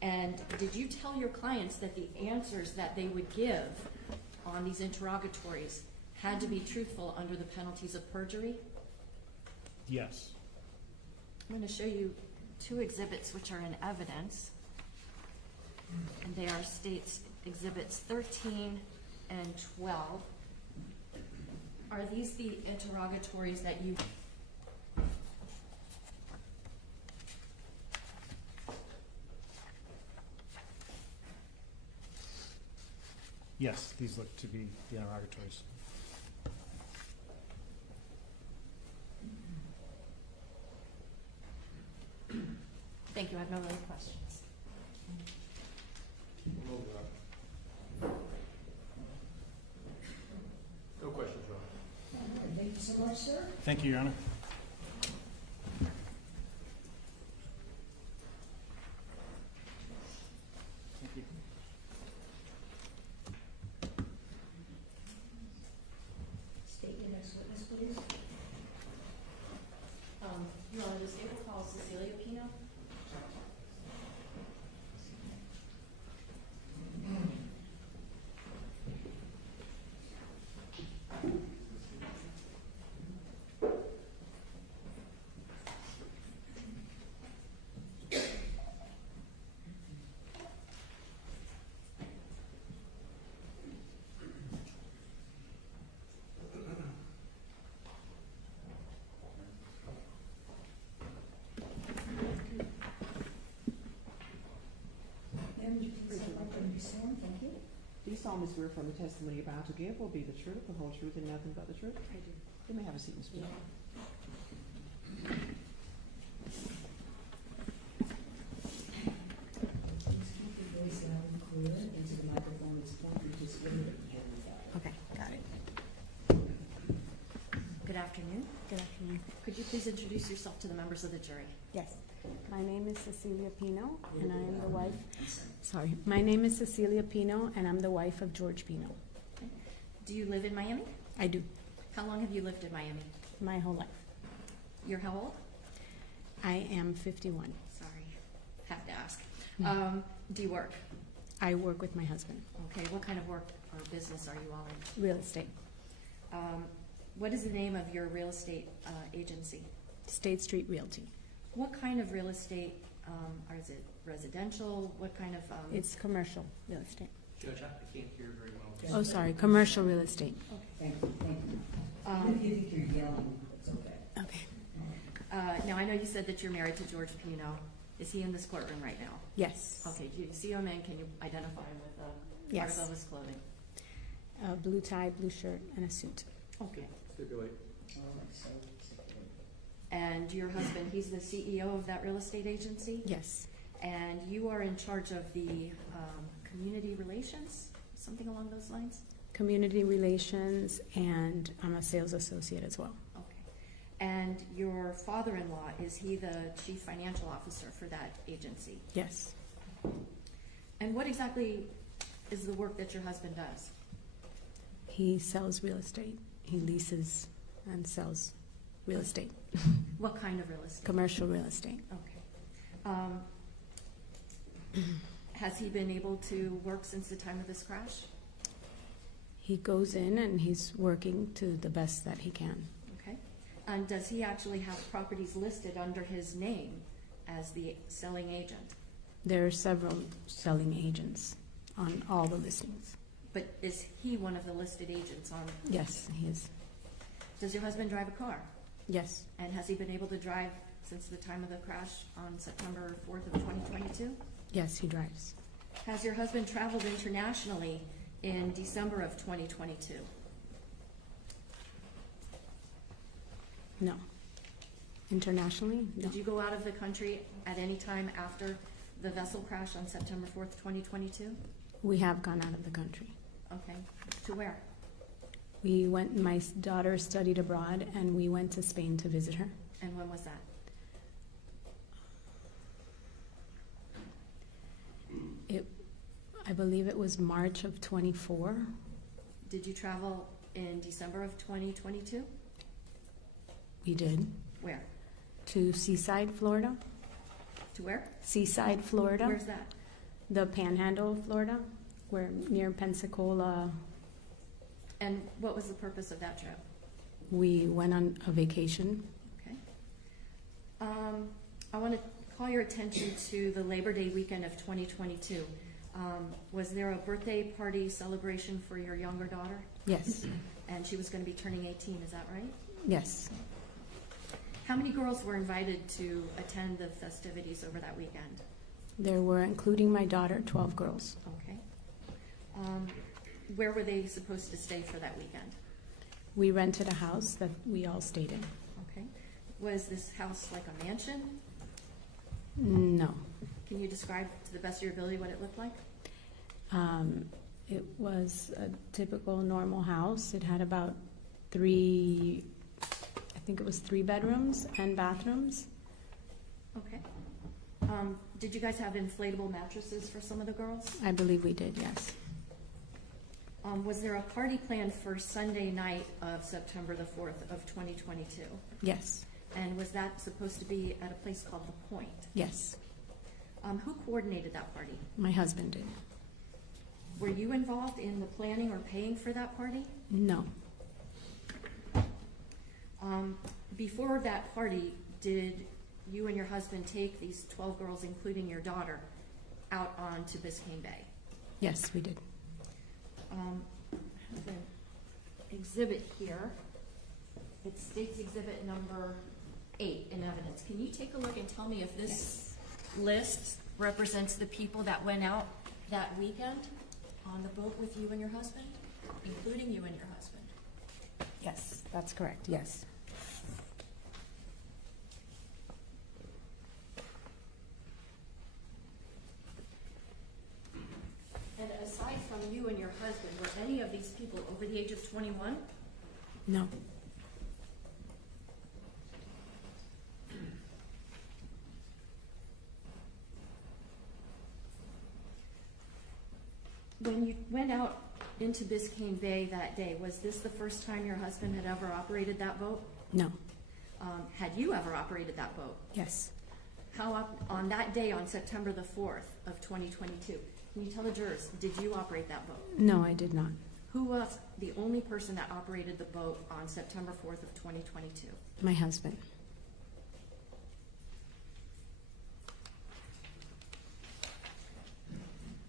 And did you tell your clients that the answers that they would give on these interrogatories had to be truthful under the penalties of perjury? Yes. I'm going to show you 2 exhibits which are in evidence, and they are states exhibits 13 and 12. Are these the interrogatories that you Yes, these look to be the interrogatories. Thank you, I have no other questions. No questions, Your Honor. Thank you so much, sir. Thank you, Your Honor. Thank you. State your next witness, please. Your Honor, the state will call Cecilia Pino. Ma'am, would you please stand up and be sworn? Thank you. Do you solemnly swear from the testimony you're about to give will be the truth, the whole truth, and nothing but the truth? I do. You may have a seat, Ms. Pino. Please keep your voice loud and clear into the microphone that's pointed to the Okay, got it. Good afternoon. Good afternoon. Could you please introduce yourself to the members of the jury? Yes. My name is Cecilia Pino, and I am the wife. Sorry. My name is Cecilia Pino, and I'm the wife of George Pino. Okay. Do you live in Miami? I do. How long have you lived in Miami? My whole life. You're how old? I am 51. Sorry, have to ask. Do you work? I work with my husband. Okay, what kind of work or business are you all in? Real estate. What is the name of your real estate agency? State Street Realty. What kind of real estate, or is it residential? What kind of? It's commercial real estate. Judge, I can't hear very well. Oh, sorry. Commercial real estate. Thank you, thank you. Even if you think you're yelling, it's okay. Okay. Now, I know you said that you're married to George Pino. Is he in this courtroom right now? Yes. Okay, do you see him and can you identify him with Yes. article of his clothing? A blue tie, blue shirt, and a suit. Okay. Stipulate. And your husband, he's the CEO of that real estate agency? Yes. And you are in charge of the community relations, something along those lines? Community relations, and I'm a sales associate as well. Okay. And your father-in-law, is he the chief financial officer for that agency? Yes. And what exactly is the work that your husband does? He sells real estate. He leases and sells real estate. What kind of real estate? Commercial real estate. Okay. Has he been able to work since the time of this crash? He goes in and he's working to the best that he can. Okay. And does he actually have properties listed under his name as the selling agent? There are several selling agents on all the listings. But is he one of the listed agents on? Yes, he is. Does your husband drive a car? Yes. And has he been able to drive since the time of the crash on September 4th of 2022? Yes, he drives. Has your husband traveled internationally in December of 2022? No. Internationally? No. Did you go out of the country at any time after the vessel crash on September 4th, 2022? We have gone out of the country. Okay. To where? We went, my daughter studied abroad, and we went to Spain to visit her. And when was that? I believe it was March of 24. Did you travel in December of 2022? We did. Where? To Seaside, Florida. To where? Seaside, Florida. Where's that? The Panhandle of Florida, where near Pensacola. And what was the purpose of that trip? We went on a vacation. Okay. I want to call your attention to the Labor Day weekend of 2022. Was there a birthday party celebration for your younger daughter? Yes. And she was going to be turning 18, is that right? Yes. How many girls were invited to attend the festivities over that weekend? There were, including my daughter, 12 girls. Okay. where were they supposed to stay for that weekend? We rented a house that we all stayed in. Okay. Was this house like a mansion? No. Can you describe to the best of your ability what it looked like? It was a typical normal house. It had about three bedrooms and bathrooms. Okay. Did you guys have inflatable mattresses for some of the girls? I believe we did, yes. Was there a party planned for Sunday night of September the 4th of 2022? Yes. And was that supposed to be at a place called The Point? Yes. Who coordinated that party? My husband did. Were you involved in the planning or paying for that party? No. Before that party, did you and your husband take these 12 girls, including your daughter, out onto Biscayne Bay? Yes, we did. I have an exhibit here. It states exhibit number 8 in evidence. Can you take a look and tell me if this list represents the people that went out that weekend on the boat with you and your husband, including you and your husband? Yes, that's correct, yes. And aside from you and your husband, were any of these people over the age of 21? No. When you went out into Biscayne Bay that day, was this the first time your husband had ever operated that boat? No. Had you ever operated that boat? Yes. On that day, on September the 4th of 2022, can you tell the jurors, did you operate that boat? No, I did not. Who was the only person that operated the boat on September 4th of 2022? My husband.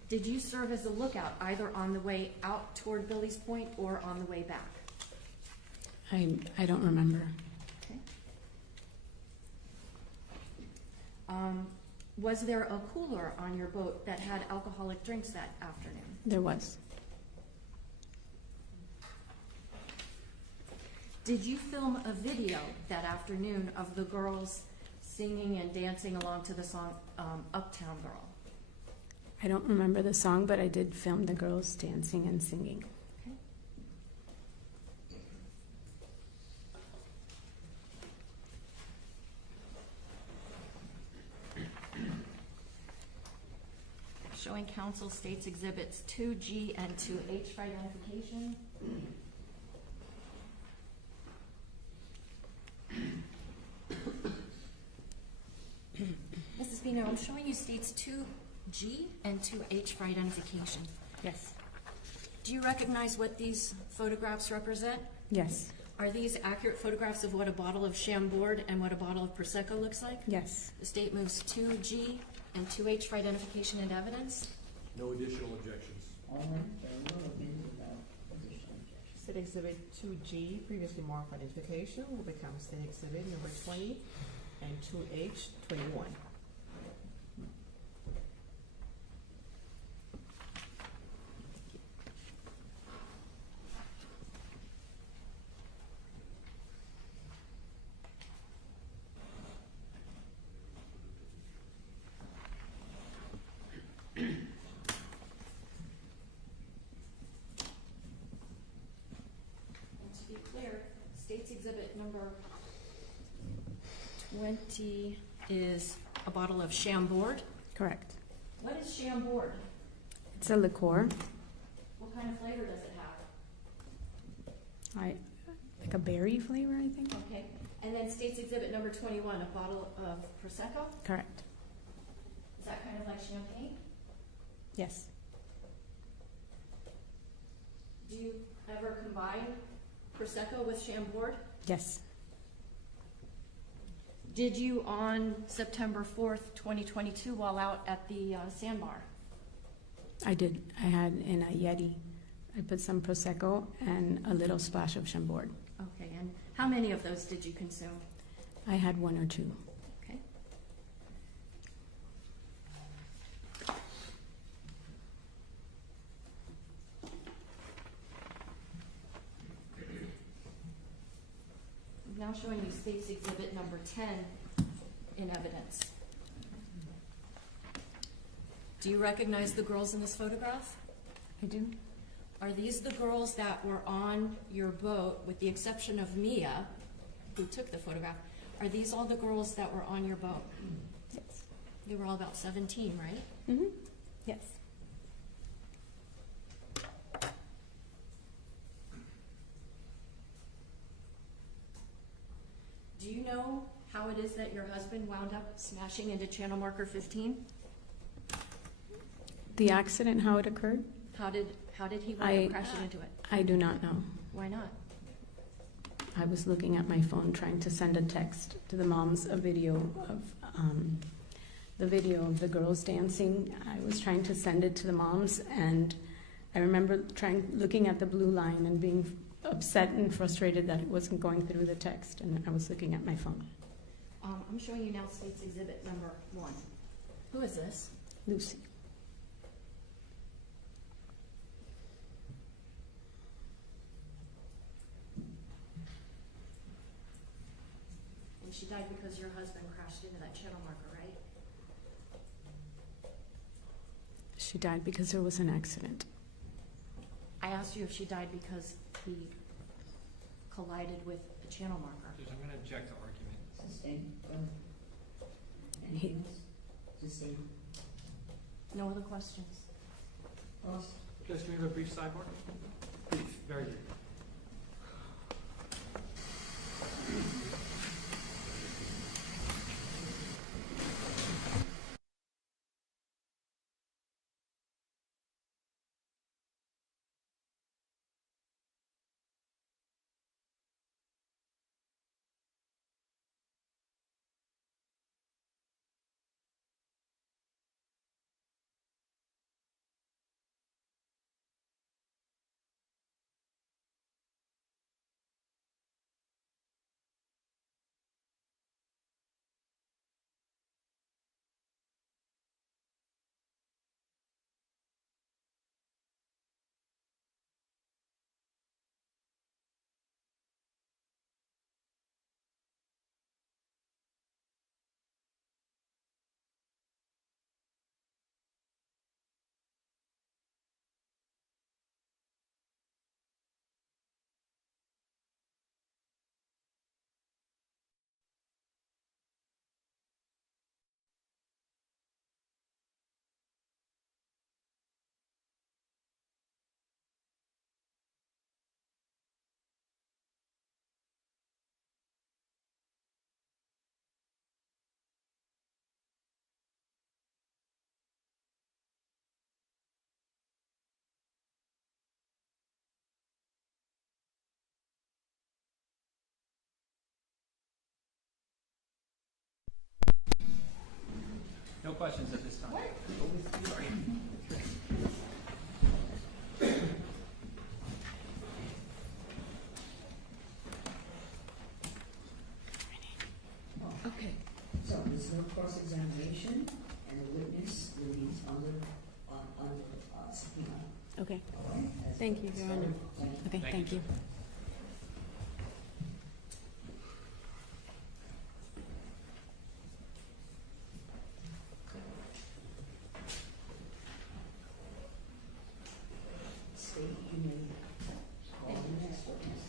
Did you serve as a lookout either on the way out toward Billy's Point or on the way back? I don't remember. Okay. Was there a cooler on your boat that had alcoholic drinks that afternoon? There was. Did you film a video that afternoon of the girls singing and dancing along to the song Uptown Girl? I don't remember the song, but I did film the girls dancing and singing. Okay. Showing counsel states exhibits 2G and 2H for identification. Mrs. Pino, I'm showing you states 2G and 2H for identification. Yes. Do you recognize what these photographs represent? Yes. Are these accurate photographs of what a bottle of Chambord and what a bottle of Prosecco looks like? Yes. The state moves 2G and 2H for identification and evidence. No additional objections. State exhibit 2G, previously marked for identification, will become state exhibit number 20 and 2H 21. And to be clear, state's exhibit number 20 is a bottle of Chambord. Correct. What is Chambord? It's a liqueur. What kind of flavor does it have? Like a berry flavor, I think. Okay. And then state's exhibit number 21, a bottle of Prosecco. Correct. Is that kind of like champagne? Yes. Do you ever combine Prosecco with Chambord? Yes. Did you on September 4th, 2022, while out at the sandbar? I did. I had in a Yeti. I put some Prosecco and a little splash of Chambord. Okay, and how many of those did you consume? I had one or two. Okay. State's Exhibit number 10 in evidence. Do you recognize the girls in this photograph? I do. Are these the girls that were on your boat, with the exception of Mia, who took the photograph? Are these all the girls that were on your boat? Yes. They were all about 17, right? Mm-hmm. Yes. Do you know how it is that your husband wound up smashing into channel marker 15? The accident, how it occurred? How did he wind up crashing into it? I do not know. Why not? I was looking at my phone trying to send a text to the moms, a video of the video of the girls dancing. I was trying to send it to the moms, and I remember looking at the blue line and being upset and frustrated that it wasn't going through the text, and I was looking at my phone. I'm showing you now State's Exhibit number 1. Who is this? Lucy. And she died because your husband crashed into that channel marker, right? She died because there was an accident. I asked you if she died because he collided with the channel marker. Judge, I'm going to object to argument. Sustained. Anything else? Sustained. No other questions? Judge, can we have a brief sidebar? Brief, very brief. No questions at this time. Sorry. Okay, so there's no cross-examination, and the witness will be under subpoena. Okay. All right? Thank you, Your Honor. Okay, thank you. State, you may call the next witness.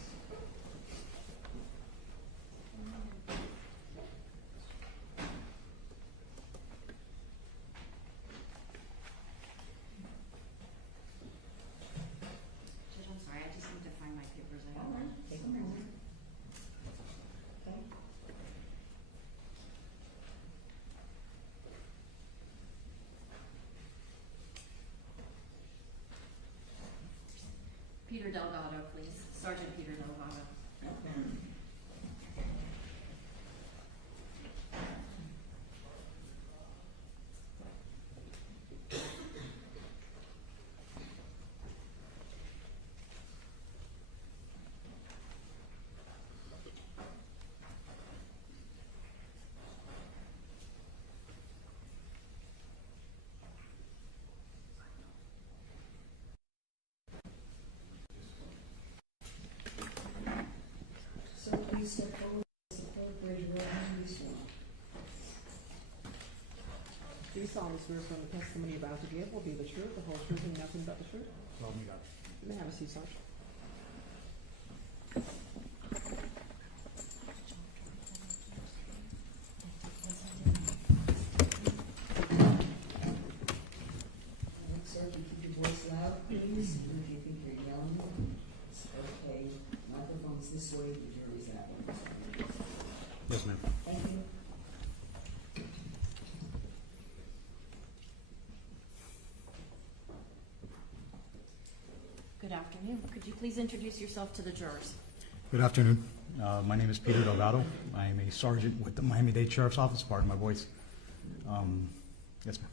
Judge, I'm sorry, I just need to find my papers. I All don't right, take a moment. Okay. Peter Delgado, please. Sergeant Peter Delgado. Do you solemnly swear from the testimony you're about to give will be the truth, the whole truth, and nothing but the truth? So help me God. May I have a seat, Sergeant? Sir, can you keep your voice loud, please? Even if you think you're yelling. Okay, microphone's this way, the jury's that way. Yes, ma'am. Thank you. Good afternoon. Could you please introduce yourself to the jurors? Good afternoon. My name is Peter Delgado. I am a sergeant with the Miami-Dade Sheriff's Office. Pardon my voice. Yes, ma'am.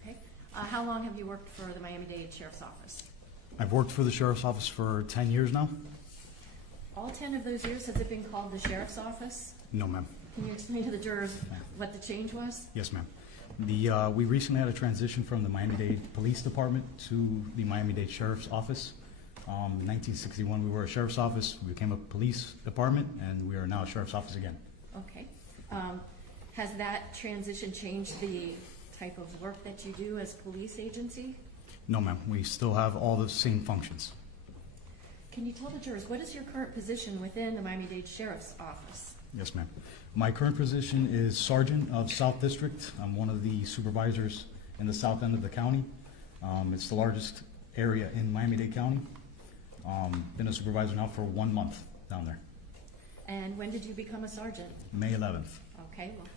Okay. How long have you worked for the Miami-Dade Sheriff's Office? I've worked for the Sheriff's Office for 10 years now. All 10 of those years, has it been called the Sheriff's Office? No, ma'am. Can you explain to the jurors what the change was? Yes, ma'am. We recently had a transition from the Miami-Dade Police Department to the Miami-Dade Sheriff's Office. In 1961, we were a Sheriff's Office. We became a police department, and we are now a Sheriff's Office again. Okay. Has that transition changed the type of work that you do as police agency? No, ma'am. We still have all the same functions. Can you tell the jurors, what is your current position within the Miami-Dade Sheriff's Office? Yes, ma'am. My current position is Sergeant of South District. I'm one of the supervisors in the south end of the county. It's the largest area in Miami-Dade County. Been a supervisor now for 1 month down there. And when did you become a sergeant? May 11th. Okay, well,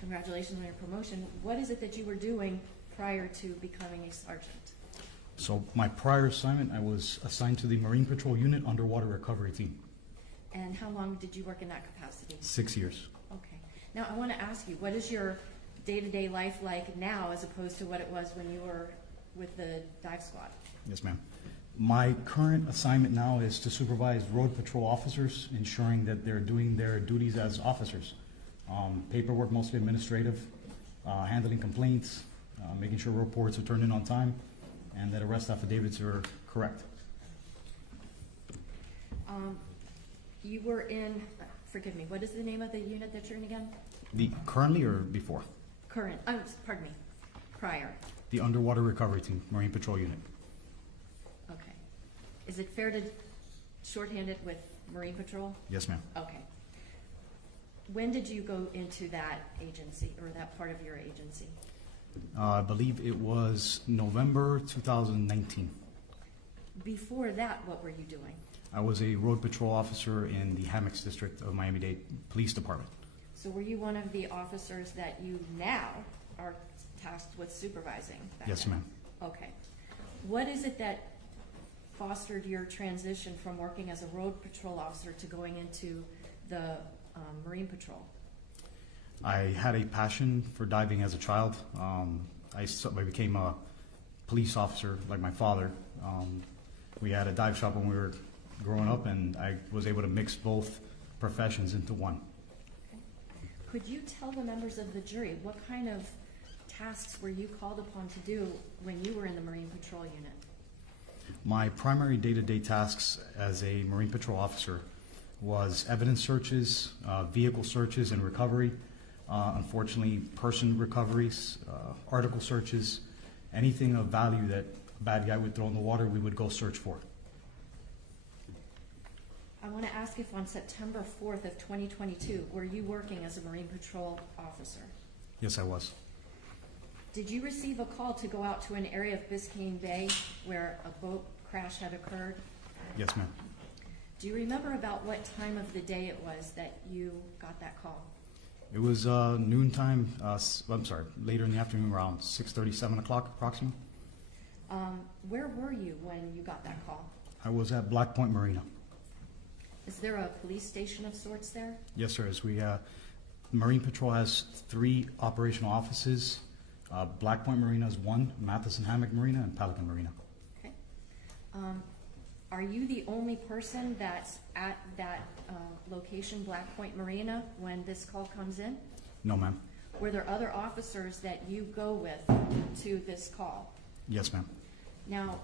congratulations on your promotion. What is it that you were doing prior to becoming a sergeant? So my prior assignment, I was assigned to the Marine Patrol Unit Underwater Recovery Team. And how long did you work in that capacity? 6 years. Okay. Now, I want to ask you, what is your day-to-day life like now as opposed to what it was when you were with the dive squad? Yes, ma'am. My current assignment now is to supervise road patrol officers, ensuring that they're doing their duties as officers. Paperwork, mostly administrative, handling complaints, making sure reports are turned in on time, and that arrest affidavits are correct. You were in, forgive me, what is the name of the unit that you're in again? Currently or before? Current, pardon me, prior. The Underwater Recovery Team, Marine Patrol Unit. Okay. Is it fair to shorthand it with Marine Patrol? Yes, ma'am. Okay. When did you go into that agency, or that part of your agency? I believe it was November 2019. Before that, what were you doing? I was a road patrol officer in the Hammocks District of Miami-Dade Police Department. So were you one of the officers that you now are tasked with supervising? Yes, ma'am. Okay. What is it that fostered your transition from working as a road patrol officer to going into the Marine Patrol? I had a passion for diving as a child. I became a police officer like my father. We had a dive shop when we were growing up, and I was able to mix both professions into one. Okay. Could you tell the members of the jury what kind of tasks were you called upon to do when you were in the Marine Patrol Unit? My primary day-to-day tasks as a Marine Patrol officer was evidence searches, vehicle searches and recovery, unfortunately person recoveries, article searches, anything of value that a bad guy would throw in the water, we would go search for. I want to ask if on September 4th of 2022, were you working as a Marine Patrol officer? Yes, I was. Did you receive a call to go out to an area of Biscayne Bay where a boat crash had occurred? Yes, ma'am. Do you remember about what time of the day it was that you got that call? It was noontime, later in the afternoon, around 6:30, 7 o'clock approximately. Where were you when you got that call? I was at Black Point Marina. Is there a police station of sorts there? Yes, there is. Marine Patrol has 3 operational offices. Black Point Marina is 1, Matheson Hammock Marina, and Pelican Marina. Okay. Are you the only person that's at that location, Black Point Marina, when this call comes in? No, ma'am. Were there other officers that you go with to this call? Yes, ma'am. Now,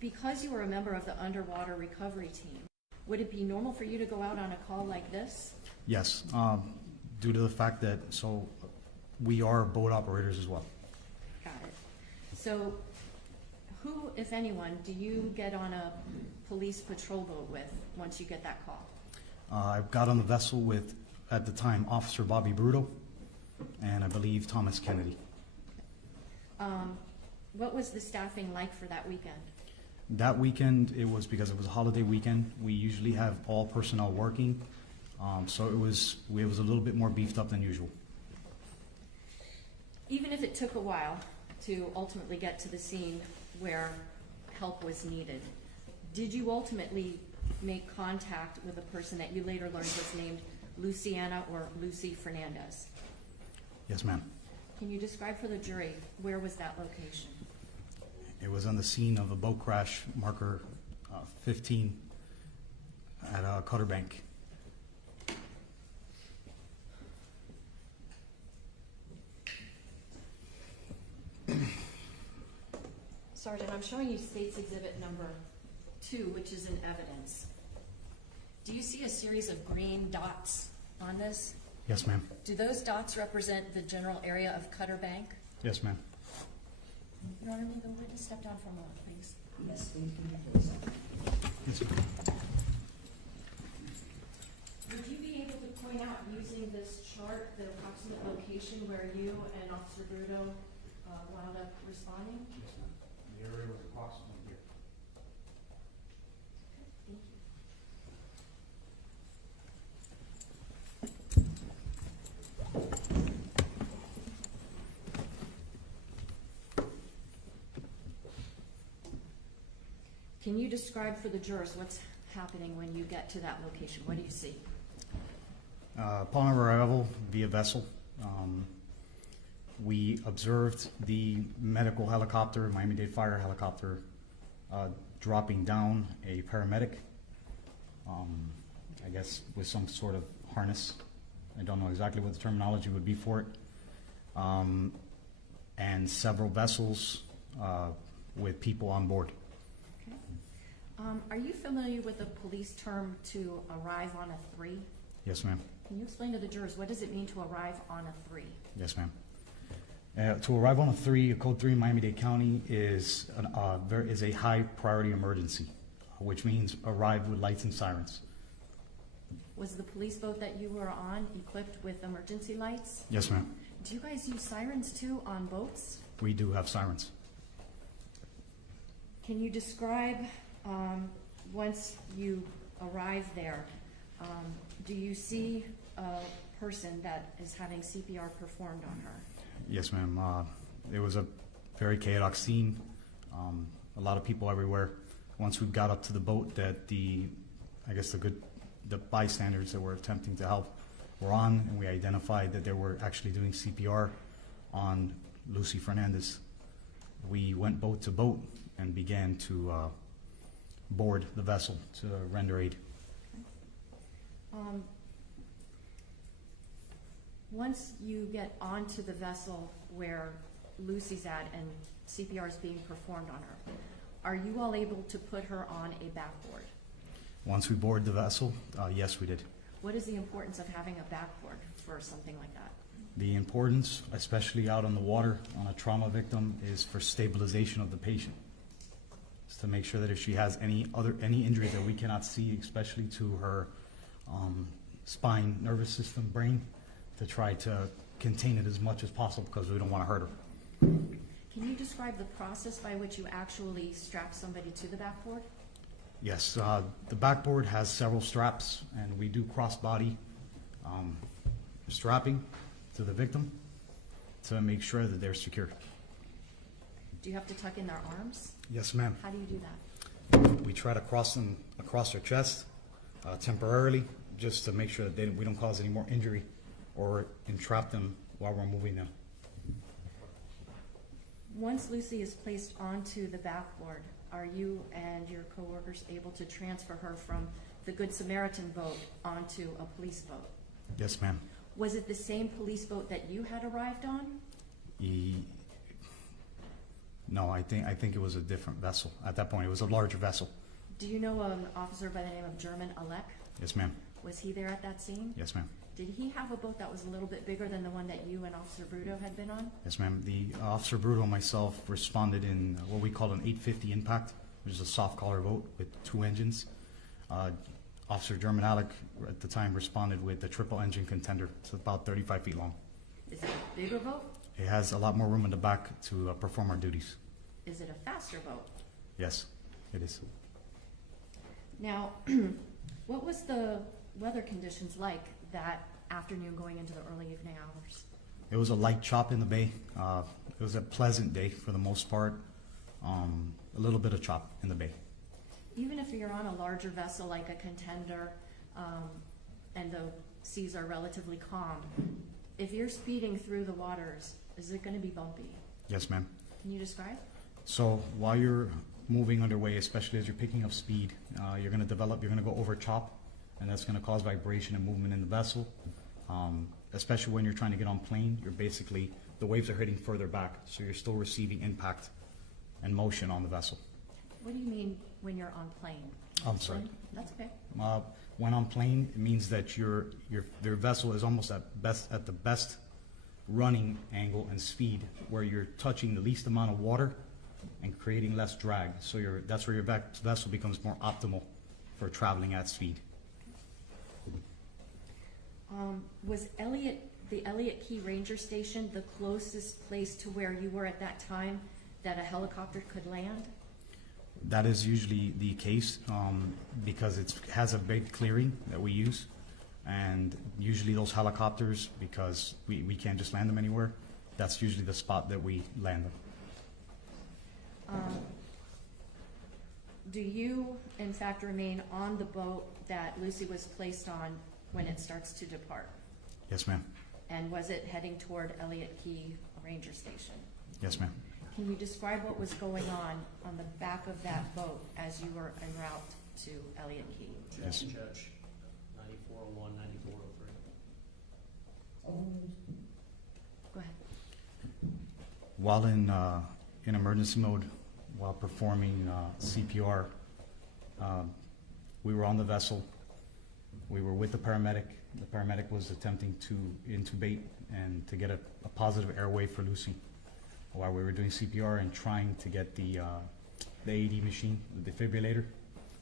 because you were a member of the underwater recovery team, would it be normal for you to go out on a call like this? Yes, due to the fact that, We are boat operators as well. Got it. So who, if anyone, do you get on a police patrol boat with once you get that call? I got on the vessel with, at the time, Officer Bobby Bruto and I believe Thomas Kennedy. What was the staffing like for that weekend? That weekend, it was because it was a holiday weekend. We usually have all personnel working, so it was a little bit more beefed up than usual. Even if it took a while to ultimately get to the scene where help was needed, did you ultimately make contact with a person that you later learned was named Luciana or Lucy Fernandez? Yes, ma'am. Can you describe for the jury where was that location? It was on the scene of a boat crash, marker 15 at Cutter Bank. Sergeant, I'm showing you State's Exhibit number 2, which is in evidence. Do you see a series of green dots on this? Yes, ma'am. Do those dots represent the general area of Cutter Bank? Yes, ma'am. Your Honor, will the witness step down for a moment, please? Yes, please, can you please? Yes, ma'am. Would you be able to point out, using this chart, the approximate location where you and Officer Bruto wound up responding? Yes, ma'am. The area was approximately here. Thank you. Can you describe for the jurors what's happening when you get to that location? What do you see? Upon arrival via vessel, we observed the medical helicopter, Miami-Dade Fire helicopter, dropping down a paramedic, I guess with some sort of harness. I don't know exactly what the terminology would be for it. And several vessels with people on board. Okay. Are you familiar with the police term to arrive on a 3? Yes, ma'am. Can you explain to the jurors, what does it mean to arrive on a 3? Yes, ma'am. To arrive on a 3, a code 3 in Miami-Dade County is a high priority emergency, which means arrive with lights and sirens. Was the police boat that you were on equipped with emergency lights? Yes, ma'am. Do you guys use sirens too on boats? We do have sirens. Can you describe, once you arrive there, do you see a person that is having CPR performed on her? Yes, ma'am. It was a very chaotic scene. A lot of people everywhere. Once we got up to the boat, that the bystanders that were attempting to help were on, and we identified that they were actually doing CPR on Lucy Fernandez. We went boat to boat and began to board the vessel to render aid. Once you get onto the vessel where Lucy's at and CPR is being performed on her, are you all able to put her on a backboard? Once we board the vessel, yes, we did. What is the importance of having a backboard for something like that? The importance, especially out on the water on a trauma victim, is for stabilization of the patient. It's to make sure that if she has any injury that we cannot see, especially to her spine, nervous system, brain, to try to contain it as much as possible because we don't want to hurt her. Can you describe the process by which you actually strap somebody to the backboard? Yes, the backboard has several straps, and we do cross-body strapping to the victim to make sure that they're secure. Do you have to tuck in their arms? Yes, ma'am. How do you do that? We try to cross them across their chest temporarily, just to make sure that we don't cause any more injury or entrap them while we're moving them. Once Lucy is placed onto the backboard, are you and your coworkers able to transfer her from the Good Samaritan boat onto a police boat? Yes, ma'am. Was it the same police boat that you had arrived on? No, I think it was a different vessel. At that point, it was a larger vessel. Do you know an officer by the name of German Alec? Yes, ma'am. Was he there at that scene? Yes, ma'am. Did he have a boat that was a little bit bigger than the one that you and Officer Bruto had been on? Yes, ma'am. The Officer Bruto and myself responded in what we call an 850 impact, which is a soft collar boat with 2 engines. Officer German Alec at the time responded with a triple engine contender. It's about 35 feet long. Is it a bigger boat? It has a lot more room in the back to perform our duties. Is it a faster boat? Yes, it is. Now, what was the weather conditions like that afternoon going into the early evening hours? It was a light chop in the bay. It was a pleasant day for the most part. A little bit of chop in the bay. Even if you're on a larger vessel like a contender, and the seas are relatively calm, if you're speeding through the waters, is it going to be bumpy? Yes, ma'am. Can you describe? So while you're moving underway, especially as you're picking up speed, you're going to go over chop, and that's going to cause vibration and movement in the vessel. Especially when you're trying to get on plane, the waves are hitting further back, so you're still receiving impact and motion on the vessel. What do you mean when you're on plane? I'm sorry. That's okay. When on plane, it means that your vessel is almost at the best running angle and speed, where you're touching the least amount of water and creating less drag. So that's where your vessel becomes more optimal for traveling at speed. Was the Elliott Key Ranger Station the closest place to where you were at that time that a helicopter could land? That is usually the case because it has a big clearing that we use, and usually those helicopters, because we can't just land them anywhere, that's usually the spot that we land them. Do you, in fact, remain on the boat that Lucy was placed on when it starts to depart? Yes, ma'am. And was it heading toward Elliott Key Ranger Station? Yes, ma'am. Can you describe what was going on the back of that boat as you were en route to Elliott Key? Yes. Judge, 9401, 9403. Go ahead. While in emergency mode, while performing CPR, we were on the vessel. We were with the paramedic. The paramedic was attempting to intubate and to get a positive airway for Lucy while we were doing CPR and trying to get the AED machine, the defibrillator,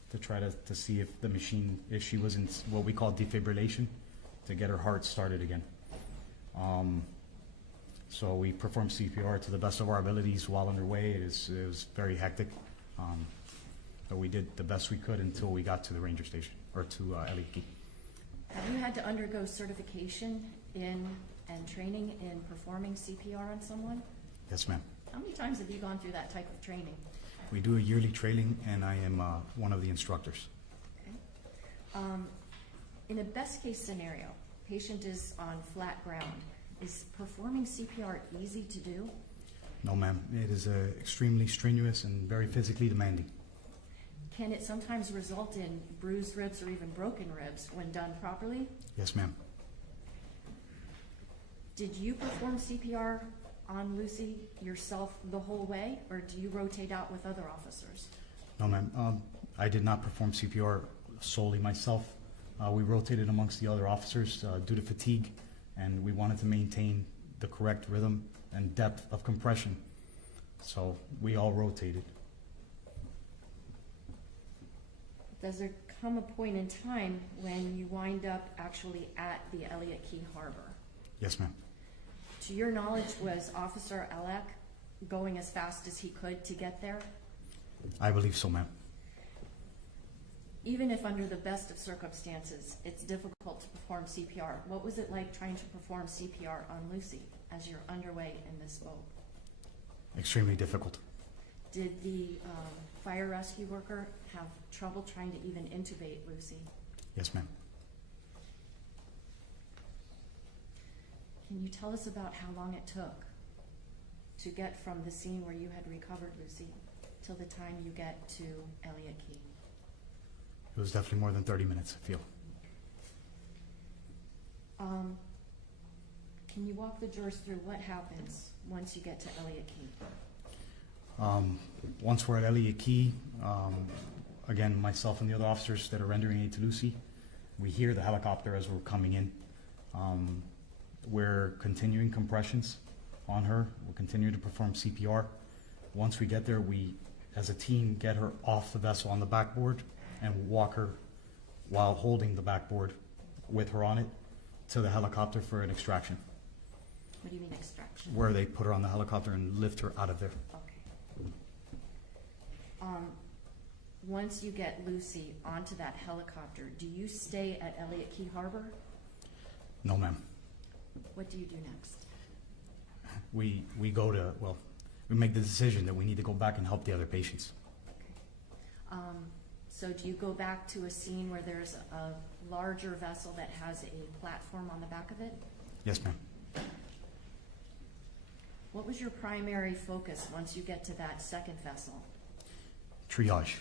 to try to see if the machine, if she was in what we call defibrillation, to get her heart started again. So we performed CPR to the best of our abilities while underway. It was very hectic, but we did the best we could until we got to the ranger station, or to Elliott Key. Have you had to undergo certification in and training in performing CPR on someone? Yes, ma'am. How many times have you gone through that type of training? We do a yearly training, and I am one of the instructors. Okay. In a best case scenario, patient is on flat ground. Is performing CPR easy to do? No, ma'am. It is extremely strenuous and very physically demanding. Can it sometimes result in bruised ribs or even broken ribs when done properly? Yes, ma'am. Did you perform CPR on Lucy yourself the whole way, or do you rotate out with other officers? No, ma'am. I did not perform CPR solely myself. We rotated amongst the other officers due to fatigue, and we wanted to maintain the correct rhythm and depth of compression. So we all rotated. Does there come a point in time when you wind up actually at the Elliott Key Harbor? Yes, ma'am. To your knowledge, was Officer Alec going as fast as he could to get there? I believe so, ma'am. Even if under the best of circumstances, it's difficult to perform CPR, what was it like trying to perform CPR on Lucy as you're underway in this boat? Extremely difficult. Did the fire rescue worker have trouble trying to even intubate Lucy? Yes, ma'am. Can you tell us about how long it took to get from the scene where you had recovered Lucy till the time you get to Elliott Key? It was definitely more than 30 minutes, I feel. Can you walk the jurors through what happens once you get to Elliott Key? Once we're at Elliott Key, again, myself and the other officers that are rendering aid to Lucy, we hear the helicopter as we're coming in. We're continuing compressions on her. We'll continue to perform CPR. Once we get there, we, as a team, get her off the vessel on the backboard and walk her while holding the backboard with her on it to the helicopter for an extraction. What do you mean extraction? Where they put her on the helicopter and lift her out of there. Okay. Once you get Lucy onto that helicopter, do you stay at Elliott Key Harbor? No, ma'am. What do you do next? We go to, well, we make the decision that we need to go back and help the other patients. So do you go back to a scene where there's a larger vessel that has a platform on the back of it? Yes, ma'am. What was your primary focus once you get to that second vessel? Triage.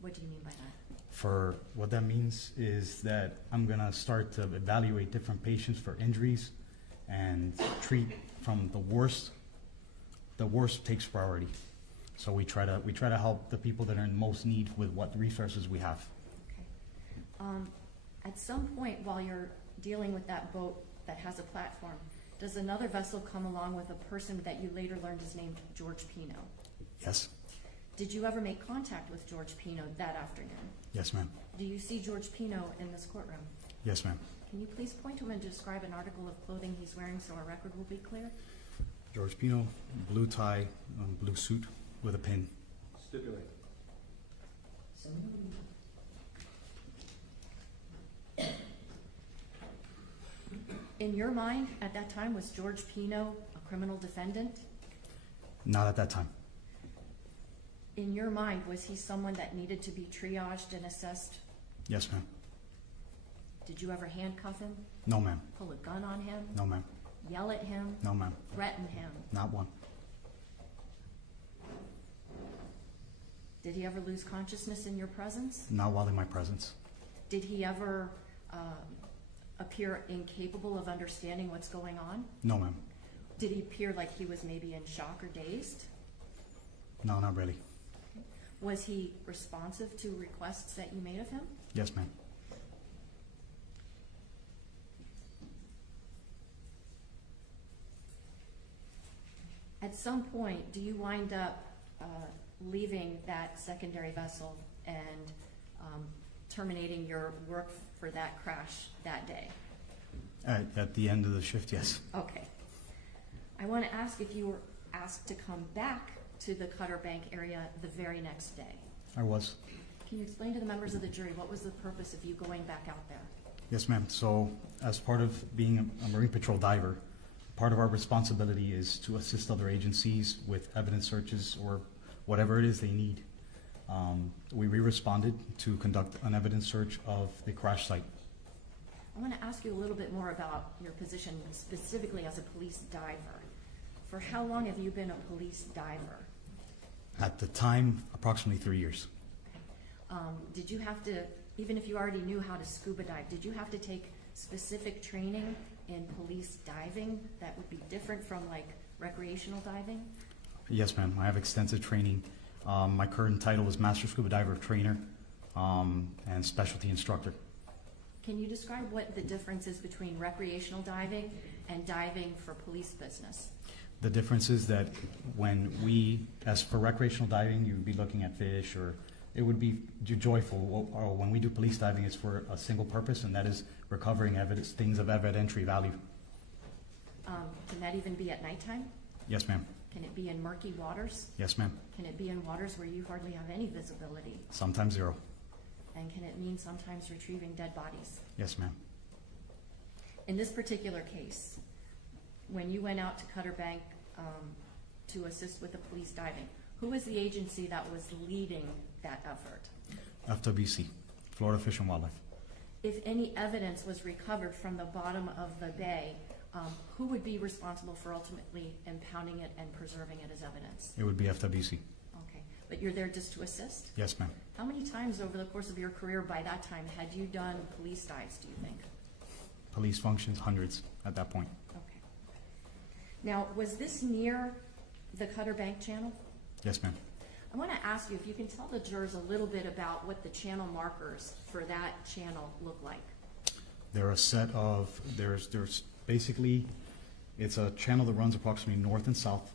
What do you mean by that? For what that means is that I'm gonna start to evaluate different patients for injuries and treat from the worst. The worst takes priority. So we try to help the people that are in most need with what resources we have. Okay. At some point while you're dealing with that boat that has a platform, does another vessel come along with a person that you later learned is named George Pino? Yes. Did you ever make contact with George Pino that afternoon? Yes, ma'am. Do you see George Pino in this courtroom? Yes, ma'am. Can you please point to him and describe an article of clothing he's wearing so our record will be clear? George Pino, blue tie, blue suit with a pin. Stipulate. In your mind, at that time, was George Pino a criminal defendant? Not at that time. In your mind, was he someone that needed to be triaged and assessed? Yes, ma'am. Did you ever handcuff him? No, ma'am. Pull a gun on him? No, ma'am. Yell at him? No, ma'am. Threaten him? Not one. Did he ever lose consciousness in your presence? Not while in my presence. Did he ever appear incapable of understanding what's going on? No, ma'am. Did he appear like he was maybe in shock or dazed? No, not really. Was he responsive to requests that you made of him? Yes, ma'am. At some point, do you wind up leaving that secondary vessel and terminating your work for that crash that day? At the end of the shift, yes. Okay. I want to ask if you were asked to come back to the Cutter Bank area the very next day. I was. Can you explain to the members of the jury what was the purpose of you going back out there? Yes, ma'am. So as part of being a Marine Patrol diver, part of our responsibility is to assist other agencies with evidence searches or whatever it is they need. We responded to conduct an evidence search of the crash site. I want to ask you a little bit more about your position specifically as a police diver. For how long have you been a police diver? At the time, approximately 3 years. Did you have to, even if you already knew how to scuba dive, did you have to take specific training in police diving that would be different from like recreational diving? Yes, ma'am. I have extensive training. My current title is Master Scuba Diver Trainer and Specialty Instructor. Can you describe what the difference is between recreational diving and diving for police business? The difference is that when we, as for recreational diving, you would be looking at fish or it would be joyful. Or when we do police diving, it's for a single purpose, and that is recovering evidence, things of evidentiary value. Can that even be at nighttime? Yes, ma'am. Can it be in murky waters? Yes, ma'am. Can it be in waters where you hardly have any visibility? Sometimes zero. And can it mean sometimes retrieving dead bodies? Yes, ma'am. In this particular case, when you went out to Cutter Bank to assist with the police diving, who was the agency that was leading that effort? FWC, Florida Fish and Wildlife. If any evidence was recovered from the bottom of the bay, who would be responsible for ultimately impounding it and preserving it as evidence? It would be FWC. Okay, but you're there just to assist? Yes, ma'am. How many times over the course of your career by that time had you done police dives, do you think? Police functions, hundreds at that point. Okay. Now, was this near the Cutter Bank channel? Yes, ma'am. I want to ask you if you can tell the jurors a little bit about what the channel markers for that channel look like. They're a set of, there's basically, it's a channel that runs approximately north and south.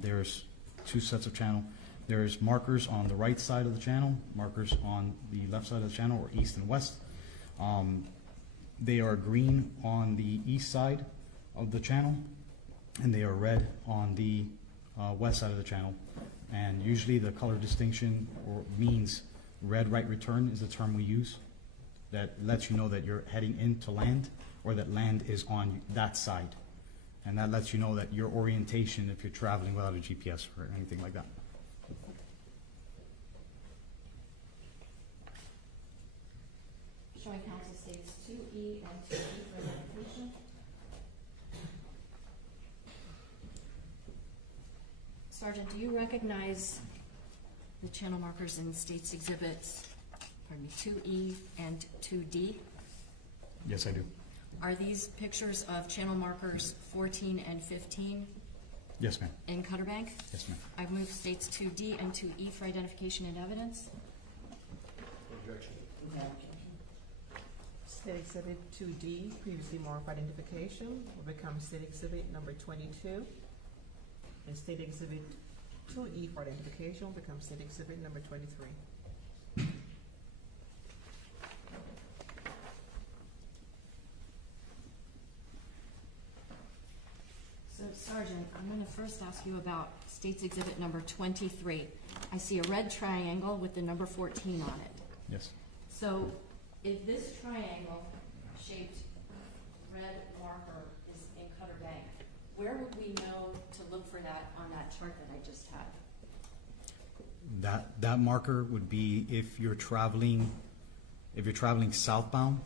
There's two sets of channel. There's markers on the right side of the channel, markers on the left side of the channel, or east and west. They are green on the east side of the channel, and they are red on the west side of the channel. And usually the color distinction or means red right return is the term we use. That lets you know that you're heading into land, or that land is on that side. And that lets you know that your orientation if you're traveling without a GPS or anything like that. Showing council states 2E and 2E for identification. Sergeant, do you recognize the channel markers in states exhibits, pardon me, 2E and 2D? Yes, I do. Are these pictures of channel markers 14 and 15? Yes, ma'am. In Cutter Bank? Yes, ma'am. I've moved states 2D and 2E for identification and evidence. Objection. State Exhibit 2D, previously marked for identification, will become State Exhibit number 22. And State Exhibit 2E for identification will become State Exhibit number 23. So, Sergeant, I'm going to first ask you about State's Exhibit number 23. I see a red triangle with the number 14 on it. Yes. So, if this triangle shaped red marker is in Cutter Bank, where would we know to look for that on that chart that I just had? That marker would be if you're traveling southbound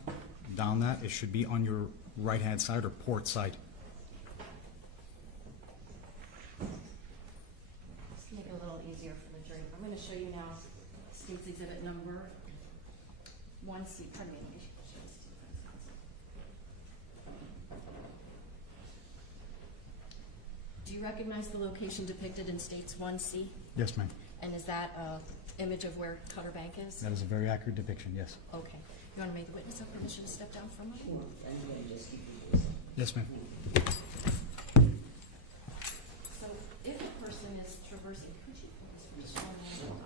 down that, it should be on your right-hand side or port side. Just to make it a little easier for the jury, I'm going to show you now State's Exhibit number 1C. Pardon me, let me show this to you. Do you recognize the location depicted in States 1C? Yes, ma'am. And is that an image of where Cutter Bank is? That is a very accurate depiction, yes. Okay. You want to make the witness have permission to step down for a moment? Yes, ma'am. So if a person is traversing, could you please for just 1 moment?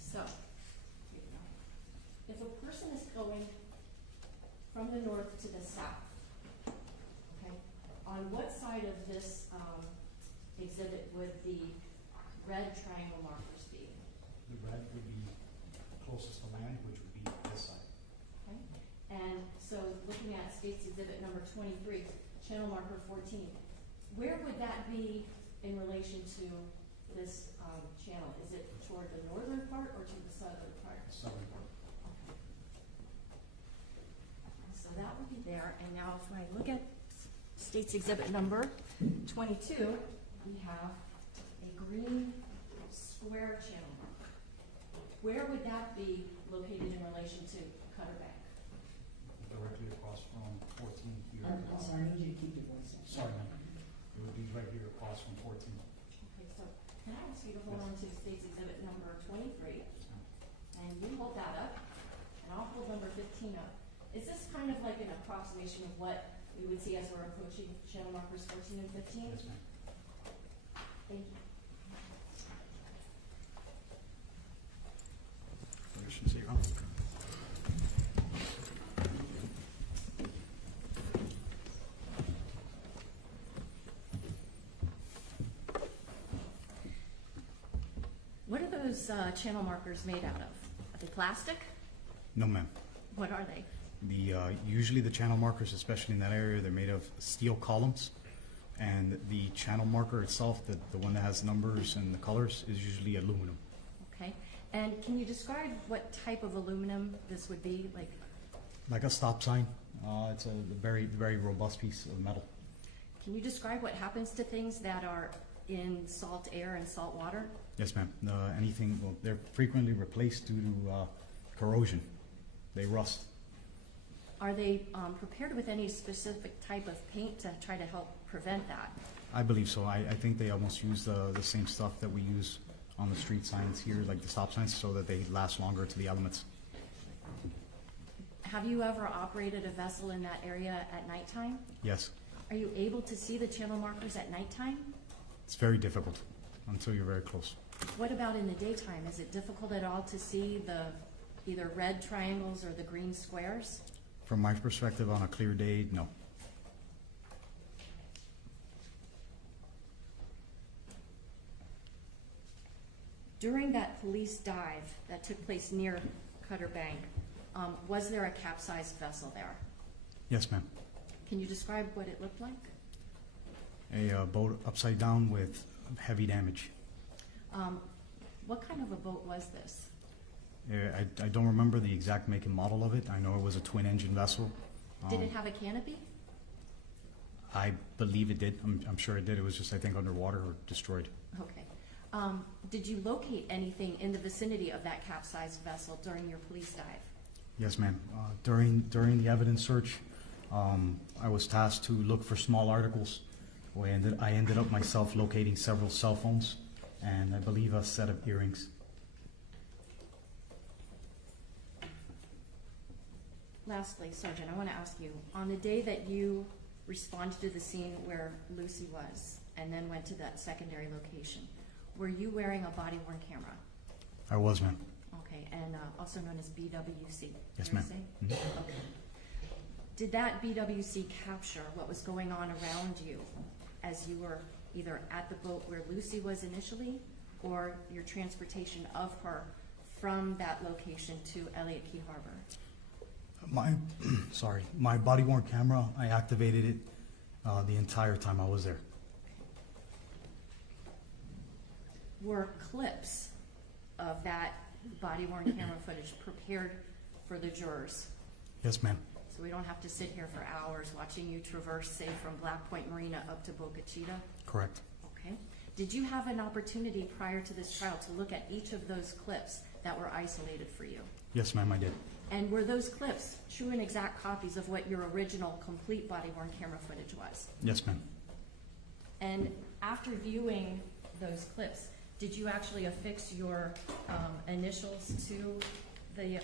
So, if a person is going from the north to the south, okay, on what side of this exhibit would the red triangle markers be? The red would be closest to land, which would be this side. Okay, and so looking at State's Exhibit number 23, channel marker 14, where would that be in relation to this channel? Is it toward the northern part or to the southern part? Southern part. So that would be there, and now if I look at State's Exhibit number 22, we have a green square channel marker. Where would that be located in relation to Cutter Bank? Directly across from 14 here. I'm sorry, I need you to keep your voice up. Sorry, ma'am. It would be right here across from 14. Okay, so can I ask you to hold on to State's Exhibit number 23, and you hold that up, and I'll hold number 15 up. Is this kind of like an approximation of what we would see as we're approaching channel markers 14 and 15? Yes, ma'am. Thank you. Permission, Your Honor. What are those channel markers made out of? Are they plastic? No, ma'am. What are they? Usually the channel markers, especially in that area, they're made of steel columns, and the channel marker itself, the one that has numbers and the colors, is usually aluminum. Okay. And can you describe what type of aluminum this would be? Like a stop sign. It's a very, very robust piece of metal. Can you describe what happens to things that are in salt air and salt water? Yes, ma'am. Anything, well, they're frequently replaced due to Corrosion. They rust. Are they prepared with any specific type of paint to try to help prevent that? I believe so. I think they almost use the same stuff that we use on the street signs here, like the stop signs, so that they last longer to the elements. Have you ever operated a vessel in that area at nighttime? Yes. Are you able to see the channel markers at nighttime? It's very difficult until you're very close. What about in the daytime? Is it difficult at all to see the either red triangles or the green squares? From my perspective, on a clear day, no. During that police dive that took place near Cutter Bank, was there a capsized vessel there? Yes, ma'am. Can you describe what it looked like? A boat upside down with heavy damage. What kind of a boat was this? I don't remember the exact make and model of it. I know it was a twin-engine vessel. Did it have a canopy? I believe it did. I'm sure it did. It was just, I think, underwater or destroyed. Okay. Did you locate anything in the vicinity of that capsized vessel during your police dive? Yes, ma'am. During the evidence search, I was tasked to look for small articles. I ended up myself locating several cell phones and I believe a set of earrings. Lastly, Sergeant, I want to ask you, on the day that you responded to the scene where Lucy was and then went to that secondary location, were you wearing a body-worn camera? I was, ma'am. Okay, and also known as BWC. Yes, fair to ma'am. say? Mhm. Okay. Did that BWC capture what was going on around you as you were either at the boat where Lucy was initially or your transportation of her from that location to Elliott Key Harbor? My body-worn camera, I activated it the entire time I was there. Were clips of that body-worn camera footage prepared for the jurors? Yes, ma'am. So we don't have to sit here for hours watching you traverse, say, from Black Point Marina up to Boca Chica? Correct. Okay. Did you have an opportunity prior to this trial to look at each of those clips that were isolated for you? Yes, ma'am, I did. And were those clips true and exact copies of what your original complete body-worn camera footage was? Yes, ma'am. And after viewing those clips, did you actually affix your initials to the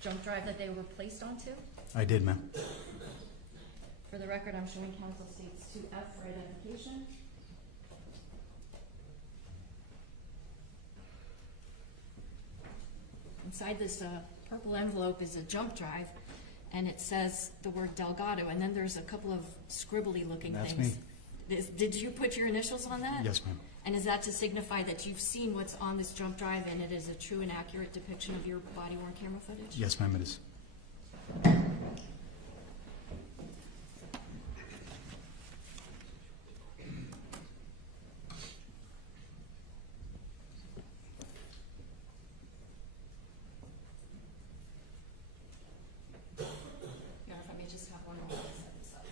jump drive that they were placed onto? I did, ma'am. For the record, I'm showing counsel states 2F for identification. Inside this purple envelope is a jump drive, and it says the word Delgado, and then there's a couple of scribbly looking That's things. me. Did you put your initials on that? Yes, ma'am. And is that to signify that you've seen what's on this jump drive and it is a true and accurate depiction of your body-worn camera footage? Yes, ma'am, it is. Your Honor, if I may just have one moment to set this up.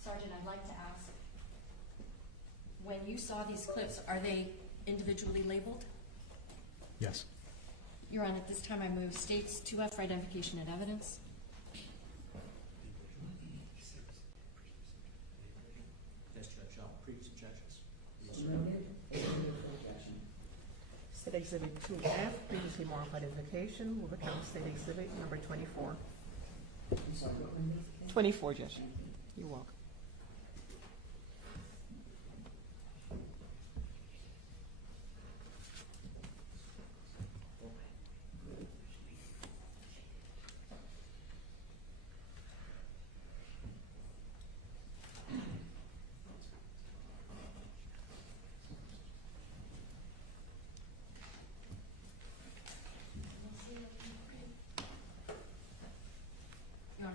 Sergeant, I'd like to ask, when you saw these clips, are they individually labeled? Yes. Your Honor, at this time I move states 2F for identification and evidence. Yes, Judge. Previous objections. State Exhibit 2F, previously marked identification, will become State Exhibit number 24. 24, Judge. You're welcome. Your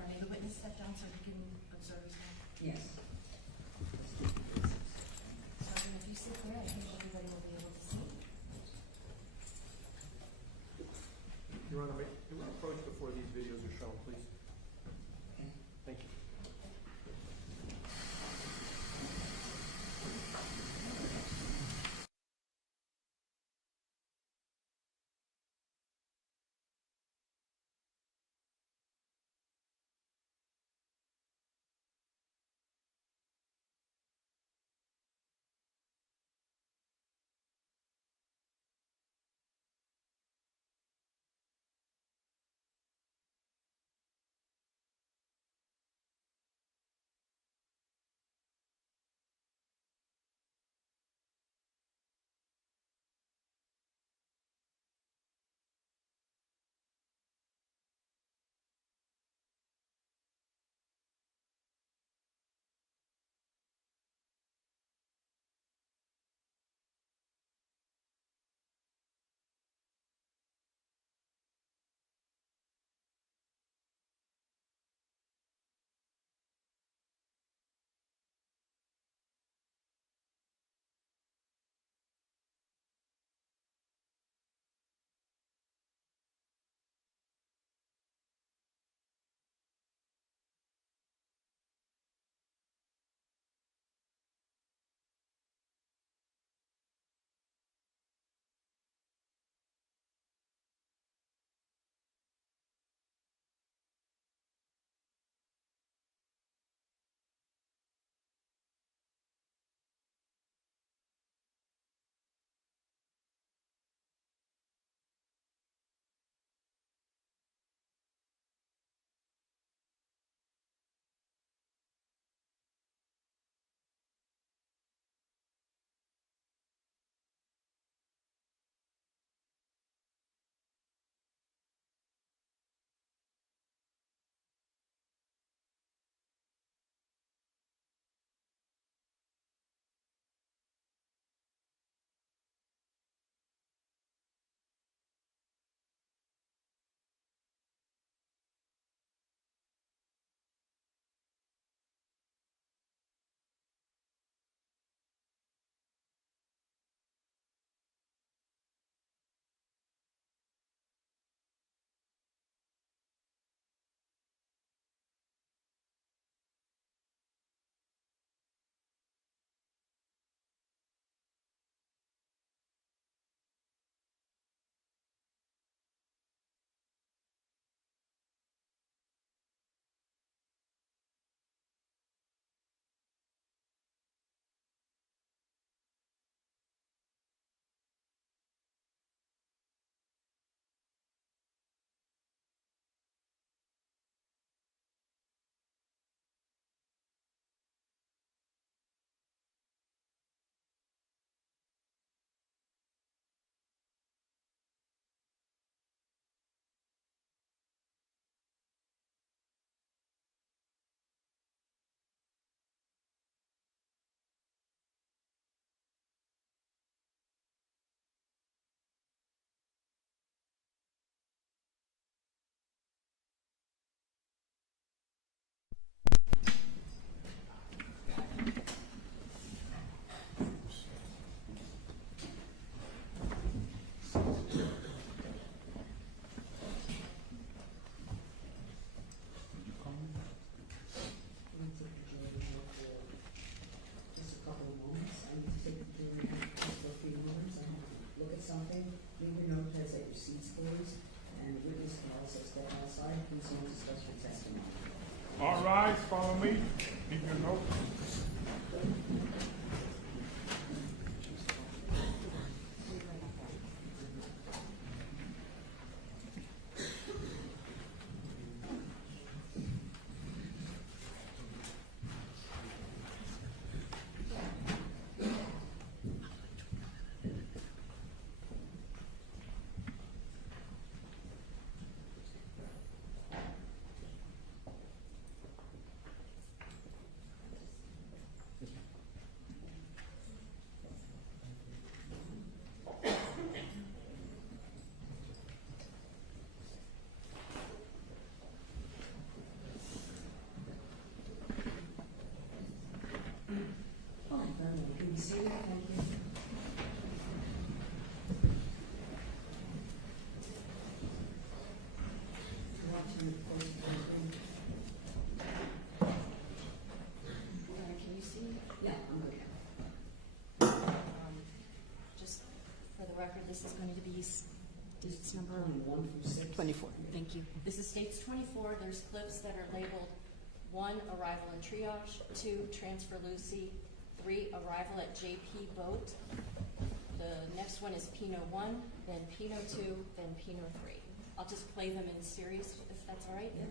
Oh, very well. Can you see that? Thank you. Watching the post. Can you see? Yeah, I'm good. Just for the record, this is going to be states number 21 from 6. 24. Thank you. This is states 24. There's clips that are labeled 1, arrival and triage, 2, transfer Lucy, 3, arrival at JP boat. The next one is Pino 1, then Pino 2, then Pino 3. I'll just play them in series if that's all right. Yeah.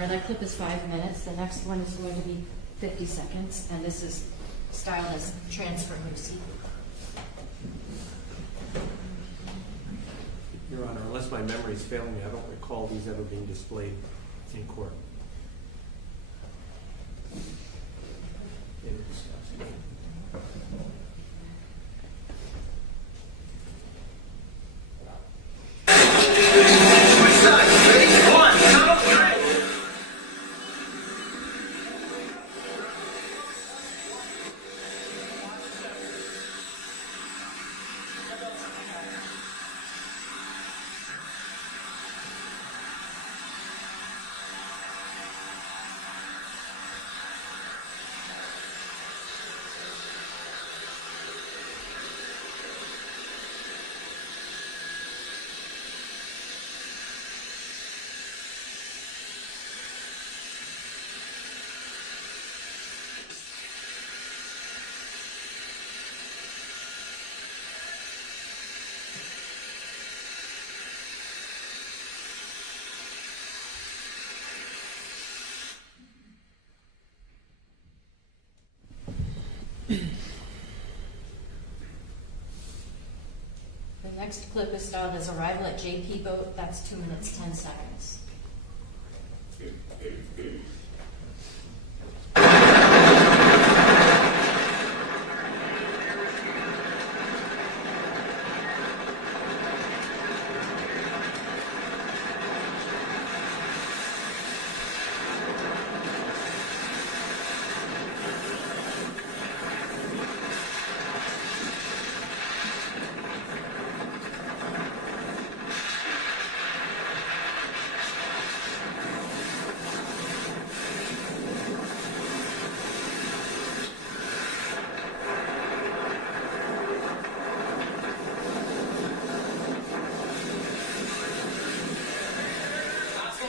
Honor, that clip is 5 minutes. The next one is going to be 50 seconds, and this is styled as Transfer Lucy. Your Honor, unless my memory is failing me, I don't recall these ever being displayed in court. They were discussed. The next clip is styled as Arrival at JP Boat. That's 2 minutes, 10 seconds.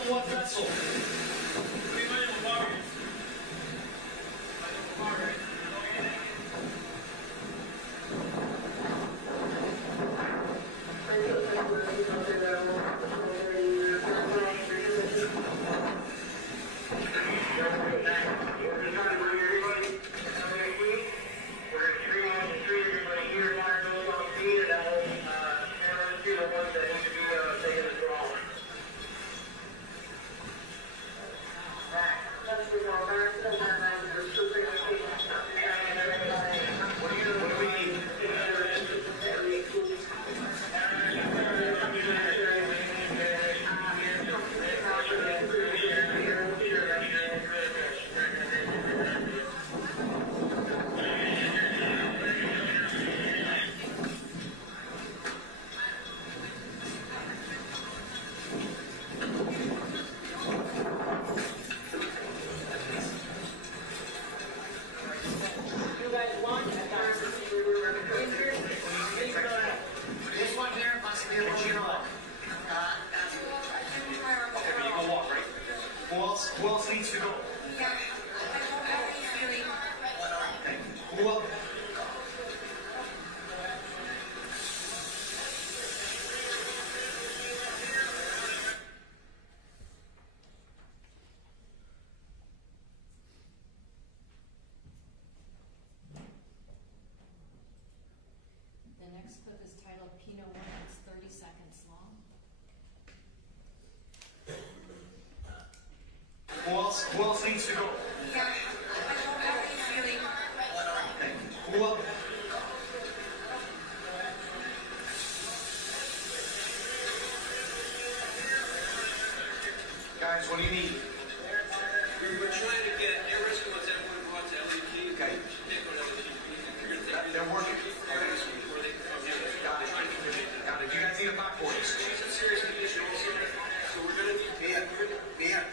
What vessel? What do you mean with water? Who else needs to go? Who else? The next clip is titled Pino 1. It's 30 seconds long. Who else needs to go? Who else? Guys, what do you need? We're trying to get every single one's ever been brought to LEP. Okay. They're working. Got it. Got it. You guys need a back for this. She's in serious condition also, so we're going to need Yeah.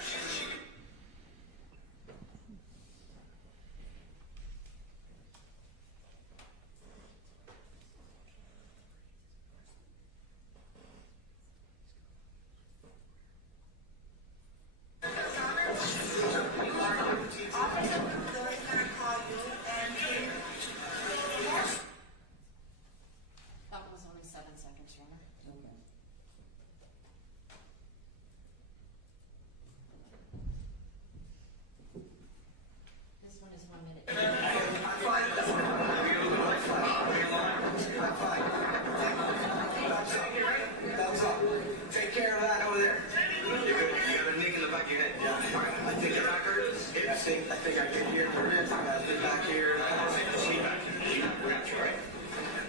That was only 7 seconds, Your Honor.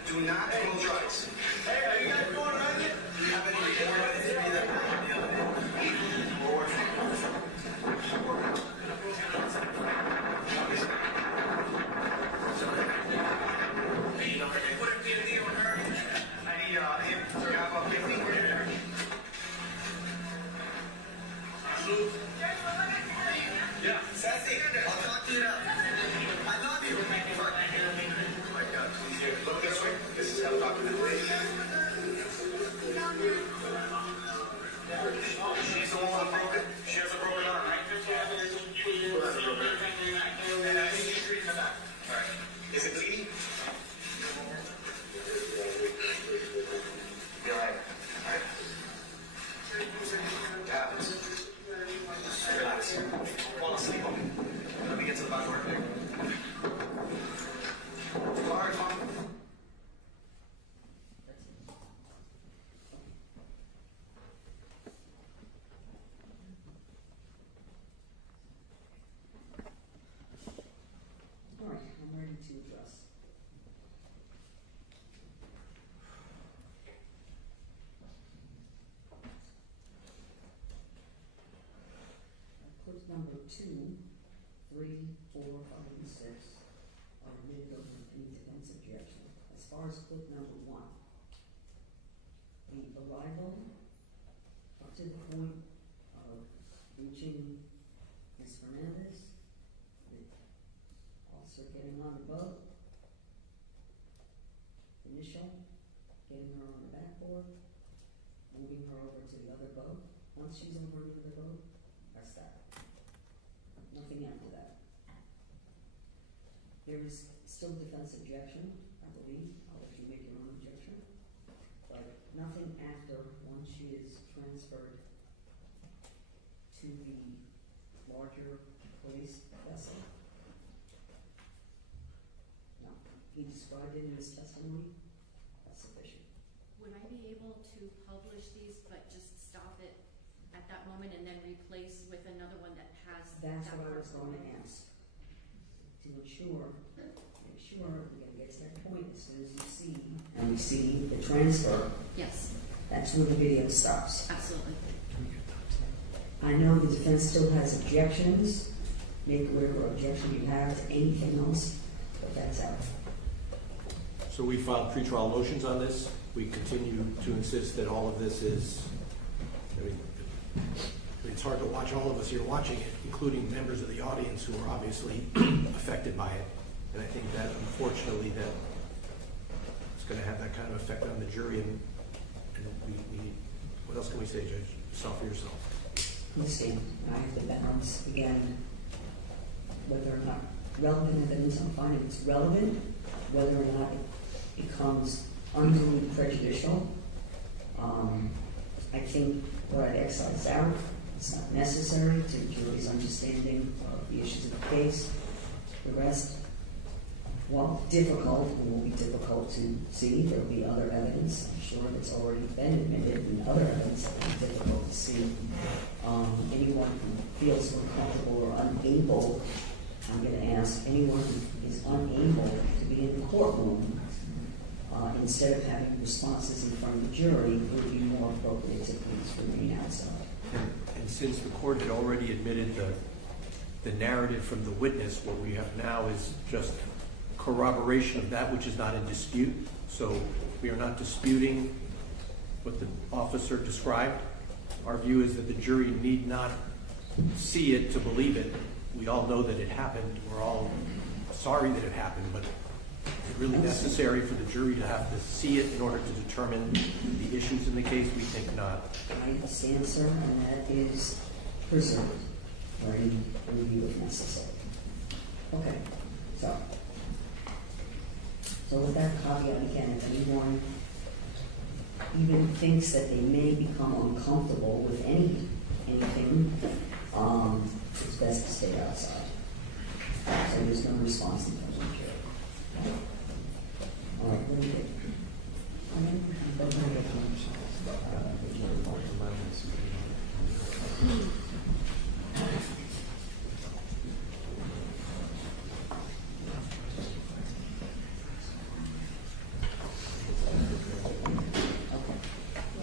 Do not close your eyes. Hey, are you guys going around it? Have any reported injury that happened the other day? Or you know, they put a DND on her. I need him to have a 15 minute. Yeah. Sassy, I'll talk to you now. I love you. Oh my God, please here. Look this way. This is how to talk to the lady. She's the one who broke it. She has a broken arm, right? Who has a broken arm? And I think she's treating the back. All right. Is it bleeding? Be all right. All right. It happens. Relax. Fall asleep on me. Let me get to the back door. All right, Mom. All right, I'm ready to address. Clip number 2, 3, 4, 5, and 6 are admitted over any defense objection. As far as clip number 1, the arrival up to the point of reaching Ms. Fernandez, the officer getting on the boat, initial, getting her on the backboard, moving her over to the other boat. Once she's over into the boat, that's that. Nothing after that. There is still defense objection, I believe. I'll let you make your own objection. But nothing after once she is transferred to the larger police vessel. No. He described it in his testimony. That's sufficient. Would I be able to publish these, but just stop it at that moment and then replace with another one that has That's that what I part was going to on it? ask. To ensure, make sure we're going to get to that point as soon as you see and we see the transfer. Yes, That's where the video stops. absolutely. I know the defense still has objections. Make whatever objection you have to anything else, but that's out. So we filed pretrial motions on this. We continue to insist that all of this is, I mean, it's hard to watch all of us here watching it, including members of the audience who are obviously affected by it. And I think that unfortunately that it's going to have that kind of effect on the jury. And we what else can we say, Judge? Stop for yourself. Listen, I have to balance again whether or not relevant evidence. I'm finding it's relevant, whether or not it becomes unduly prejudicial. I think what I'd excise out, it's not necessary to the jury's understanding of the issues of the case. The rest, while difficult, and will be difficult to see, there will be other evidence. I'm sure that's already been admitted, and other evidence that will be difficult to see. Anyone who feels uncomfortable or unable, I'm going to ask anyone who is unable to be in the courtroom, instead of having responses in front of the jury, would be more appropriate to please remain outside. And since the court had already admitted the narrative from the witness, what we have now is just corroboration of that which is not in dispute. So we are not disputing what the officer described. Our view is that the jury need not see it to believe it. We all know that it happened. We're all sorry that it happened, but is it really necessary for the jury to have to see it in order to determine the issues in the case? We think not. I understand, sir, and that is preserved for any review if necessary. Okay, so with that caveat, again, if anyone even thinks that they may become uncomfortable with anything, it's best to stay outside. So there's no response in terms of the jury. All right, what do you think?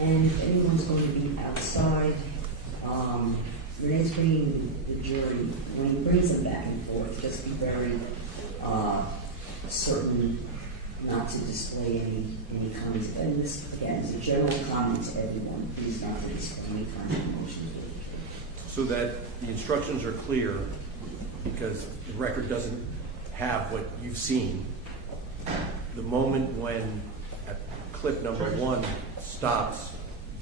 And if anyone's going to be outside, Renee's bringing the jury, when he brings them back and forth, just be very certain not to display any kinds of, and this, again, is a general comment to everyone, please not to display any kind of emotions. So that the instructions are clear, because the record doesn't have what you've seen. The moment when at clip number 1 stops.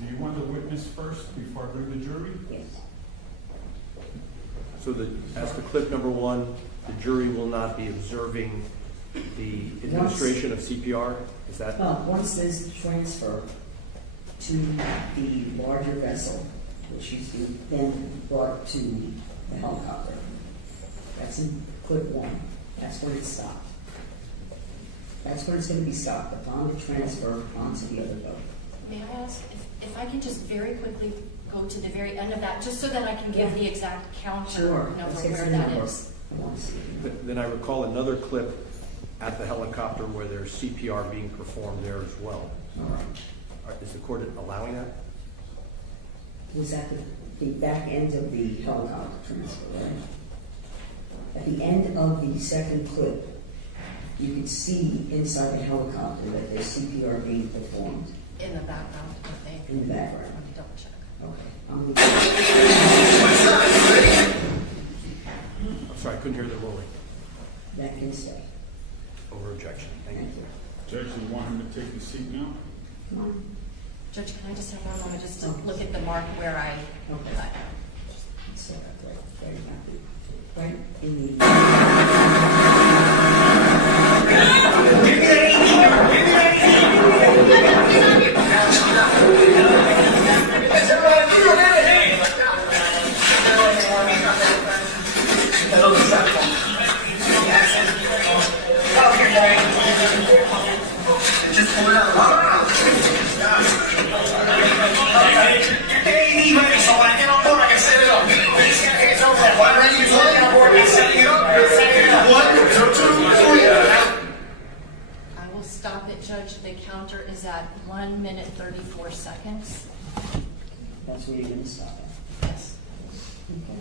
Do you want the witness first before I bring the jury? Yes. So that as to clip number 1, the jury will not be observing the administration of CPR? Is that? Once there's transfer to the larger vessel, which is then brought to the helicopter. That's in clip 1. That's when it's stopped. That's when it's going to be stopped, upon the transfer onto the other boat. May I ask if I can just very quickly go to the very end of that, just so that I can give the exact counter number where that is. Then I recall another clip at the helicopter where there's CPR being performed there as well. Is the court allowing that? Was at the back end of the helicopter transfer, right? At the end of the second clip, you could see inside the helicopter that there's CPR being performed. In the background, I think. In the background. Let me double check. Okay. I'm sorry, I couldn't hear the rolling. That can stay. Over objection. Thank you. Judge, you want him to take the seat now? Come on. Judge, can I just have one moment just to look at the mark where I... Okay. So, very happy. Right in the... I will stop it, Judge. The counter is at 1 minute 34 seconds. That's where you're going to stop it. Yes. Okay.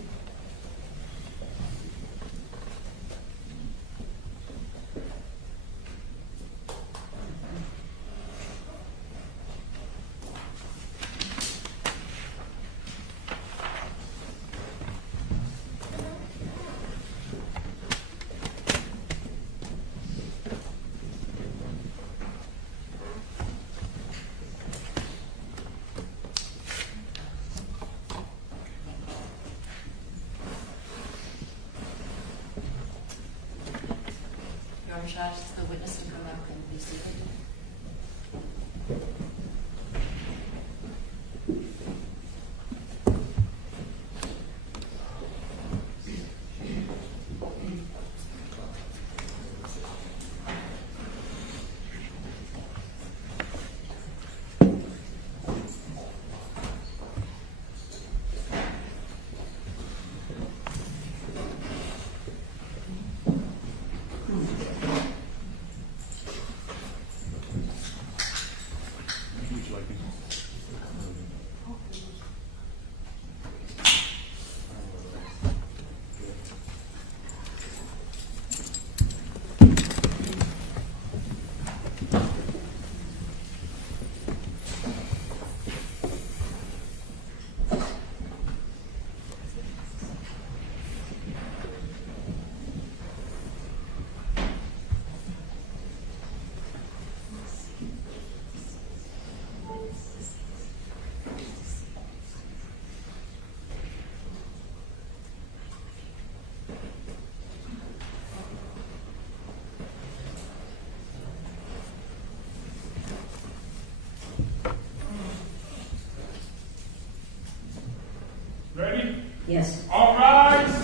Your Honor, should I ask the witness to come up and be seated? Ready? Yes. All rise.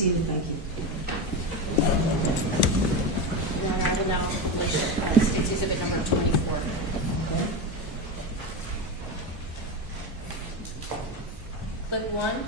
seated, thank you. Your Honor, I will now place State's Exhibit number 24. Clip 1.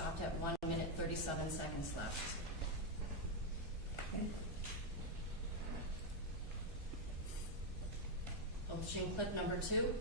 stopped at 1 minute, 37 seconds left. Okay. Publishing clip number 2.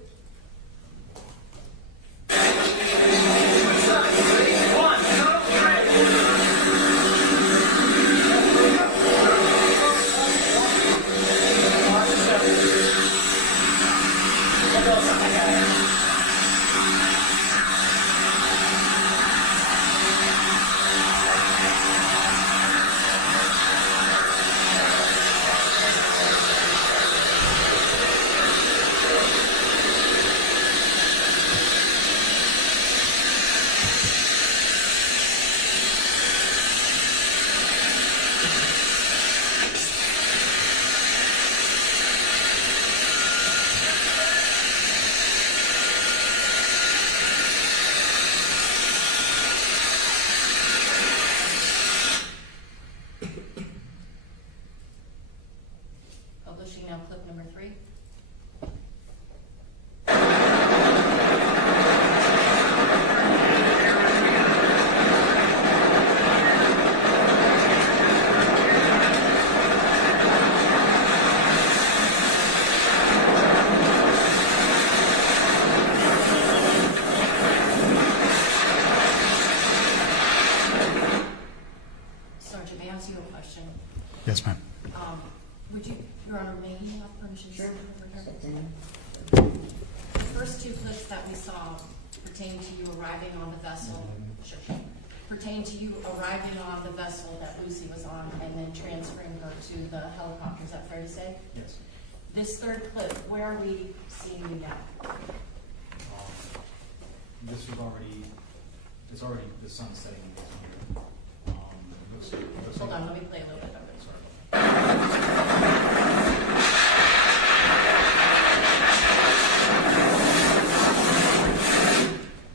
Yes, ma'am. Would you, Your Honor, may you have permission? Sure. The first two clips that we saw pertain to you arriving on the vessel, pertain to you arriving on the vessel that Lucy was on and then transferring her to the helicopter. Is that fair to say? Yes. This third clip, where are we seeing you now? This was already, it's already, the sun's setting. Hold on, let me play a little bit of it.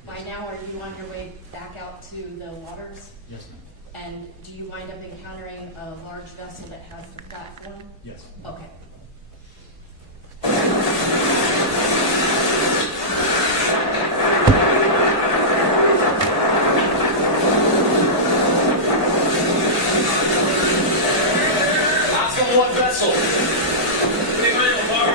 By now, are you on your way back out to the waters? Yes, ma'am. And do you wind up encountering a large vessel that has the platform? Yes. Okay. That's the one vessel. They might have a bar.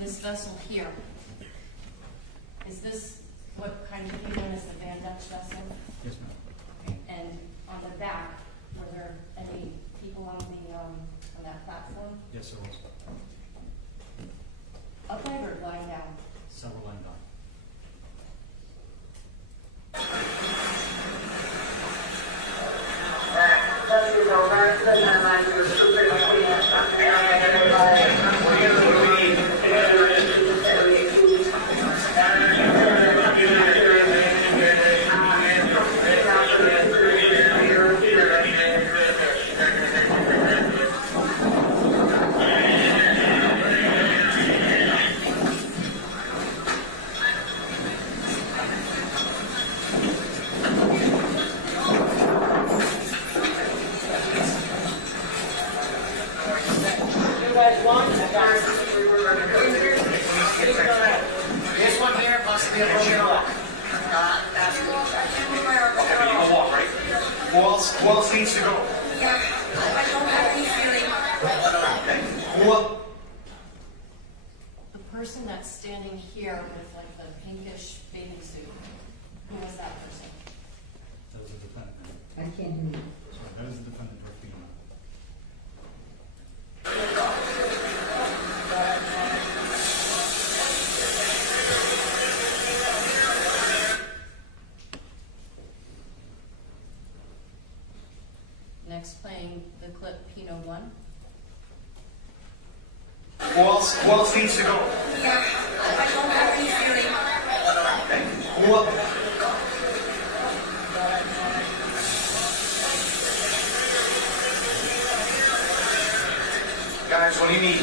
This vessel here, is this what kind of thing known as the Van Dutch vessel? Yes, ma'am. Okay. And on the back, were there any people on the on that platform? Yes, there was. Upright or lying down? Several lying down. This one here must be a little lock. Who else needs to go? Yeah, I don't have any feeling. Who else? The person that's standing here with like the pinkish bathing suit, who was that person? That was a defendant. I can't hear you. Sorry, that is the defendant, Pino. Next, playing the clip Pino 1. Who else needs to go? Yeah, I don't have any feeling. Who else? Guys, what do you need?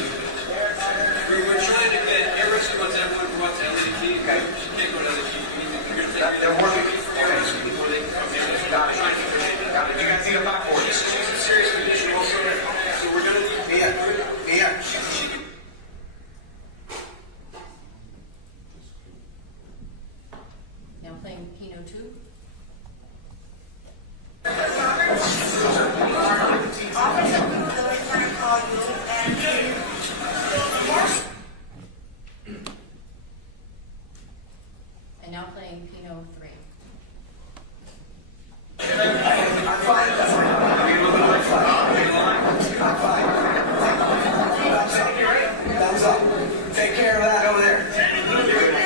We're trying to get everyone wants everyone brought to LAT. Okay. Can't go to LAT. They're working. Got it. You guys need a back for She's in serious condition also. So we're gonna need. Yeah. Now playing Pino 2. And now playing Pino 3. I'm fine. Thumbs up. Take care of that over there.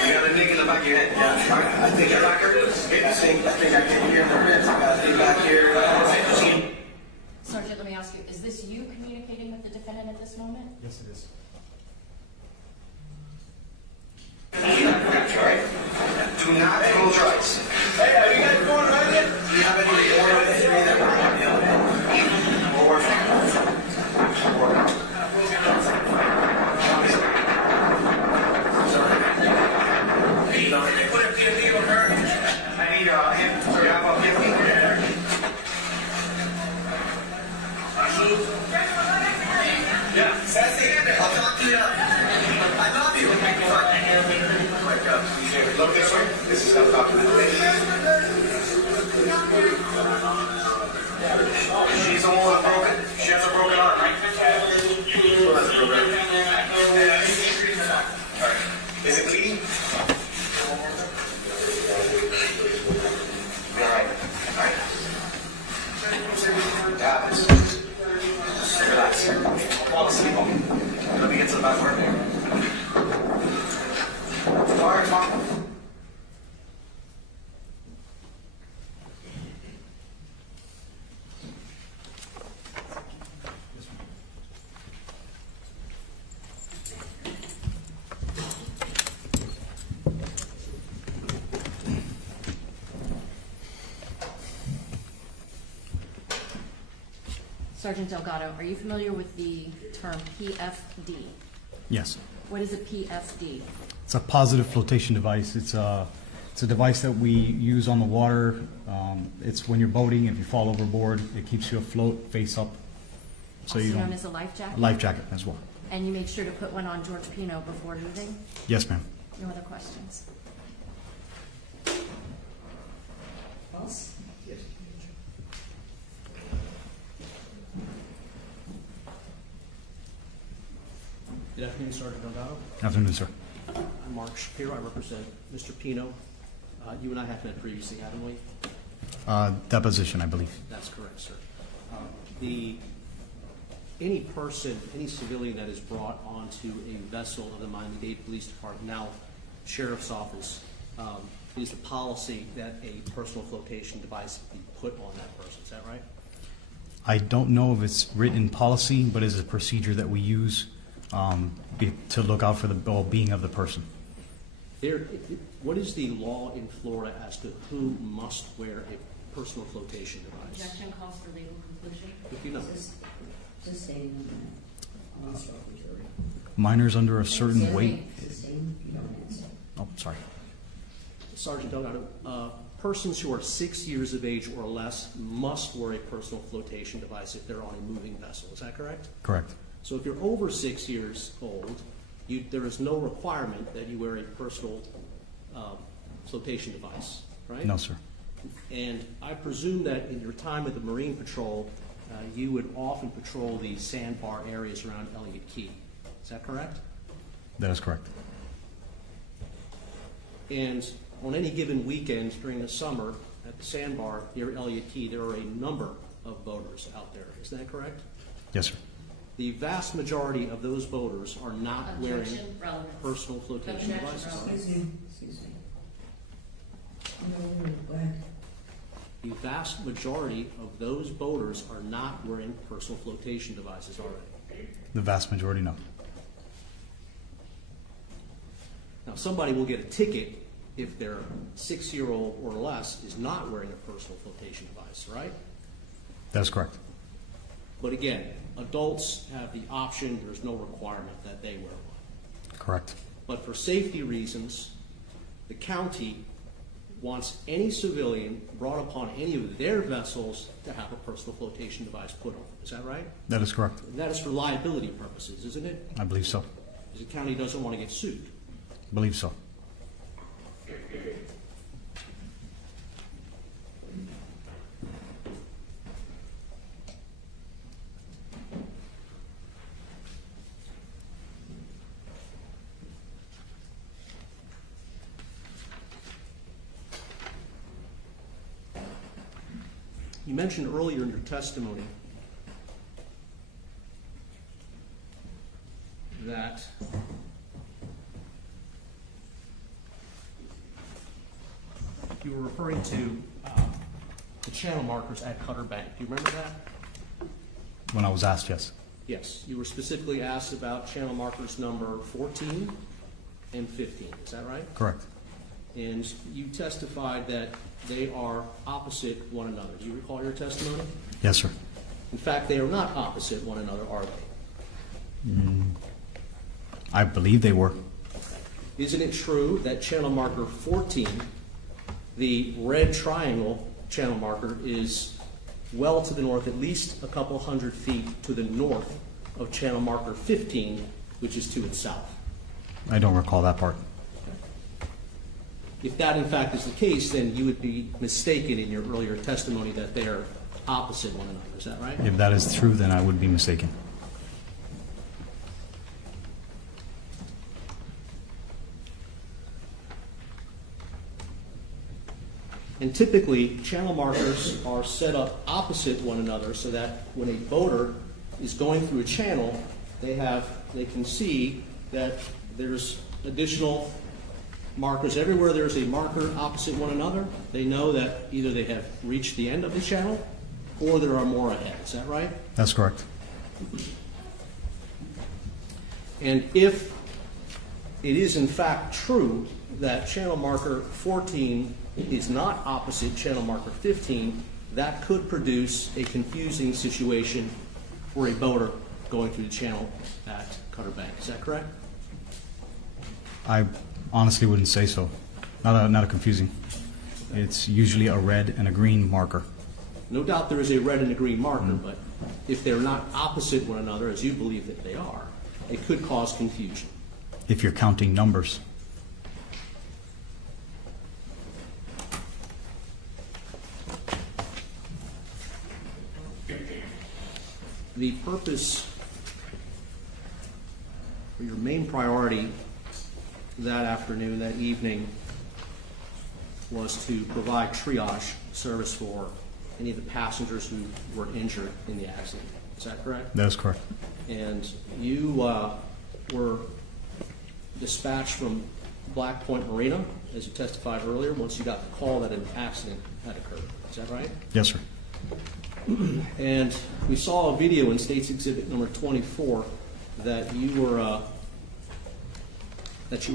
You got a nick in the back of your head. Yeah. I think your back hurts. I think I can hear the ribs. I think back here. Sergeant, let me ask you, is this you communicating with the defendant at this moment? Yes, it is. That's right. Do not close your eyes. Hey, are you guys going right in? Do you have any more of the three that were on the other end? They put a PMD on her. I need him. Sorry, how about 50? Yeah. Sassy. I'll tell She's the one with a broken. She has a broken arm, right? Who has a broken arm? Alright. Is it bleeding? Alright. Alright. Yeah, relax. Fall asleep on me. Let me get to the back part. Alright, Mom. Sergeant Delgado, are you familiar with the term PFD? Yes. What is a PFD? It's a positive flotation device. It's a device that we use on the water. It's when you're boating, if you fall overboard, it keeps you afloat, face up. So Also you don't. known as a life jacket? Life jacket as well. And you made sure to put one on George Pino before moving? Yes, ma'am. No other questions? Else? Yes. Good afternoon, Sergeant Delgado. Afternoon, sir. I'm Mark Shapiro. I represent Mr. Pino. You and I have met previously, haven't we? Deposition, I believe. That's correct, sir. Any person, any civilian that is brought onto a vessel of the Miami-Dade Police Department, now Sheriff's Office, it is the policy that a personal flotation device be put on that person. Is that right? I don't know if it's written in policy, but it's a procedure that we use to look out for the well-being of the person. What is the law in Florida as to who must wear a personal flotation device? Objection calls for legal conclusion. If you know. Sustain on the jury. Minors under a certain weight. Sustain, you don't answer. Oh, sorry. Sergeant Delgado, persons who are 6 years of age or less must wear a personal flotation device if they're on a moving vessel. Is that correct? Correct. So if you're over 6 years old, there is no requirement that you wear a personal flotation device, right? No, sir. And I presume that in your time with the Marine Patrol, you would often patrol the sandbar areas around Elliott Key. Is that correct? That is correct. And on any given weekend during the summer at the sandbar near Elliott Key, there are a number of boaters out there. Is that correct? Yes, sir. The vast majority of those boaters are not wearing Objection, relevance. personal flotation devices. are they? Excuse me. No, go ahead. The vast majority of those boaters are not wearing personal flotation devices, are they? The vast majority, no. Now, somebody will get a ticket if their 6-year-old or less is not wearing a personal flotation device, right? That is correct. But again, adults have the option, there's no requirement that they wear one. Correct. But for safety reasons, the county wants any civilian brought upon any of their vessels to have a personal flotation device put on. Is that right? That is correct. And that is for liability purposes, isn't it? I believe so. Because the county doesn't want to get sued. I believe so. You mentioned earlier in your testimony that you were referring to the channel markers at Cutter Bank. Do you remember that? When I was asked, yes. Yes. You were specifically asked about channel markers number 14 and 15. Is that right? Correct. And you testified that they are opposite one another. Do you recall your testimony? Yes, sir. In fact, they are not opposite one another, are they? I believe they were. Isn't it true that channel marker 14, the red triangle channel marker, is well to the north, at least a couple hundred feet to the north of channel marker 15, which is to its south? I don't recall that part. If that in fact is the case, then you would be mistaken in your earlier testimony that they are opposite one another. Is that right? If that is true, then I would be mistaken. And typically, channel markers are set up opposite one another so that when a boater is going through a channel, they can see that there's additional markers. Everywhere there's a marker opposite one another, they know that either they have reached the end of the channel or there are more ahead. Is that right? That's correct. And if it is in fact true that channel marker 14 is not opposite channel marker 15, that could produce a confusing situation for a boater going through the channel at Cutter Bank. Is that correct? I honestly wouldn't say so. Not a confusing. It's usually a red and a green marker. No doubt there is a red and a green marker, but if they're not opposite one another, as you believe that they are, it could cause confusion. If you're counting numbers. The purpose, or your main priority that afternoon, that evening, was to provide triage service for any of the passengers who were injured in the accident. Is that correct? That is correct. And you were dispatched from Black Point Marina, as you testified earlier, once you got the call that an accident had occurred. Is that right? Yes, sir. And we saw a video in State's Exhibit number 24 that you were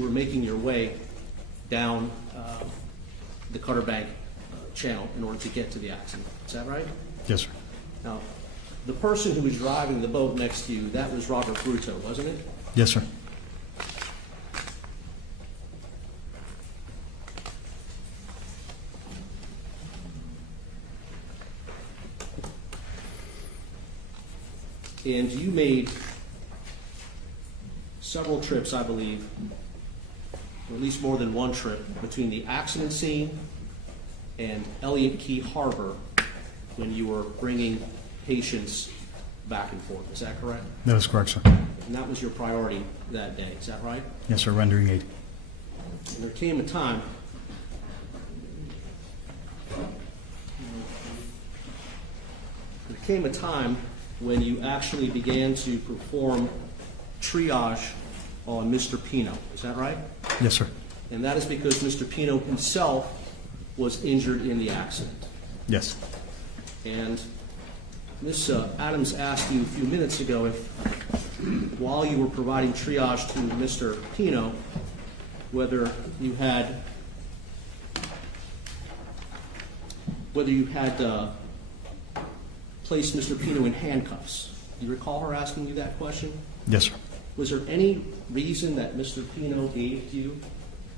making your way down the Cutter Bank channel in order to get to the accident. Is that right? Yes, sir. Now, the person who was driving the boat next to you, that was Robert Bruto, wasn't it? Yes, sir. And you made several trips, I believe, or at least more than one trip, between the accident scene and Elliott Key Harbor when you were bringing patients back and forth. Is that correct? That is correct, sir. And that was your priority that day. Is that right? Yes, sir. Rendering aid. And there came a time when you actually began to perform triage on Mr. Pino. Is that right? Yes, sir. And that is because Mr. Pino himself was injured in the accident. Yes. And Ms. Adams asked you a few minutes ago if, while you were providing triage to Mr. Pino, whether you had placed Mr. Pino in handcuffs. Do you recall her asking you that question? Yes, sir. Was there any reason that Mr. Pino gave you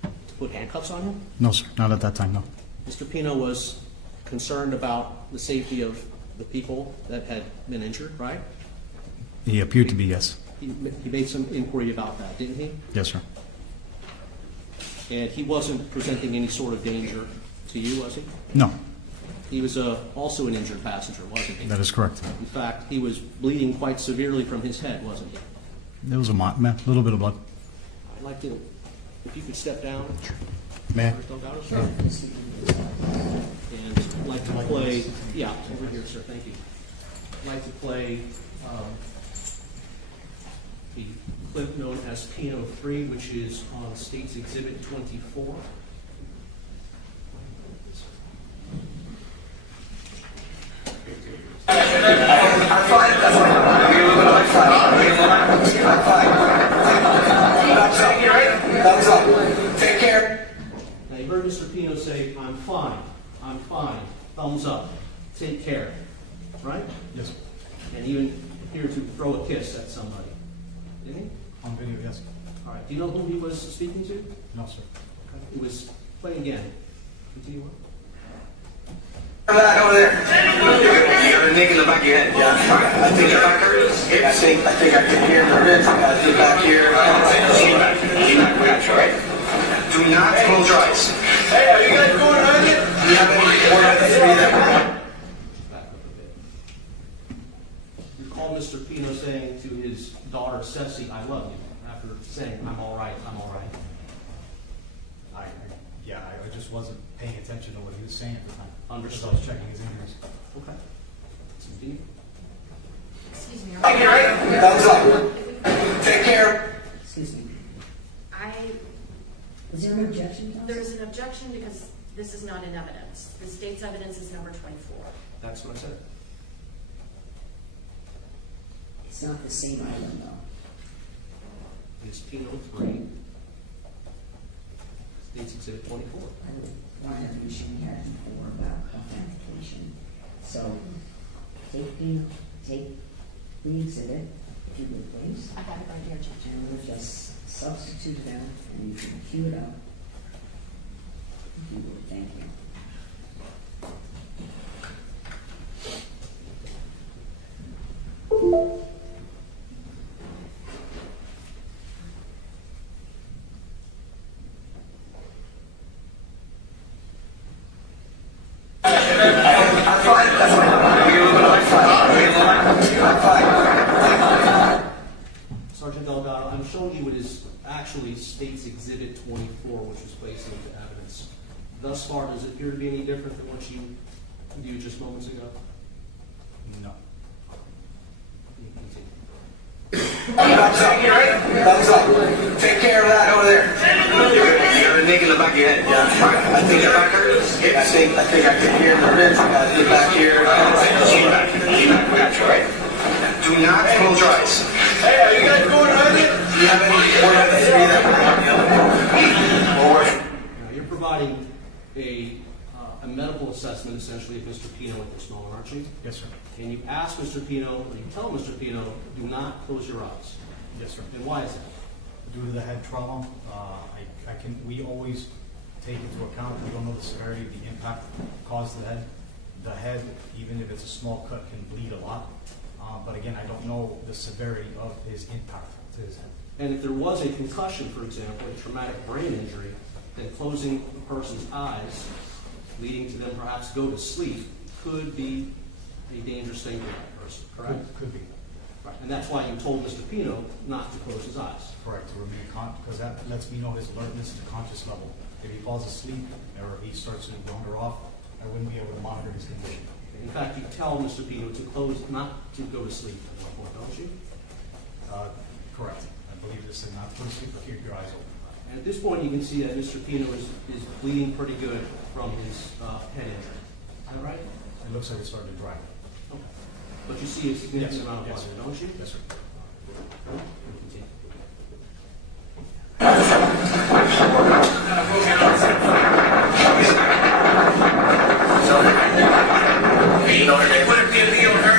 to put handcuffs on him? No, sir. Not at that time, no. Mr. Pino was concerned about the safety of the people that had been injured, right? He appeared to be, yes. He made some inquiry about that, didn't he? Yes, sir. And he wasn't presenting any sort of danger to you, was he? No. He was also an injured passenger, wasn't he? That is correct. In fact, he was bleeding quite severely from his head, wasn't he? There was a little bit of blood. I'd like to, if you could step down. May I? Sure. And I'd like to play, yeah, over here, sir, thank you. I'd like to play the clip known as Pino 3, which is on State's Exhibit 24. I'm fine. That's fine. I'm fine. Thumbs up. You ready? Thumbs up. Take care. Now you heard Mr. Pino say, I'm fine. I'm fine. Thumbs up. Take care. Right? Yes. And even appeared to throw a kiss at somebody. Didn't he? On video, yes. All right. Do you know who he was speaking to? No, sir. He was playing again. Continue on. That over there. You got a nick in the back of your head. Yeah. I think your back hurts. I think I can hear the ribs. I think back here. Lean back. Lean back. Right. Do not close your eyes. Hey, are you guys going on it? Do you have any more of the three that were on? Back up a bit. You recall Mr. Pino saying to his daughter, Ceci, I love you, after saying, I'm all right, I'm all right. I just wasn't paying attention to what he was saying at the time. Understood. I was checking his injuries. Okay. Continue. Excuse me. Thank you, right? Thumbs up. Take care. Excuse me. I, Is there an objection? Counsel? there's an objection because this is not in evidence. The state's evidence is number 24. That's what I said. It's not the same item though. Ms. Pino 3, State's Exhibit 24. I would want information we had before about authentication. So, take the exhibit, if you would please. I got it right here, Judge. And we'll just substitute them and you can cue it up. If you would, thank you. I'm fine. That's fine. I'm fine. Sergeant Delgado, I'm showing you what is actually State's Exhibit 24, which was placed into evidence. Thus far, does it appear to be any different than what you viewed just moments ago? No. Thumbs up. Thumbs up. Take care of that over there. You got a nick in the back of your head. Yeah. I think your back hurts. I think I can hear the ribs. I got the back here. Lean back. We got you, right? Do not close your eyes. Hey, are you guys going on it? Do you have any more of the three that were on the other one? Now, you're providing a medical assessment, essentially, of Mr. Pino at this moment, aren't you? Yes, sir. And you ask Mr. Pino, or you tell Mr. Pino, do not close your eyes. Yes, sir. And why is that? Due to the head trauma, we always take into account, we don't know the severity of the impact caused to the head. The head, even if it's a small cut, can bleed a lot. But again, I don't know the severity of his impact to his head. And if there was a concussion, for example, a traumatic brain injury, then closing a person's eyes, leading to them perhaps go to sleep, could be a dangerous thing for that person, correct? Could be. Right. And that's why you told Mr. Pino not to close his eyes. Correct, to remain because that lets me know his alertness to conscious level. If he falls asleep or he starts to wander off, I wouldn't be able to monitor his condition. In fact, you tell Mr. Pino to close, not to go to sleep at one point, don't you? Correct. I believe this is not to go to sleep, but keep your eyes open. And at this point, you can see that Mr. Pino is bleeding pretty good from his head injury. Is that right? It looks like it's starting to dry. Okay. But you see a significant amount of blood, don't you? Yes, sir. You know her name? Would it be a Leo and her?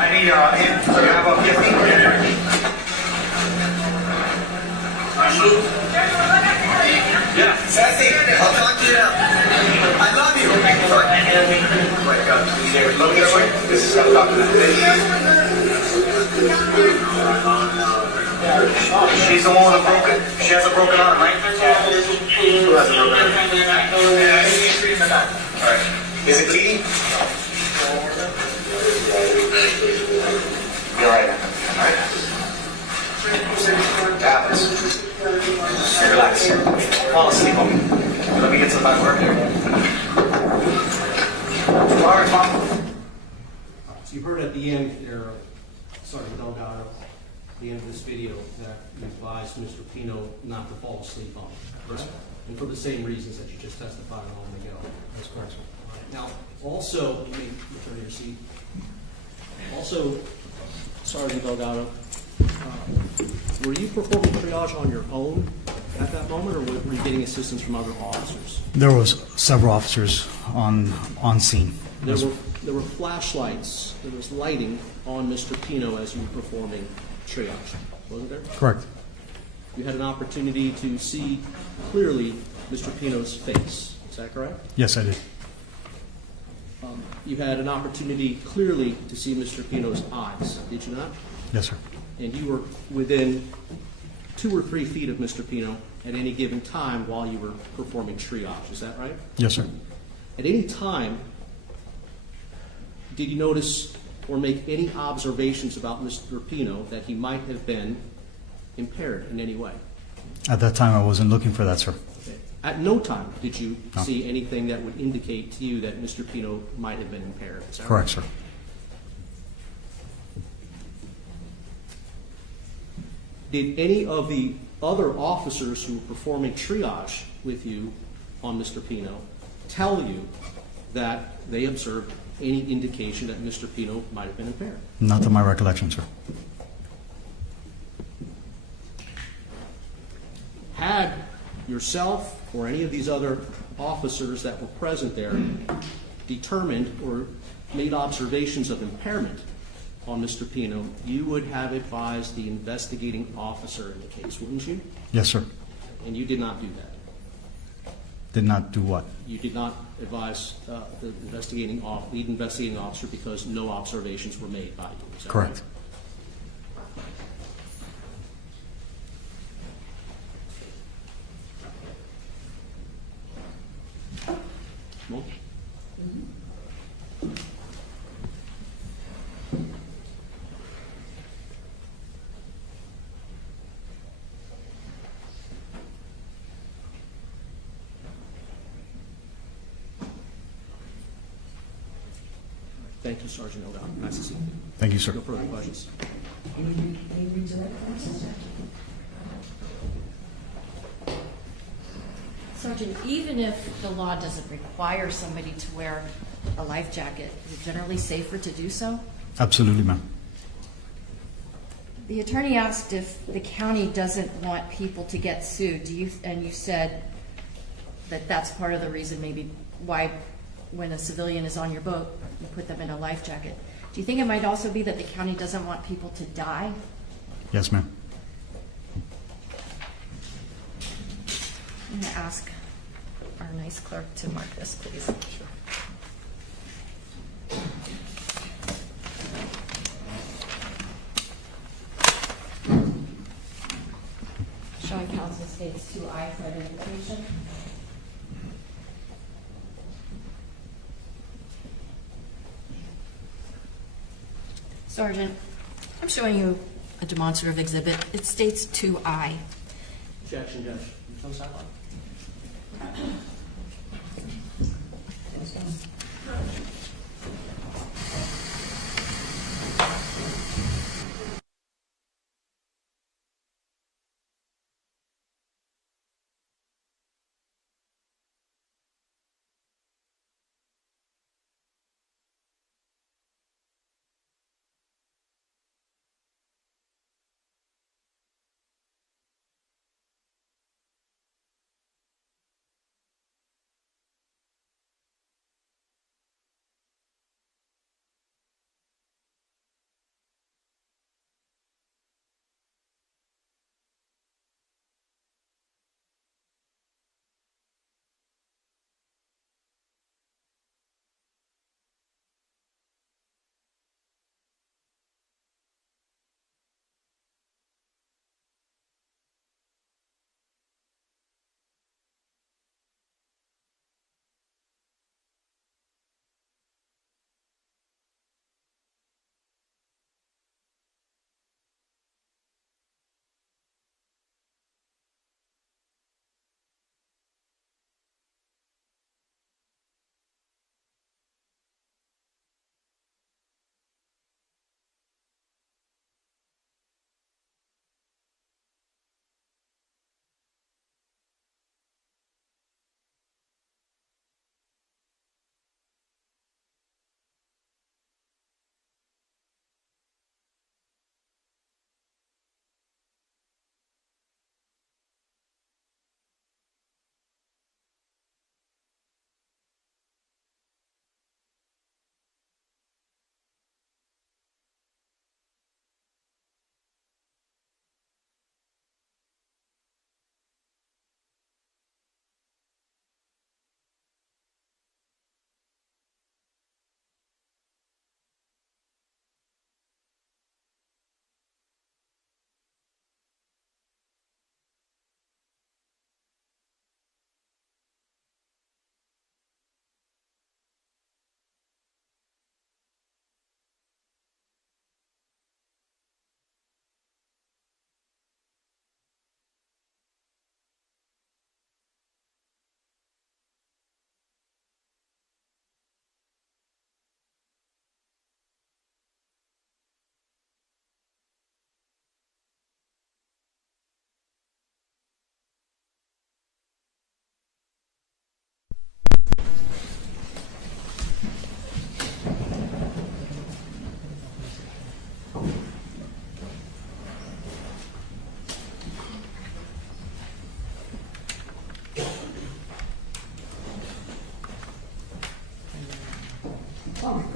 I need him to have a 15 minute. Yeah, Sassy, I'll talk to you now. I love you. Wake up. Look this way. This is how I'm talking to. She's the one with a broken. She has a broken arm, right? Who has a broken arm? All right. Is it bleeding? You're right. All right. Happens. Relax. Fall asleep on me. Let me get some back work here. All right, Mom. So you heard at the end there, Sergeant Delgado, at the end of this video, that you advised Mr. Pino not to fall asleep on it, correct? And for the same reasons that you just testified a moment ago. That's correct, sir. Now, also, you may return to your seat. Also, Sergeant Delgado, were you performing triage on your own at that moment, or were you getting assistance from other officers? There was several officers on scene. There were flashlights, there was lighting on Mr. Pino as you were performing triage, wasn't there? Correct. You had an opportunity to see clearly Mr. Pino's face, is that correct? Yes, I did. You had an opportunity clearly to see Mr. Pino's eyes, did you not? Yes, sir. And you were within 2 or 3 feet of Mr. Pino at any given time while you were performing triage. Is that right? Yes, sir. At any time, did you notice or make any observations about Mr. Pino that he might have been impaired in any way? At that time, I wasn't looking for that, sir. Okay. At no time did you No. see anything that would indicate to you that Mr. Pino might have been impaired. Is that Correct, right? sir. Did any of the other officers who were performing triage with you on Mr. Pino tell you that they observed any indication that Mr. Pino might have been impaired? Not to my recollection, sir. Had yourself or any of these other officers that were present there determined or made observations of impairment on Mr. Pino, you would have advised the investigating officer in the case, wouldn't you? Yes, sir. And you did not do that. Did not do what? You did not advise the lead investigating officer because no observations were made by you. Is that Correct. right? No? Thank you, Sergeant O'Donnell. Nice to see you. Thank you, sir. No further questions. Sergeant, even if the law doesn't require somebody to wear a life jacket, is it generally safer to do so? Absolutely, ma'am. The attorney asked if the county doesn't want people to get sued. And you said that that's part of the reason maybe why when a civilian is on your boat, you put them in a life jacket. Do you think it might also be that the county doesn't want people to die? Yes, ma'am. I'm going to ask our nice clerk to mark this, please. Showing counsel states 2I for identification. Sergeant, I'm showing you a demonstrative exhibit. It states 2I. Objection, Judge. From the sideline.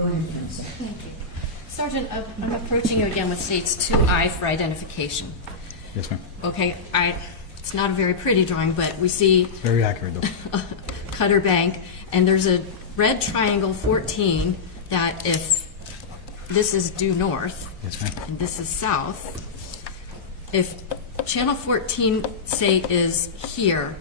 Go ahead, Counsel. Thank you. Sergeant, I'm approaching you again with states 2I for identification. Yes, ma'am. Okay, it's not a very pretty drawing, but we see Very accurate, though. Cutter Bank, and there's a red triangle 14 that if this is due north, Yes, ma'am. and this is south, if channel 14, say, is here,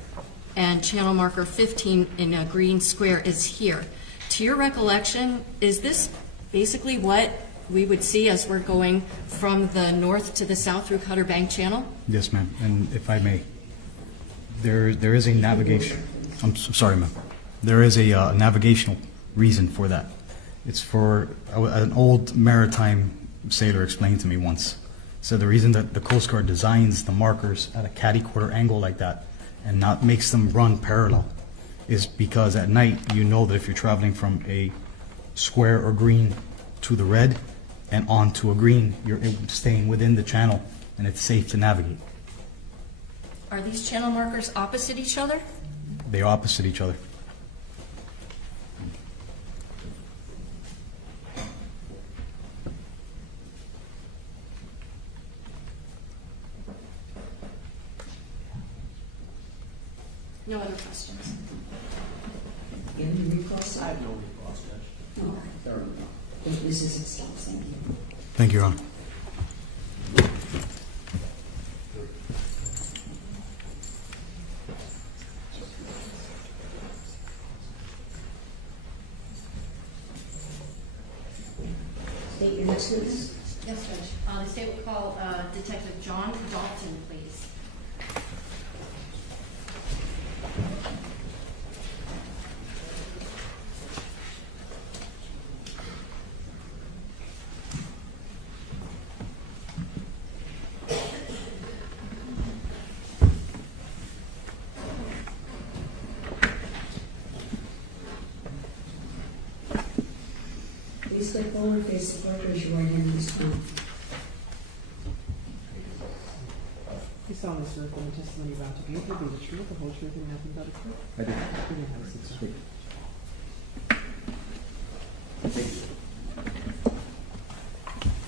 and channel marker 15 in a green square is here, to your recollection, is this basically what we would see as we're going from the north to the south through Cutter Bank Channel? Yes, ma'am. And if I may, there is a navigation. I'm sorry, ma'am. There is a navigational reason for that. It's for an old maritime sailor explained to me once. So the reason that the Coast Guard designs the markers at a catty-corner angle like that and not makes them run parallel is because at night you know that if you're traveling from a square or green to the red and on to a green, you're staying within the channel and it's safe to navigate. Are these channel markers opposite each other? They opposite each other. No other questions? Any recourse? I have no recourse, Judge. All right. This is itself, thank you. Thank you, Your Honor. State your next witness. Yes, Judge. The state will call Detective John Dalton, please. Please step forward, face the clerk, raise your right hand and respond. You solemnly swear that the testimony you're about to give will be the truth, the whole truth, and nothing but the truth? I do. You may have a seat, sir.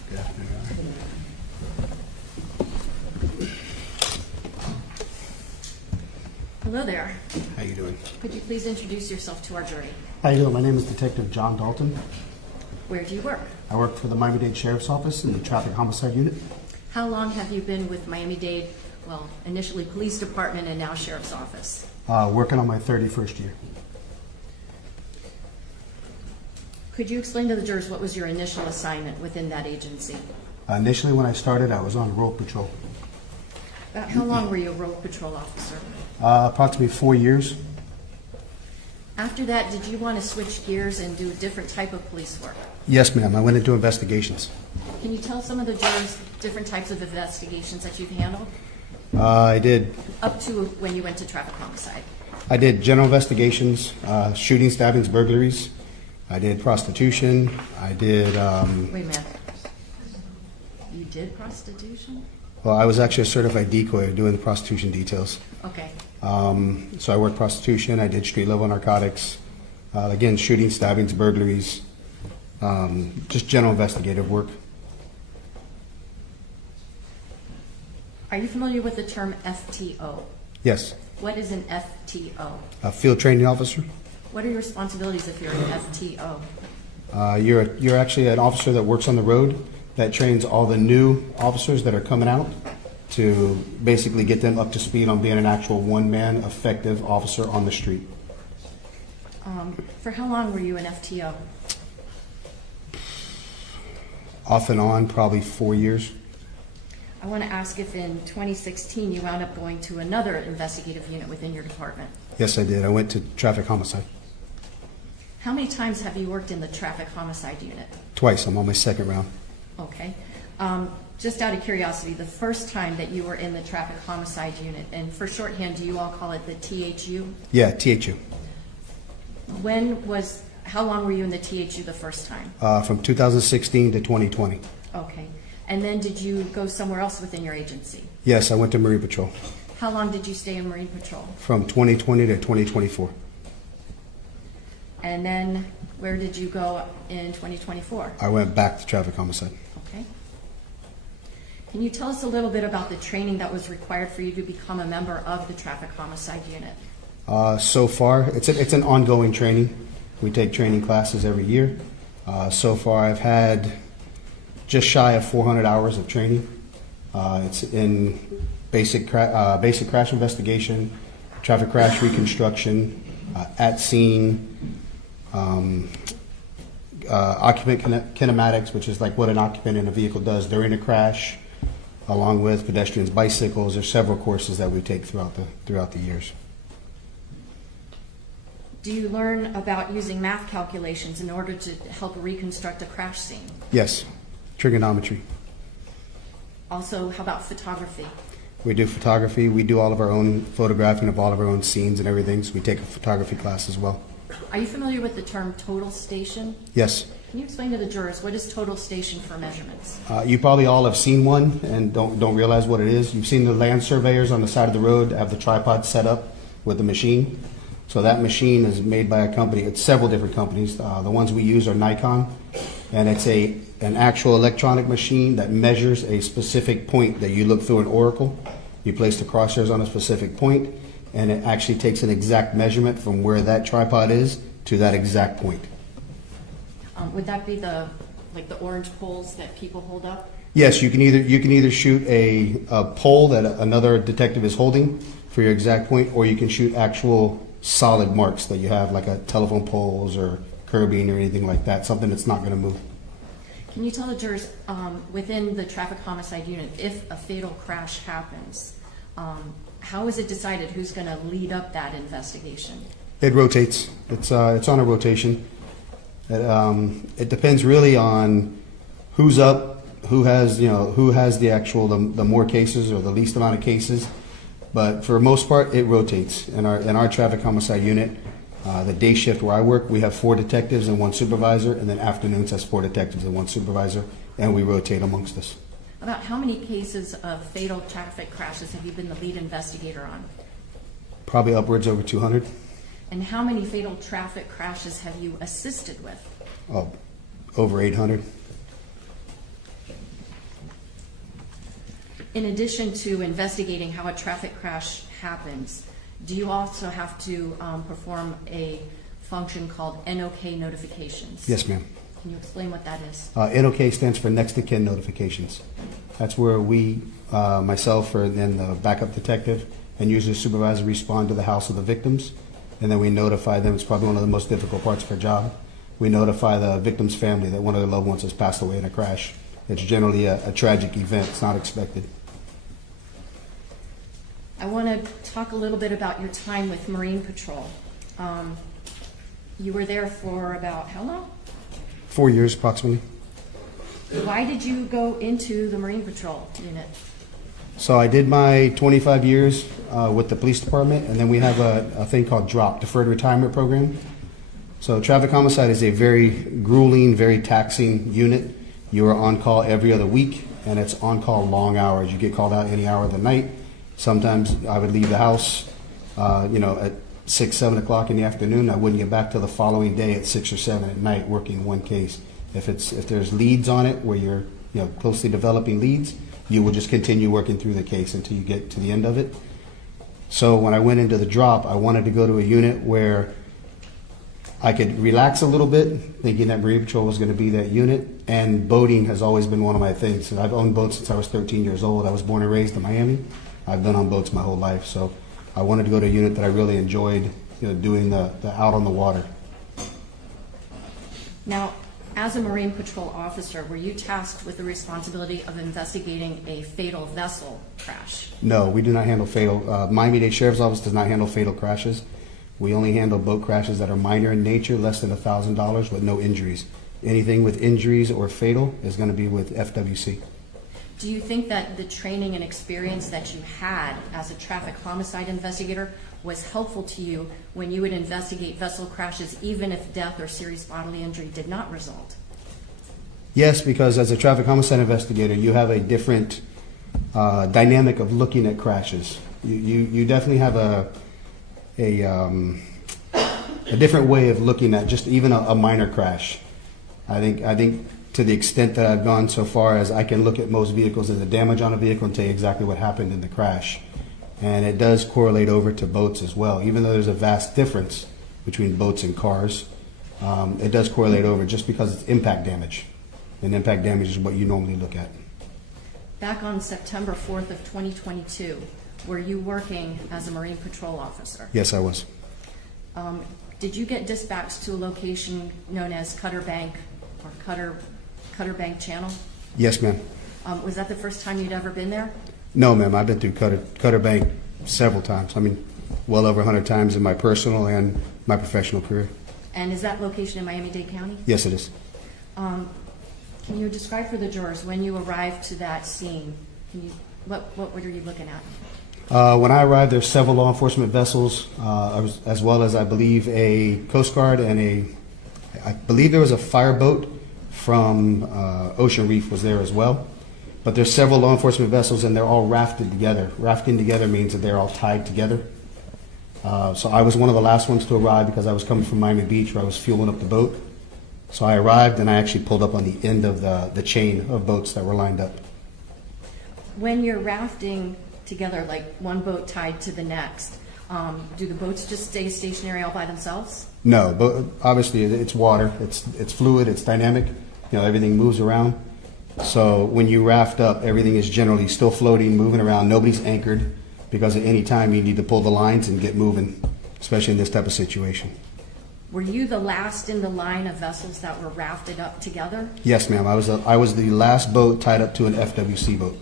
Good afternoon. Hello there. How you doing? Could you please introduce yourself to our jury? How you doing? My name is Detective John Dalton. Where do you work? I work for the Miami-Dade Sheriff's Office in the Traffic Homicide Unit. How long have you been with Miami-Dade, well, initially Police Department and now Sheriff's Office? Working on my 31st year. Could you explain to the jurors what was your initial assignment within that agency? Initially, when I started, I was on road patrol. About how long were you a road patrol officer? Approximately 4 years. After that, did you want to switch gears and do a different type of police work? Yes, ma'am. I went into investigations. Can you tell some of the jurors different types of investigations that you've handled? I did Up to when you went to traffic homicide. I did general investigations, shooting, stabbings, burglaries. I did prostitution. I did. Wait a minute. You did prostitution? Well, I was actually a certified decoy doing the prostitution details. Okay. So I worked prostitution. I did street level narcotics. Again, shooting, stabbings, burglaries. Just general investigative work. Are you familiar with the term FTO? Yes. What is an FTO? A field training officer. What are your responsibilities if you're an FTO? You're actually an officer that works on the road that trains all the new officers that are coming out to basically get them up to speed on being an actual one-man effective officer on the street. For how long were you an FTO? Off and on, probably 4 years. I want to ask if in 2016 you wound up going to another investigative unit within your department. Yes, I did. I went to traffic homicide. How many times have you worked in the traffic homicide unit? Twice. I'm on my second round. Okay. Just out of curiosity, the first time that you were in the traffic homicide unit, and for shorthand, do you all call it the THU? Yeah, THU. How long were you in the THU the first time? From 2016 to 2020. Okay. And then did you go somewhere else within your agency? Yes, I went to Marine Patrol. How long did you stay in Marine Patrol? From 2020 to 2024. And then where did you go in 2024? I went back to traffic homicide. Okay. Can you tell us a little bit about the training that was required for you to become a member of the traffic homicide unit? So far, it's an ongoing training. We take training classes every year. So far, I've had just shy of 400 hours of training. It's in basic crash investigation, traffic crash reconstruction, at scene, occupant kinematics, which is like what an occupant in a vehicle does during a crash, along with pedestrians, bicycles. There's several courses that we take throughout the years. Do you learn about using math calculations in order to help reconstruct a crash scene? Yes, trigonometry. Also, how about photography? We do photography. We do all of our own photographing of all of our own scenes and everything. So we take a photography class as well. Are you familiar with the term total station? Yes. Can you explain to the jurors what is total station for measurements? You probably all have seen one and don't realize what it is. You've seen the land surveyors on the side of the road have the tripod set up with the machine. So that machine is made by a company. It's several different companies. The ones we use are Nikon, and it's an actual electronic machine that measures a specific point that you look through an oracle. You place the crosshairs on a specific point, and it actually takes an exact measurement from where that tripod is to that exact point. Would that be the orange poles that people hold up? Yes, you can either shoot a pole that another detective is holding for your exact point, or you can shoot actual solid marks that you have, like a telephone poles or curbing or anything like that, something that's not going to move. Can you tell the jurors, within the traffic homicide unit, if a fatal crash happens, how is it decided who's going to lead up that investigation? It rotates. It's on a rotation. It depends really on who's up, who has the more cases or the least amount of cases. But for the most part, it rotates. In our traffic homicide unit, the day shift where I work, we have 4 detectives and 1 supervisor, and then afternoons has 4 detectives and 1 supervisor, and we rotate amongst us. About how many cases of fatal traffic crashes have you been the lead investigator on? Probably upwards over 200. And how many fatal traffic crashes have you assisted with? Oh, over 800. In addition to investigating how a traffic crash happens, do you also have to perform a function called NOK notifications? Yes, ma'am. Can you explain what that is? NOK stands for next of kin notifications. That's where we, myself and then the backup detective and usually supervisor respond to the house of the victims, and then we notify them. It's probably one of the most difficult parts of our job. We notify the victim's family that one of their loved ones has passed away in a crash. It's generally a tragic event. It's not expected. I want to talk a little bit about your time with Marine Patrol. You were there for about how long? 4 years approximately. Why did you go into the Marine Patrol unit? So I did my 25 years with the police department, and then we have a thing called DROP, Deferred Retirement Program. So traffic homicide is a very grueling, very taxing unit. You are on call every other week, and it's on call long hours. You get called out any hour of the night. Sometimes I would leave the house, at 6, 7 o'clock in the afternoon. I wouldn't get back till the following day at 6 or 7 at night working one case. If there's leads on it where you're closely developing leads, you will just continue working through the case until you get to the end of it. So when I went into the DROP, I wanted to go to a unit where I could relax a little bit, thinking that Marine Patrol was going to be that unit. And boating has always been one of my things. I've owned boats since I was 13 years old. I was born and raised in Miami. I've been on boats my whole life. So I wanted to go to a unit that I really enjoyed, doing the out on the water. Now, as a Marine Patrol officer, were you tasked with the responsibility of investigating a fatal vessel crash? No, we do not handle fatal. Miami-Dade Sheriff's Office does not handle fatal crashes. We only handle boat crashes that are minor in nature, less than $1,000 with no injuries. Anything with injuries or fatal is going to be with FWC. Do you think that the training and experience that you had as a traffic homicide investigator was helpful to you when you would investigate vessel crashes, even if death or serious bodily injury did not result? Yes, because as a traffic homicide investigator, you have a different dynamic of looking at crashes. You definitely have a different way of looking at just even a minor crash. I think to the extent that I've gone so far as I can look at most vehicles as the damage on a vehicle and tell you exactly what happened in the crash. And it does correlate over to boats as well. Even though there's a vast difference between boats and cars, it does correlate over just because it's impact damage. And impact damage is what you normally look at. Back on September 4th of 2022, were you working as a Marine Patrol officer? Yes, I was. Did you get dispatched to a location known as Cutter Bank or Cutter Bank Channel? Yes, ma'am. Was that the first time you'd ever been there? No, ma'am. I've been through Cutter Bank several times. I mean, well over 100 times in my personal and my professional career. And is that location in Miami-Dade County? Yes, it is. Can you describe for the jurors when you arrived to that scene? What were you looking at? When I arrived, there's several law enforcement vessels, as well as I believe a Coast Guard and I believe there was a fireboat from Ocean Reef was there as well. But there's several law enforcement vessels and they're all rafted together. Rafting together means that they're all tied together. So I was one of the last ones to arrive because I was coming from Miami Beach where I was fueling up the boat. So I arrived and I actually pulled up on the end of the chain of boats that were lined up. When you're rafting together, like one boat tied to the next, do the boats just stay stationary all by themselves? No, but obviously it's water, it's fluid, it's dynamic, everything moves around. So when you raft up, everything is generally still floating, moving around, nobody's anchored, because at any time you need to pull the lines and get moving, especially in this type of situation. Were you the last in the line of vessels that were rafted up together? Yes, ma'am. I was the last boat tied up to an FWC boat.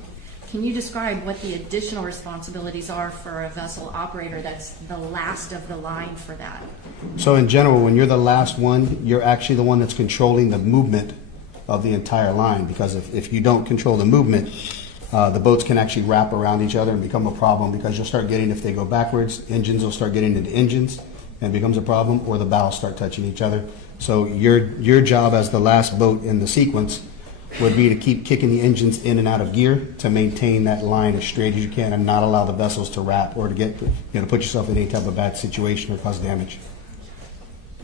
Can you describe what the additional responsibilities are for a vessel operator that's the last of the line for that? So in general, when you're the last one, you're actually the one that's controlling the movement of the entire line, because if you don't control the movement, the boats can actually wrap around each other and become a problem, because you'll start getting, if they go backwards, engines will start getting into engines and it becomes a problem, or the bows start touching each other. So your job as the last boat in the sequence would be to keep kicking the engines in and out of gear to maintain that line as straight as you can and not allow the vessels to wrap or to get, to put yourself in any type of bad situation or cause damage.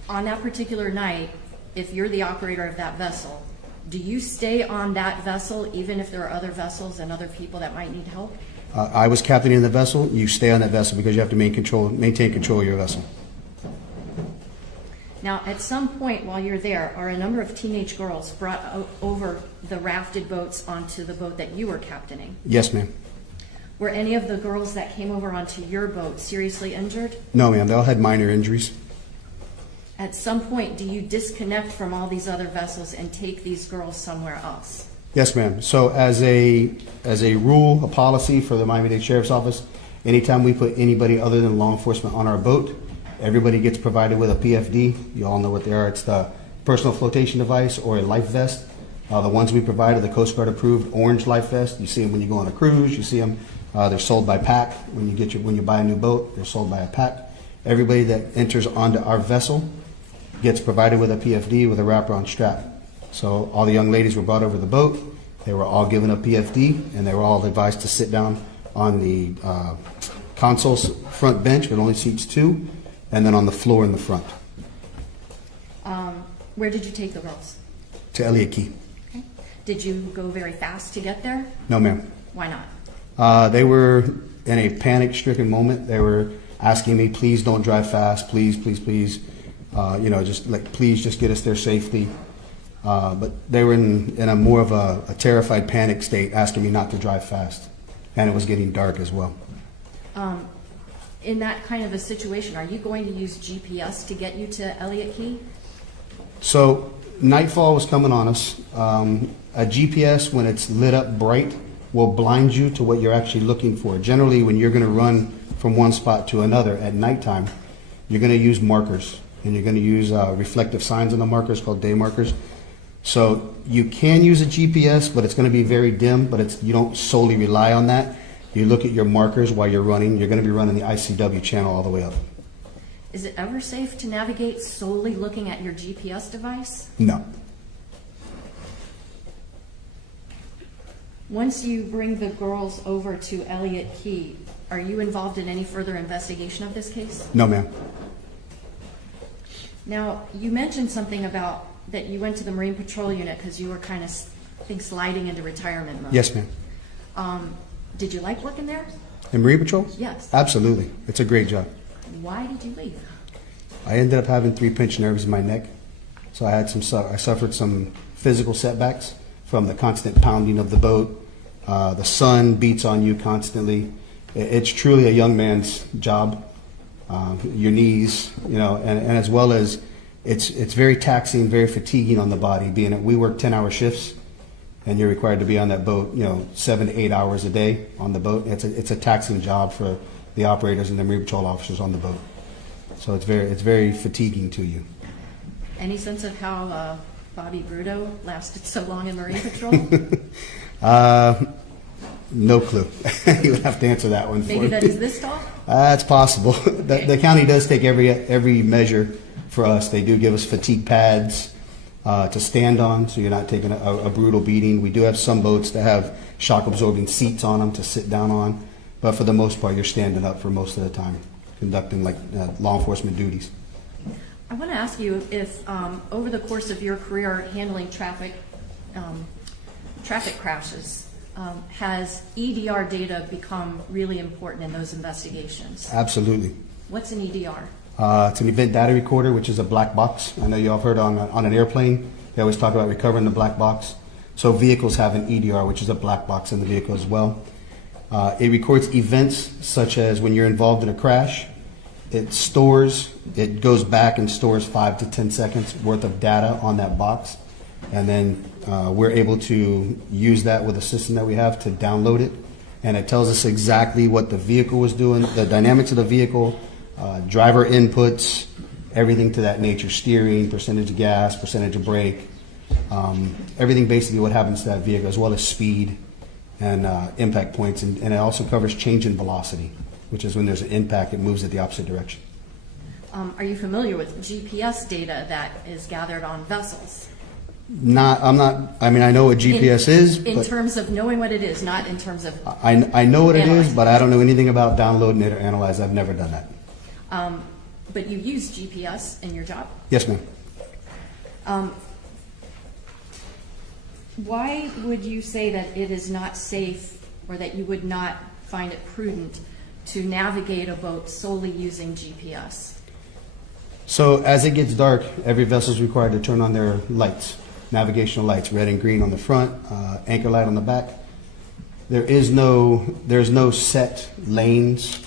On that particular night, if you're the operator of that vessel, do you stay on that vessel even if there are other vessels and other people that might need help? I was captaining the vessel. You stay on that vessel because you have to maintain control of your vessel. Now, at some point while you're there, are a number of teenage girls brought over the rafted boats onto the boat that you were captaining? Yes, ma'am. Were any of the girls that came over onto your boat seriously injured? No, ma'am. They all had minor injuries. At some point, do you disconnect from all these other vessels and take these girls somewhere else? Yes, ma'am. So as a rule, a policy for the Miami-Dade Sheriff's Office, anytime we put anybody other than law enforcement on our boat, everybody gets provided with a PFD. You all know what they are. It's the personal flotation device or a life vest. The ones we provide are the Coast Guard approved orange life vest. You see them when you go on a cruise. You see them. They're sold by pack. When you buy a new boat, they're sold by a pack. Everybody that enters onto our vessel gets provided with a PFD with a wraparound strap. So all the young ladies were brought over the boat. They were all given a PFD, and they were all advised to sit down on the console's front bench, but only seats 2, and then on the floor in the front. Where did you take the girls? To Elliott Key. Okay. Did you go very fast to get there? No, ma'am. Why not? They were in a panic-stricken moment. They were asking me, please don't drive fast, please, please, please. Please just get us there safely. But they were in a more of a terrified panic state, asking me not to drive fast. And it was getting dark as well. In that kind of a situation, are you going to use GPS to get you to Elliott Key? So nightfall was coming on us. A GPS, when it's lit up bright, will blind you to what you're actually looking for. Generally, when you're going to run from one spot to another at nighttime, you're going to use markers. And you're going to use reflective signs on the markers called day markers. So you can use a GPS, but it's going to be very dim, but you don't solely rely on that. You look at your markers while you're running. You're going to be running the ICW channel all the way up. Is it ever safe to navigate solely looking at your GPS device? No. Once you bring the girls over to Elliott Key, are you involved in any further investigation of this case? No, ma'am. Now, you mentioned something about that you went to the Marine Patrol unit because you were kind of, I think, sliding into retirement mode. Yes, ma'am. Did you like working there? In Marine Patrol? Yes. Absolutely. It's a great job. Why did you leave? I ended up having 3 pinched nerves in my neck. So I suffered some physical setbacks from the constant pounding of the boat. The sun beats on you constantly. It's truly a young man's job. Your knees, and as well as it's very taxing, very fatiguing on the body. Being that we work 10-hour shifts, and you're required to be on that boat, 7 to 8 hours a day on the boat. It's a taxing job for the operators and the Marine Patrol officers on the boat. So it's very fatiguing to you. Any sense of how Bobby Bruto lasted so long in Marine Patrol? No clue. You would have to answer that one. Maybe that is this dog? It's possible. The county does take every measure for us. They do give us fatigue pads to stand on, so you're not taking a brutal beating. We do have some boats that have shock absorbing seats on them to sit down on, but for the most part, you're standing up for most of the time, conducting law enforcement duties. I want to ask you if over the course of your career handling traffic crashes, has EDR data become really important in those investigations? Absolutely. What's an EDR? It's an event data recorder, which is a black box. I know you all have heard on an airplane, they always talk about recovering the black box. So vehicles have an EDR, which is a black box in the vehicle as well. It records events such as when you're involved in a crash. It goes back and stores 5 to 10 seconds worth of data on that box. And then we're able to use that with a system that we have to download it. And it tells us exactly what the vehicle was doing, the dynamics of the vehicle, driver inputs, everything to that nature, steering, percentage of gas, percentage of brake, everything basically what happens to that vehicle, as well as speed and impact points. And it also covers change in velocity, which is when there's an impact, it moves at the opposite direction. Are you familiar with GPS data that is gathered on vessels? I know what GPS is. In terms of knowing what it is, not in terms of... I know what it is, but I don't know anything about downloading it or analyzing it. I've never done that. But you use GPS in your job? Yes, ma'am. Why would you say that it is not safe, or that you would not find it prudent to navigate a boat solely using GPS? So as it gets dark, every vessel is required to turn on their lights, navigational lights, red and green on the front, anchor light on the back. There's no set lanes,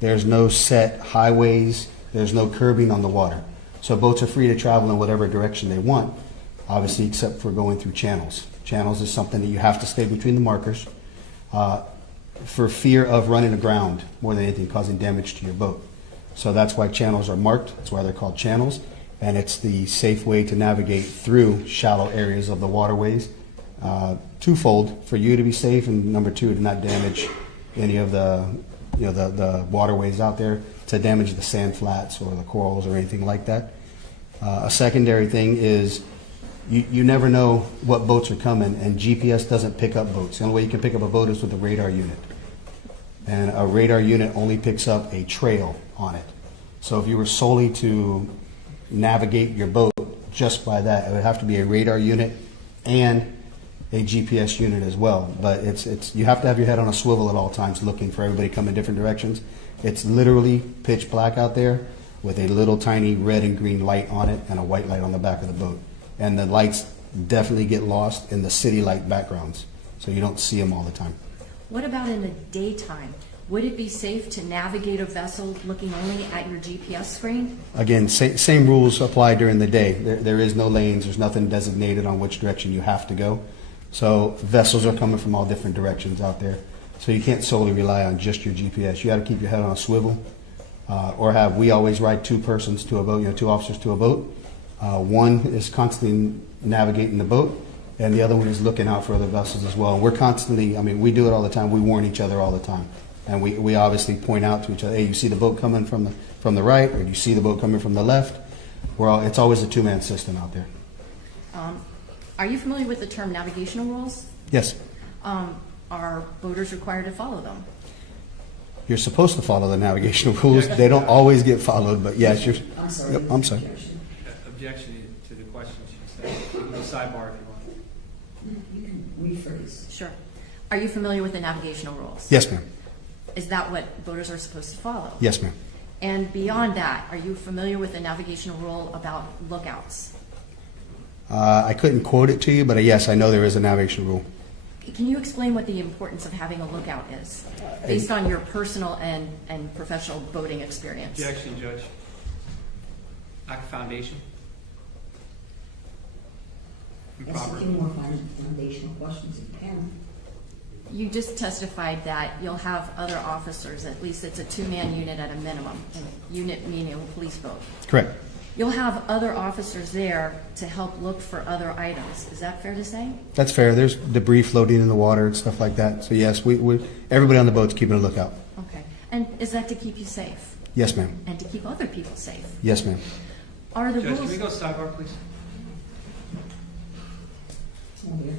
there's no set highways, there's no curbing on the water. So boats are free to travel in whatever direction they want, obviously except for going through channels. Channels is something that you have to stay between the markers for fear of running aground more than anything, causing damage to your boat. So that's why channels are marked. That's why they're called channels. And it's the safe way to navigate through shallow areas of the waterways. Twofold, for you to be safe, and number two, to not damage any of the waterways out there, to damage the sand flats or the corals or anything like that. A secondary thing is you never know what boats are coming, and GPS doesn't pick up boats. The only way you can pick up a boat is with a radar unit. And a radar unit only picks up a trail on it. So if you were solely to navigate your boat just by that, it would have to be a radar unit and a GPS unit as well. But you have to have your head on a swivel at all times, looking for everybody coming different directions. It's literally pitch black out there with a little tiny red and green light on it and a white light on the back of the boat. And the lights definitely get lost in the city light backgrounds, so you don't see them all the time. What about in the daytime? Would it be safe to navigate a vessel looking only at your GPS screen? Again, same rules apply during the day. There is no lanes. There's nothing designated on which direction you have to go. So vessels are coming from all different directions out there. So you can't solely rely on just your GPS. You got to keep your head on a swivel, we always ride 2 persons to a boat, 2 officers to a boat. One is constantly navigating the boat, and the other one is looking out for other vessels as well. And we're constantly, we do it all the time. We warn each other all the time. And we obviously point out to each other, hey, you see the boat coming from the right, or you see the boat coming from the left. It's always a 2-man system out there. Are you familiar with the term navigational rules? Yes. Are boaters required to follow them? You're supposed to follow the navigational rules. They don't always get followed, but yes, I'm sorry. Yep, I'm sorry. objection to the question she said. You can go sidebar if you want. You can rephrase. Sure. Are you familiar with the navigational rules? Yes, ma'am. Is that what voters are supposed to follow? Yes, ma'am. And beyond that, are you familiar with the navigational rule about lookouts? I couldn't quote it to you, but yes, I know there is a navigation rule. Can you explain what the importance of having a lookout is, based on your personal and professional boating experience? Objection, Judge. Lack of foundation. Ask a few more foundational questions if you can. You just testified that you'll have other officers, at least it's a two-man unit at a minimum, and unit meaning a police boat. Correct. You'll have other officers there to help look for other items. Is that fair to say? That's fair. There's debris floating in the water and stuff like that. So yes, everybody on the boat's keeping a lookout. Okay. And is that to keep you safe? Yes, ma'am. And to keep other people safe? Yes, ma'am. Are the Judge, rules... can we go sidebar, please? Oh, dear.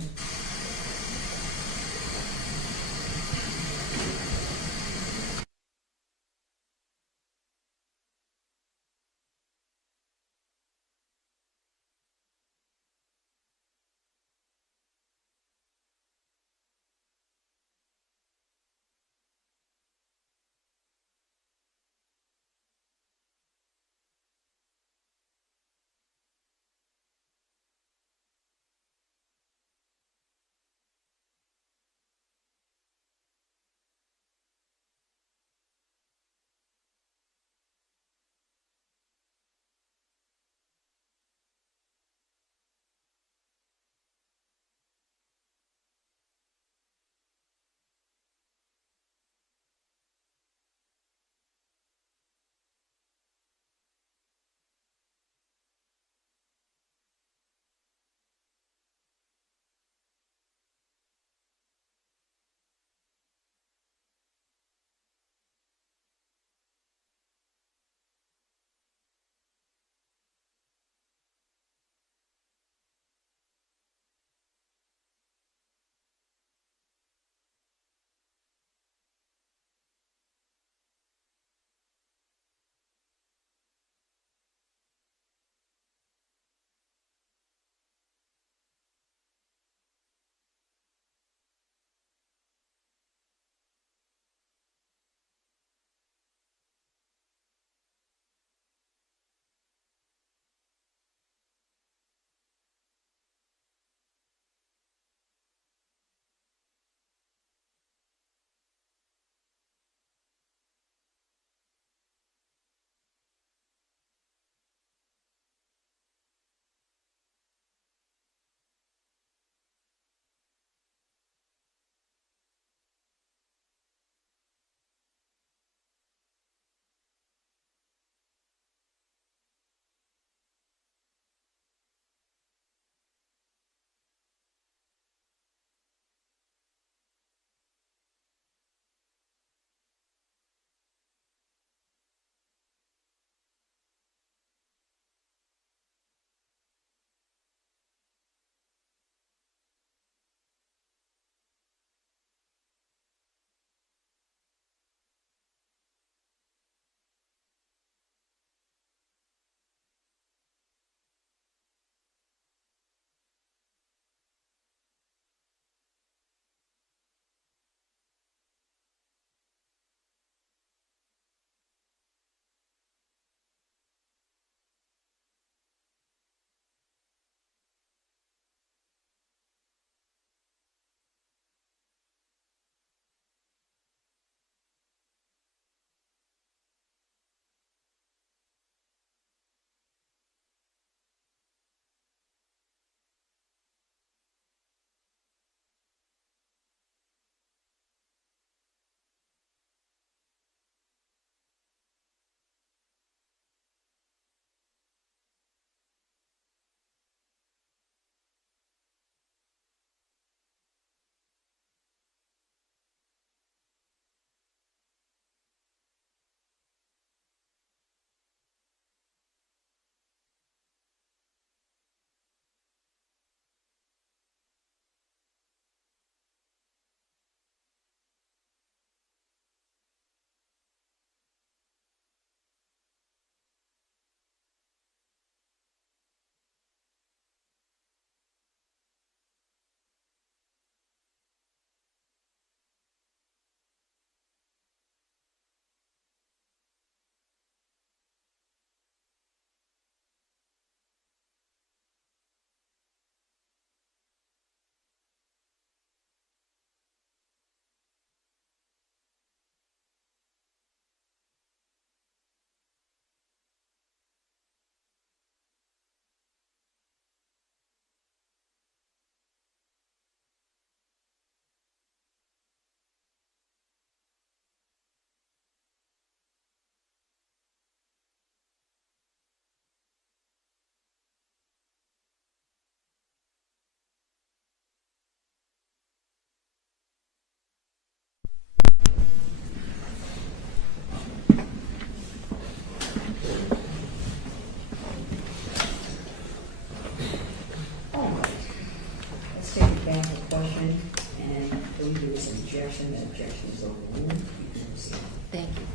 objection, that objection is overruled. You can proceed. Thank you.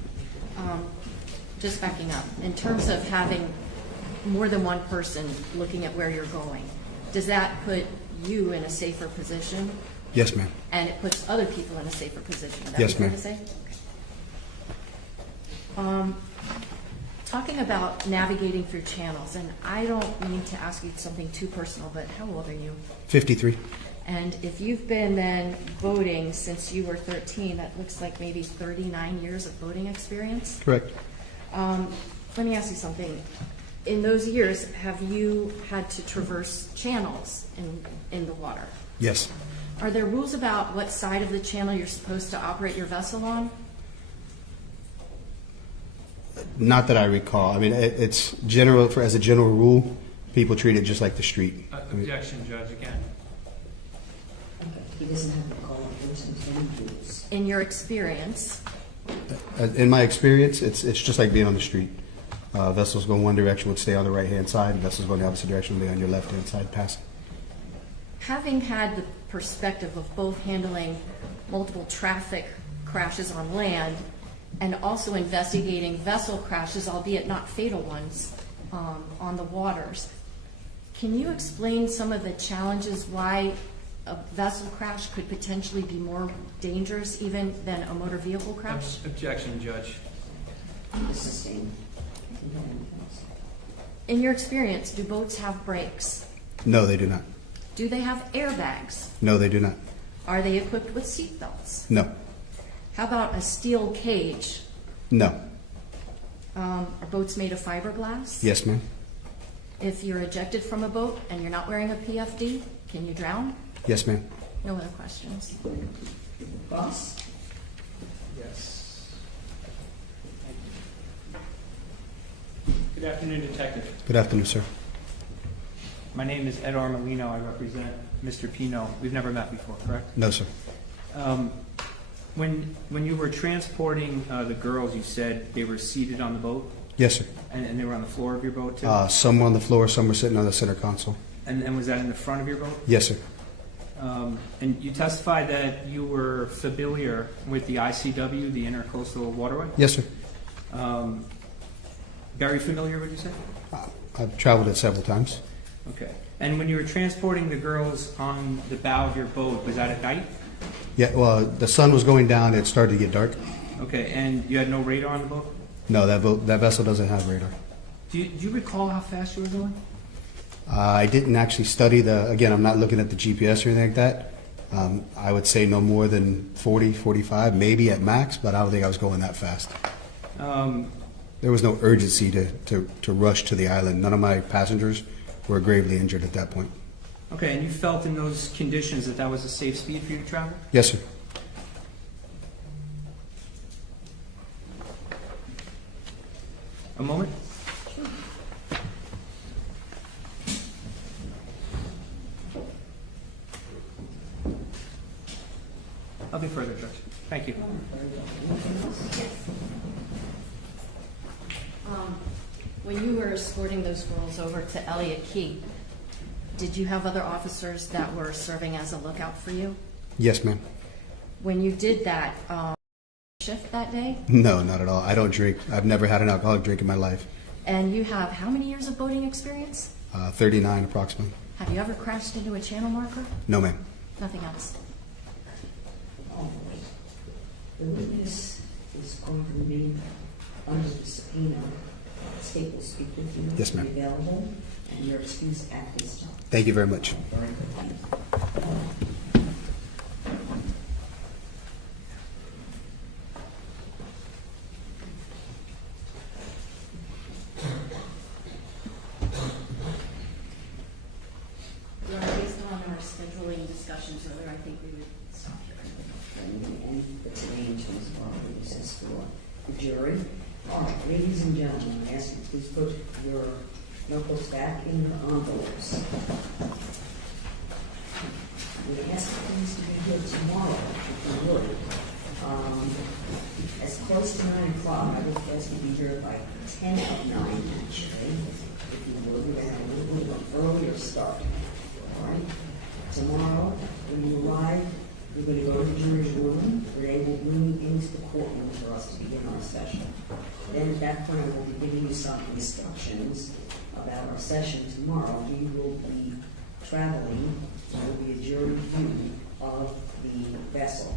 Just backing up, in terms of having more than one person looking at where you're going, does that put you in a safer position? Yes, ma'am. And it puts other people in a safer position? Is that Yes, what you're ma'am. trying to say? Talking about navigating through channels, and I don't mean to ask you something too personal, but how old are you? 53. And if you've been then boating since you were 13, that looks like maybe 39 years of boating experience. Correct. Let me ask you something. In those years, have you had to traverse channels in the water? Yes. Are there rules about what side of the channel you're supposed to operate your vessel on? Not that I recall. I mean, it's general, as a general rule, people treat it just like the street. Objection, Judge, again. Okay, he doesn't have to call it rules and rules. In your experience, In my experience, it's just like being on the street. Vessels going one direction would stay on the right-hand side. Vessels going the opposite direction would be on your left-hand side passing. having had the perspective of both handling multiple traffic crashes on land and also investigating vessel crashes, albeit not fatal ones, on the waters, can you explain some of the challenges why a vessel crash could potentially be more dangerous even than a motor vehicle crash? Objection, Judge. Sustained. In your experience, do boats have brakes? No, they do not. Do they have airbags? No, they do not. Are they equipped with seat belts? No. How about a steel cage? No. Are boats made of fiberglass? Yes, ma'am. If you're ejected from a boat and you're not wearing a PFD, can you drown? Yes, ma'am. No other questions? Boss? Yes. Good afternoon, Detective. Good afternoon, sir. My name is Ed Armelino. I represent Mr. Pino. We've never met before, correct? No, sir. When you were transporting the girls, you said they were seated on the boat? Yes, sir. And they were on the floor of your boat, too? Some were on the floor, some were sitting on the center console. And was that in the front of your boat? Yes, sir. And you testified that you were familiar with the ICW, the Intercoastal Waterway? Yes, sir. Very familiar, would you say? I've traveled it several times. Okay. And when you were transporting the girls on the bow of your boat, was that at night? Yeah, well, the sun was going down. It started to get dark. Okay, and you had no radar on the boat? No, that vessel doesn't have radar. Do you recall how fast you were going? I didn't actually study again, I'm not looking at the GPS or anything like that. I would say no more than 40, 45, maybe at max, but I don't think I was going that fast. There was no urgency to rush to the island. None of my passengers were gravely injured at that point. Okay, and you felt in those conditions that was a safe speed for you to travel? Yes, sir. A moment. Nothing further, Judge. Thank you. When you were escorting those girls over to Elliott Key, did you have other officers that were serving as a lookout for you? Yes, ma'am. When you did that, shift that day? No, not at all. I don't drink. I've never had an alcoholic drink in my life. And you have how many years of boating experience? 39 approximately. Have you ever crashed into a channel marker? No, ma'am. Nothing else. The witness is going to be under the subpoena. The state will speak with you. Yes, ma'am. Be available, and your excuse at this time. Thank you very much. Based on our scheduling discussions earlier, I think we would stop here. And the arrangements for our witnesses for the jury. All right, ladies and gentlemen, I ask you please put your knuckles back in your envelopes. We ask things to be here tomorrow, if you would. As close to 9 o'clock, I would ask you to be here by 10 of 9, actually. If you would, we're going to have a little bit of an earlier start. All right? Tomorrow, when you arrive, We're going to go to the jury room, where they will bring you into the courtroom for us to begin our session. Then at that point, I will be giving you some instructions about our session tomorrow. We will be traveling, there will be a jury view of the vessel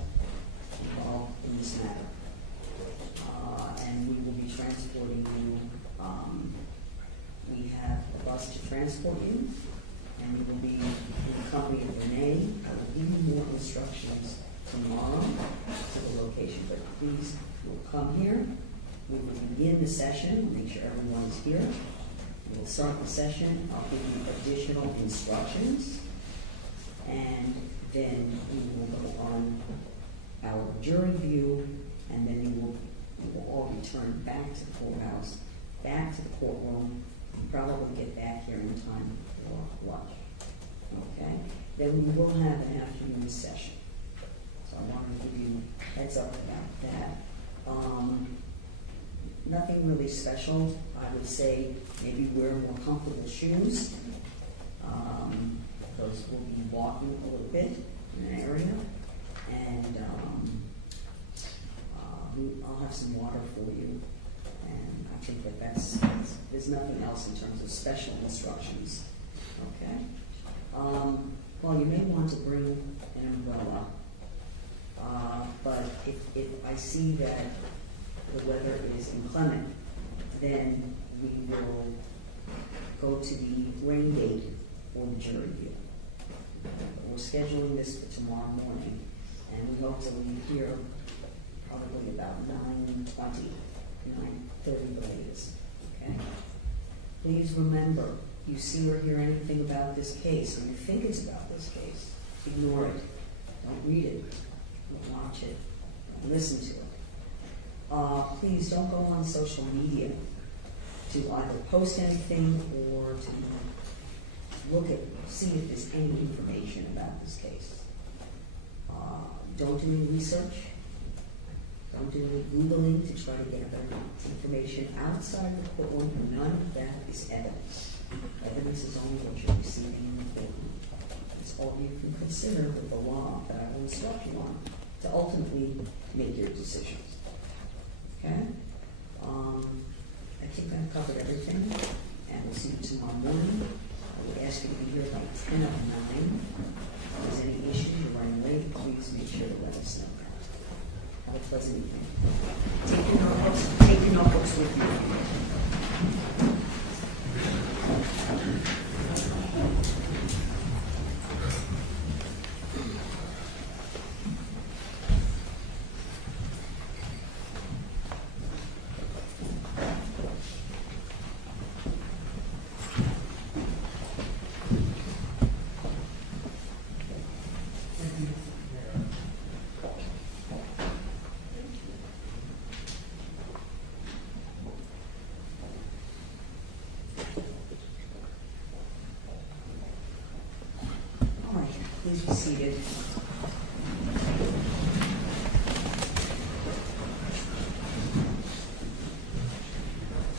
involved in this matter. And we will be transporting you, we have a bus to transport you, and we will be in the company of Renee. I will give you more instructions tomorrow to the location, but please, you'll come here. We will begin the session, make sure everyone is here. We'll start the session. I'll give you additional instructions, and then we will go on our jury view, and then we will all return back to the courthouse, back to the courtroom, and probably get back here in time for lunch. Okay? Then we will have an afternoon session. So I wanted to give you a heads up about that. Nothing really special. I would say maybe wear more comfortable shoes, because we'll be walking a little bit in an area, and I'll have some water for you, and I think that's there's nothing else in terms of special instructions. Okay. Well, you may want to bring an umbrella, but if I see that the weather is inclement, then we will go to the rain date for the jury view. We're scheduling this for tomorrow morning, and we hope to leave here probably about 9:20, 9:30 the latest. Okay? Please remember, you see or hear anything about this case, or you think it's about this case, ignore it. Don't read it. Don't watch it. Don't listen to it. Please don't go on social media to either post anything or to see if there's any information about this case. Don't do any research. Don't do any Googling to try to gather information outside the courtroom. None of that is evidence. Evidence is only what you're receiving in the courtroom. It's all you can consider with the law that I will instruct you on to ultimately make your decisions. Okay? I think I've covered everything, and we'll see you tomorrow morning. I would ask you to be here by 10 of 9. If there's any issues you're running late, please make sure to let us know. Have a pleasant evening. Take your notebooks with you. Please be seated.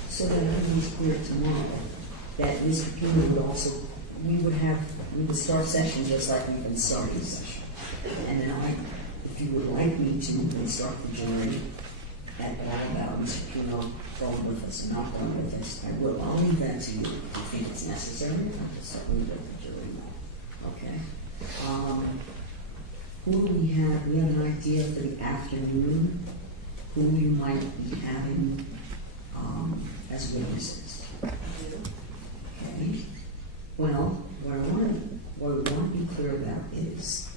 So that everything's clear tomorrow, that Mr. Pino would also, we would start session just like we've been starting session. And then if you would like me to instruct the jury at all about Mr. Pino going with us or not going with us, I will. I'll leave that to you if you think it's necessary. I'll just certainly let the jury know. Okay? Who do we have? We have an idea for the afternoon who you might be having as witnesses. Okay. Well, what we want to be clear about is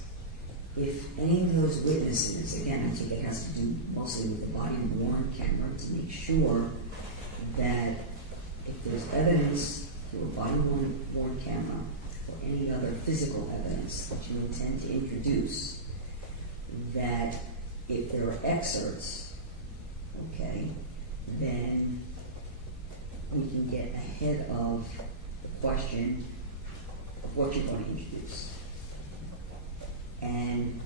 if any of those witnesses, again, I think it has to do mostly with the body-worn camera to make sure that if there's evidence through a body-worn camera or any other physical evidence that you intend to introduce, that if there are excerpts, okay, then we can get ahead of the question of what you're going to introduce. And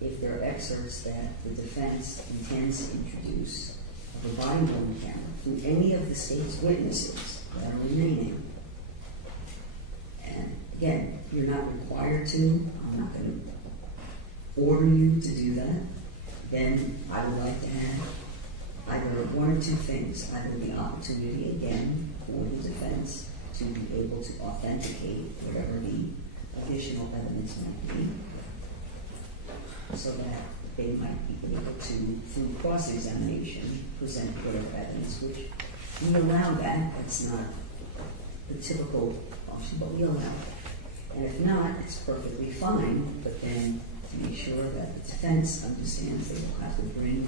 if there are excerpts that the defense intends to introduce of a body-worn camera through any of the state's witnesses that are remaining, and again, you're not required to, I'm not going to order you to do that, then I would like to have either one or two things, either the opportunity again for the defense to be able to authenticate whatever the additional evidence might be, so that they might be able to, through cross-examination, present whatever evidence, which we allow that. It's not the typical option, but we allow it. And if not, it's perfectly fine, but then to make sure that the defense understands they will have to bring,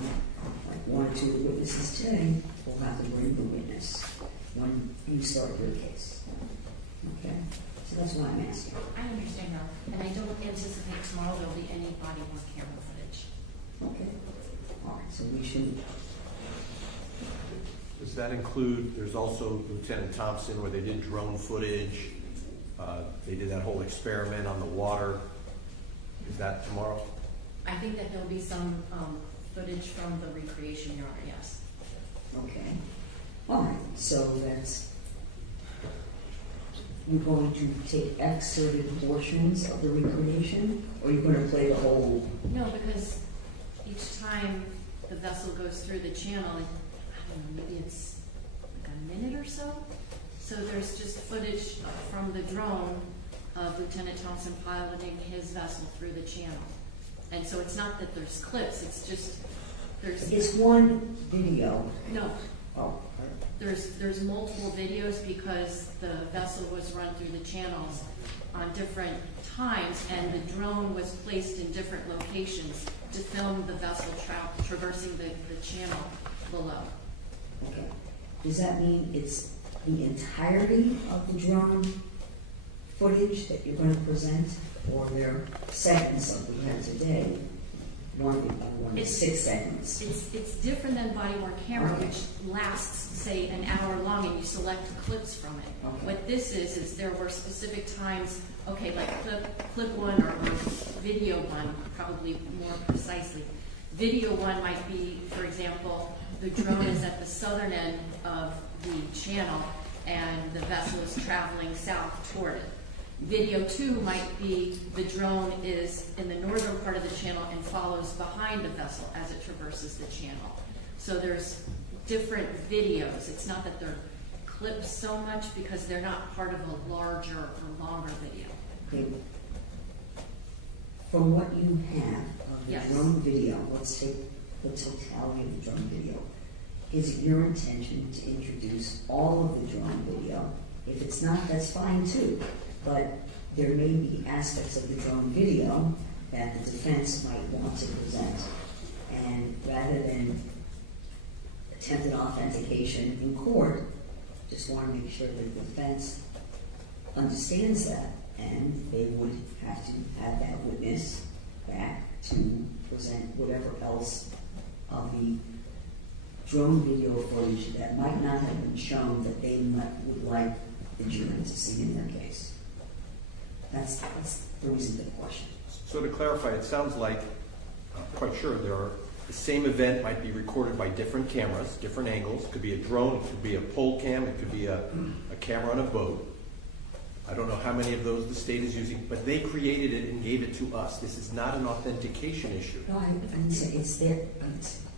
like one or two witnesses today, will have to bring the witness when you start your case. Okay? So that's why I'm asking. I understand now, and I don't anticipate tomorrow there'll be any body-worn camera footage. Okay. All right, so we shouldn't. Does that include, there's also Lieutenant Thompson where they did drone footage, they did that whole experiment on the water. Is that tomorrow? I think that there'll be some footage from the recreation, Your Honor, yes. Okay. All right, so that's, you're going to take excerpted portions of the recreation, or you're going to play the whole? No, because each time the vessel goes through the channel, I don't know, maybe it's like a minute or so. So there's just footage from the drone of Lieutenant Thompson piloting his vessel through the channel. And so it's not that there's clips, it's just, there's... It's one video. No. Oh. There's multiple videos because the vessel was run through the channels on different times, and the drone was placed in different locations to film the vessel traversing the channel below. Okay. Does that mean it's the entirety of the drone footage that you're going to present, or there are segments of we had today? One is 6 segments. It's different than body-worn camera, Okay. which lasts, say, an hour long, and you select clips from it. Okay. What this is there were specific times, okay, like clip one or video one, probably more precisely. Video one might be, for example, the drone is at the southern end of the channel, and the vessel is traveling south toward it. Video 2 might be the drone is in the northern part of the channel and follows behind the vessel as it traverses the channel. So there's different videos. It's not that they're clipped so much because they're not part of a larger or longer video. Okay. From what you have of the Yes. drone video, let's take the totality of the drone video. Is it your intention to introduce all of the drone video? If it's not, that's fine too. But there may be aspects of the drone video that the defense might want to present. And rather than attempted authentication in court, just want to make sure that the defense understands that, and they would have to have that witness back to present whatever else of the drone video footage that might not have been shown that they would like the jury to see in their case. That's the reason for the question. So to clarify, it sounds like, I'm quite sure there are, the same event might be recorded by different cameras, different angles. It could be a drone, it could be a pole cam, it could be a camera on a boat. I don't know how many of those the state is using, but they created it and gave it to us. This is not an authentication issue. No, I didn't say it's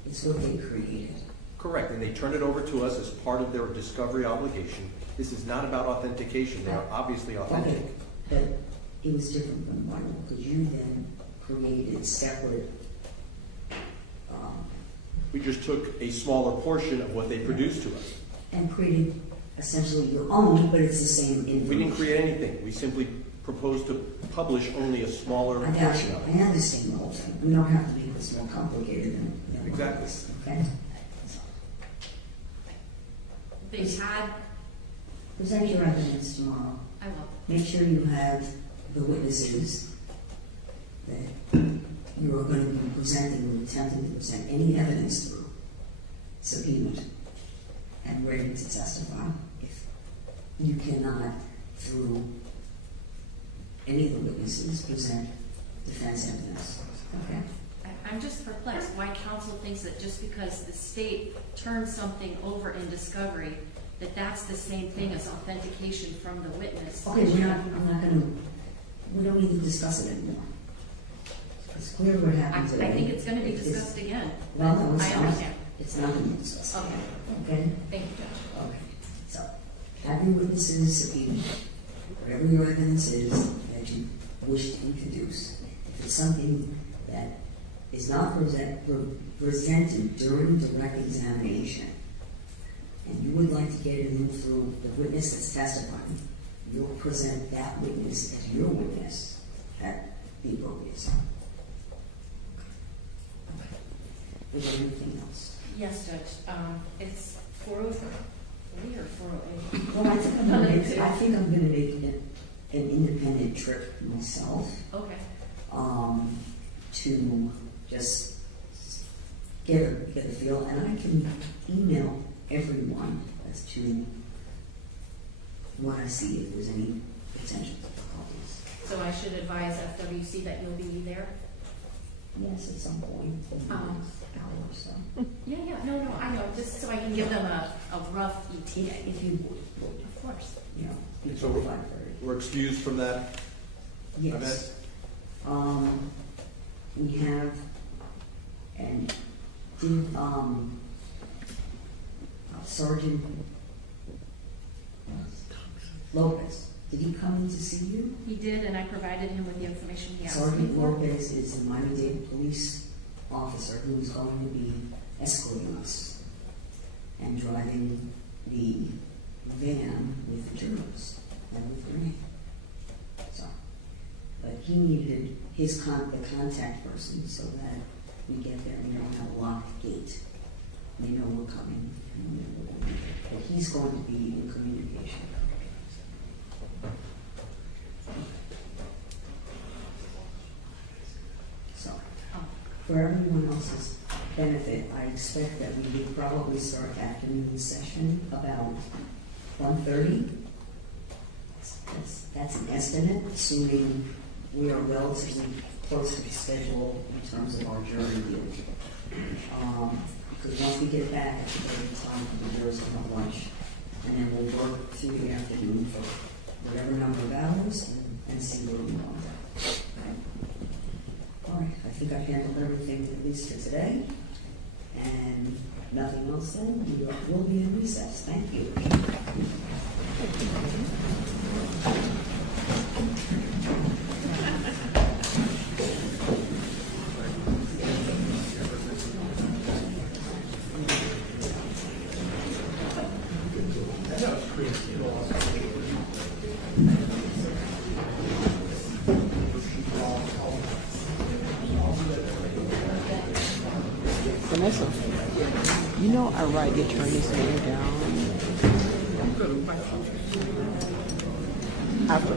it's what they created. Correct, and they turned it over to us as part of their discovery obligation. This is not about authentication. They are obviously authentic. Okay, but it was different from one, because you then created separate. We just took a smaller portion of what they produced to us. And created essentially your own, but it's the same information. We didn't create anything. We simply proposed to publish only a smaller I got portion you. of it. I understand the whole thing. We don't have to make this more complicated than Exactly. this, okay? They had... Present your evidence tomorrow. I will. Make sure you have the witnesses that you are going to be presenting or attempting to present any evidence through, subpoenaed, and ready to testify. If you cannot, through any of the witnesses, present defense evidence. Okay? I'm just perplexed why counsel thinks that just because the state turns something over in discovery, that that's the same thing as authentication from the witness. Okay, we don't need to discuss it anymore. It's clear what happened today. I think it's gonna be discussed again. Well, no, it's I not. understand. It's not going to be discussed. Okay. Okay? Thank you, Judge. Okay. So, have your witnesses subpoenaed, whatever your evidence is that you wish to introduce. If it's something that is not presented during direct examination, and you would like to get it moved through the witness that's testifying, you'll present that witness as your witness at the appropriate time. Is there anything else? Yes, Judge. It's 403 or 408. Well, I think I'm going to make an independent trip myself. Okay. To just get a feel, and I can email everyone as to what I see if there's any potential difficulties. So I should advise FWC that you'll be there? Yes, at some point. Hour or so. Yeah, no, I know, just so I can give them a rough ETA. If you would. Of course. You know, So before 5:30. we're excused from that event? Yes. We have, and did, Sergeant Lopez, did he come in to see you? He did, and I provided him with the information he asked me Sergeant for. Lopez is the Miami-Dade police officer who is going to be escorting us and driving the van with the jurors and with Renee. So, but he needed his the contact person so that we get there and we don't have a locked gate. They know we're coming. But he's going to be in communication. So, for everyone else's benefit, I expect that we would probably start afternoon session about 1:30. That's an estimate, assuming we are relatively close to the schedule in terms of our jury deal. Because once we get back, it's time for the jurors to have lunch, and then we'll work through the afternoon for whatever number of hours and see where we want to go. Okay? All right, I think I've handled everything at least for today, and nothing else then. We will be in recess. Thank you. Vanessa, you know I write the attorney's name down. After.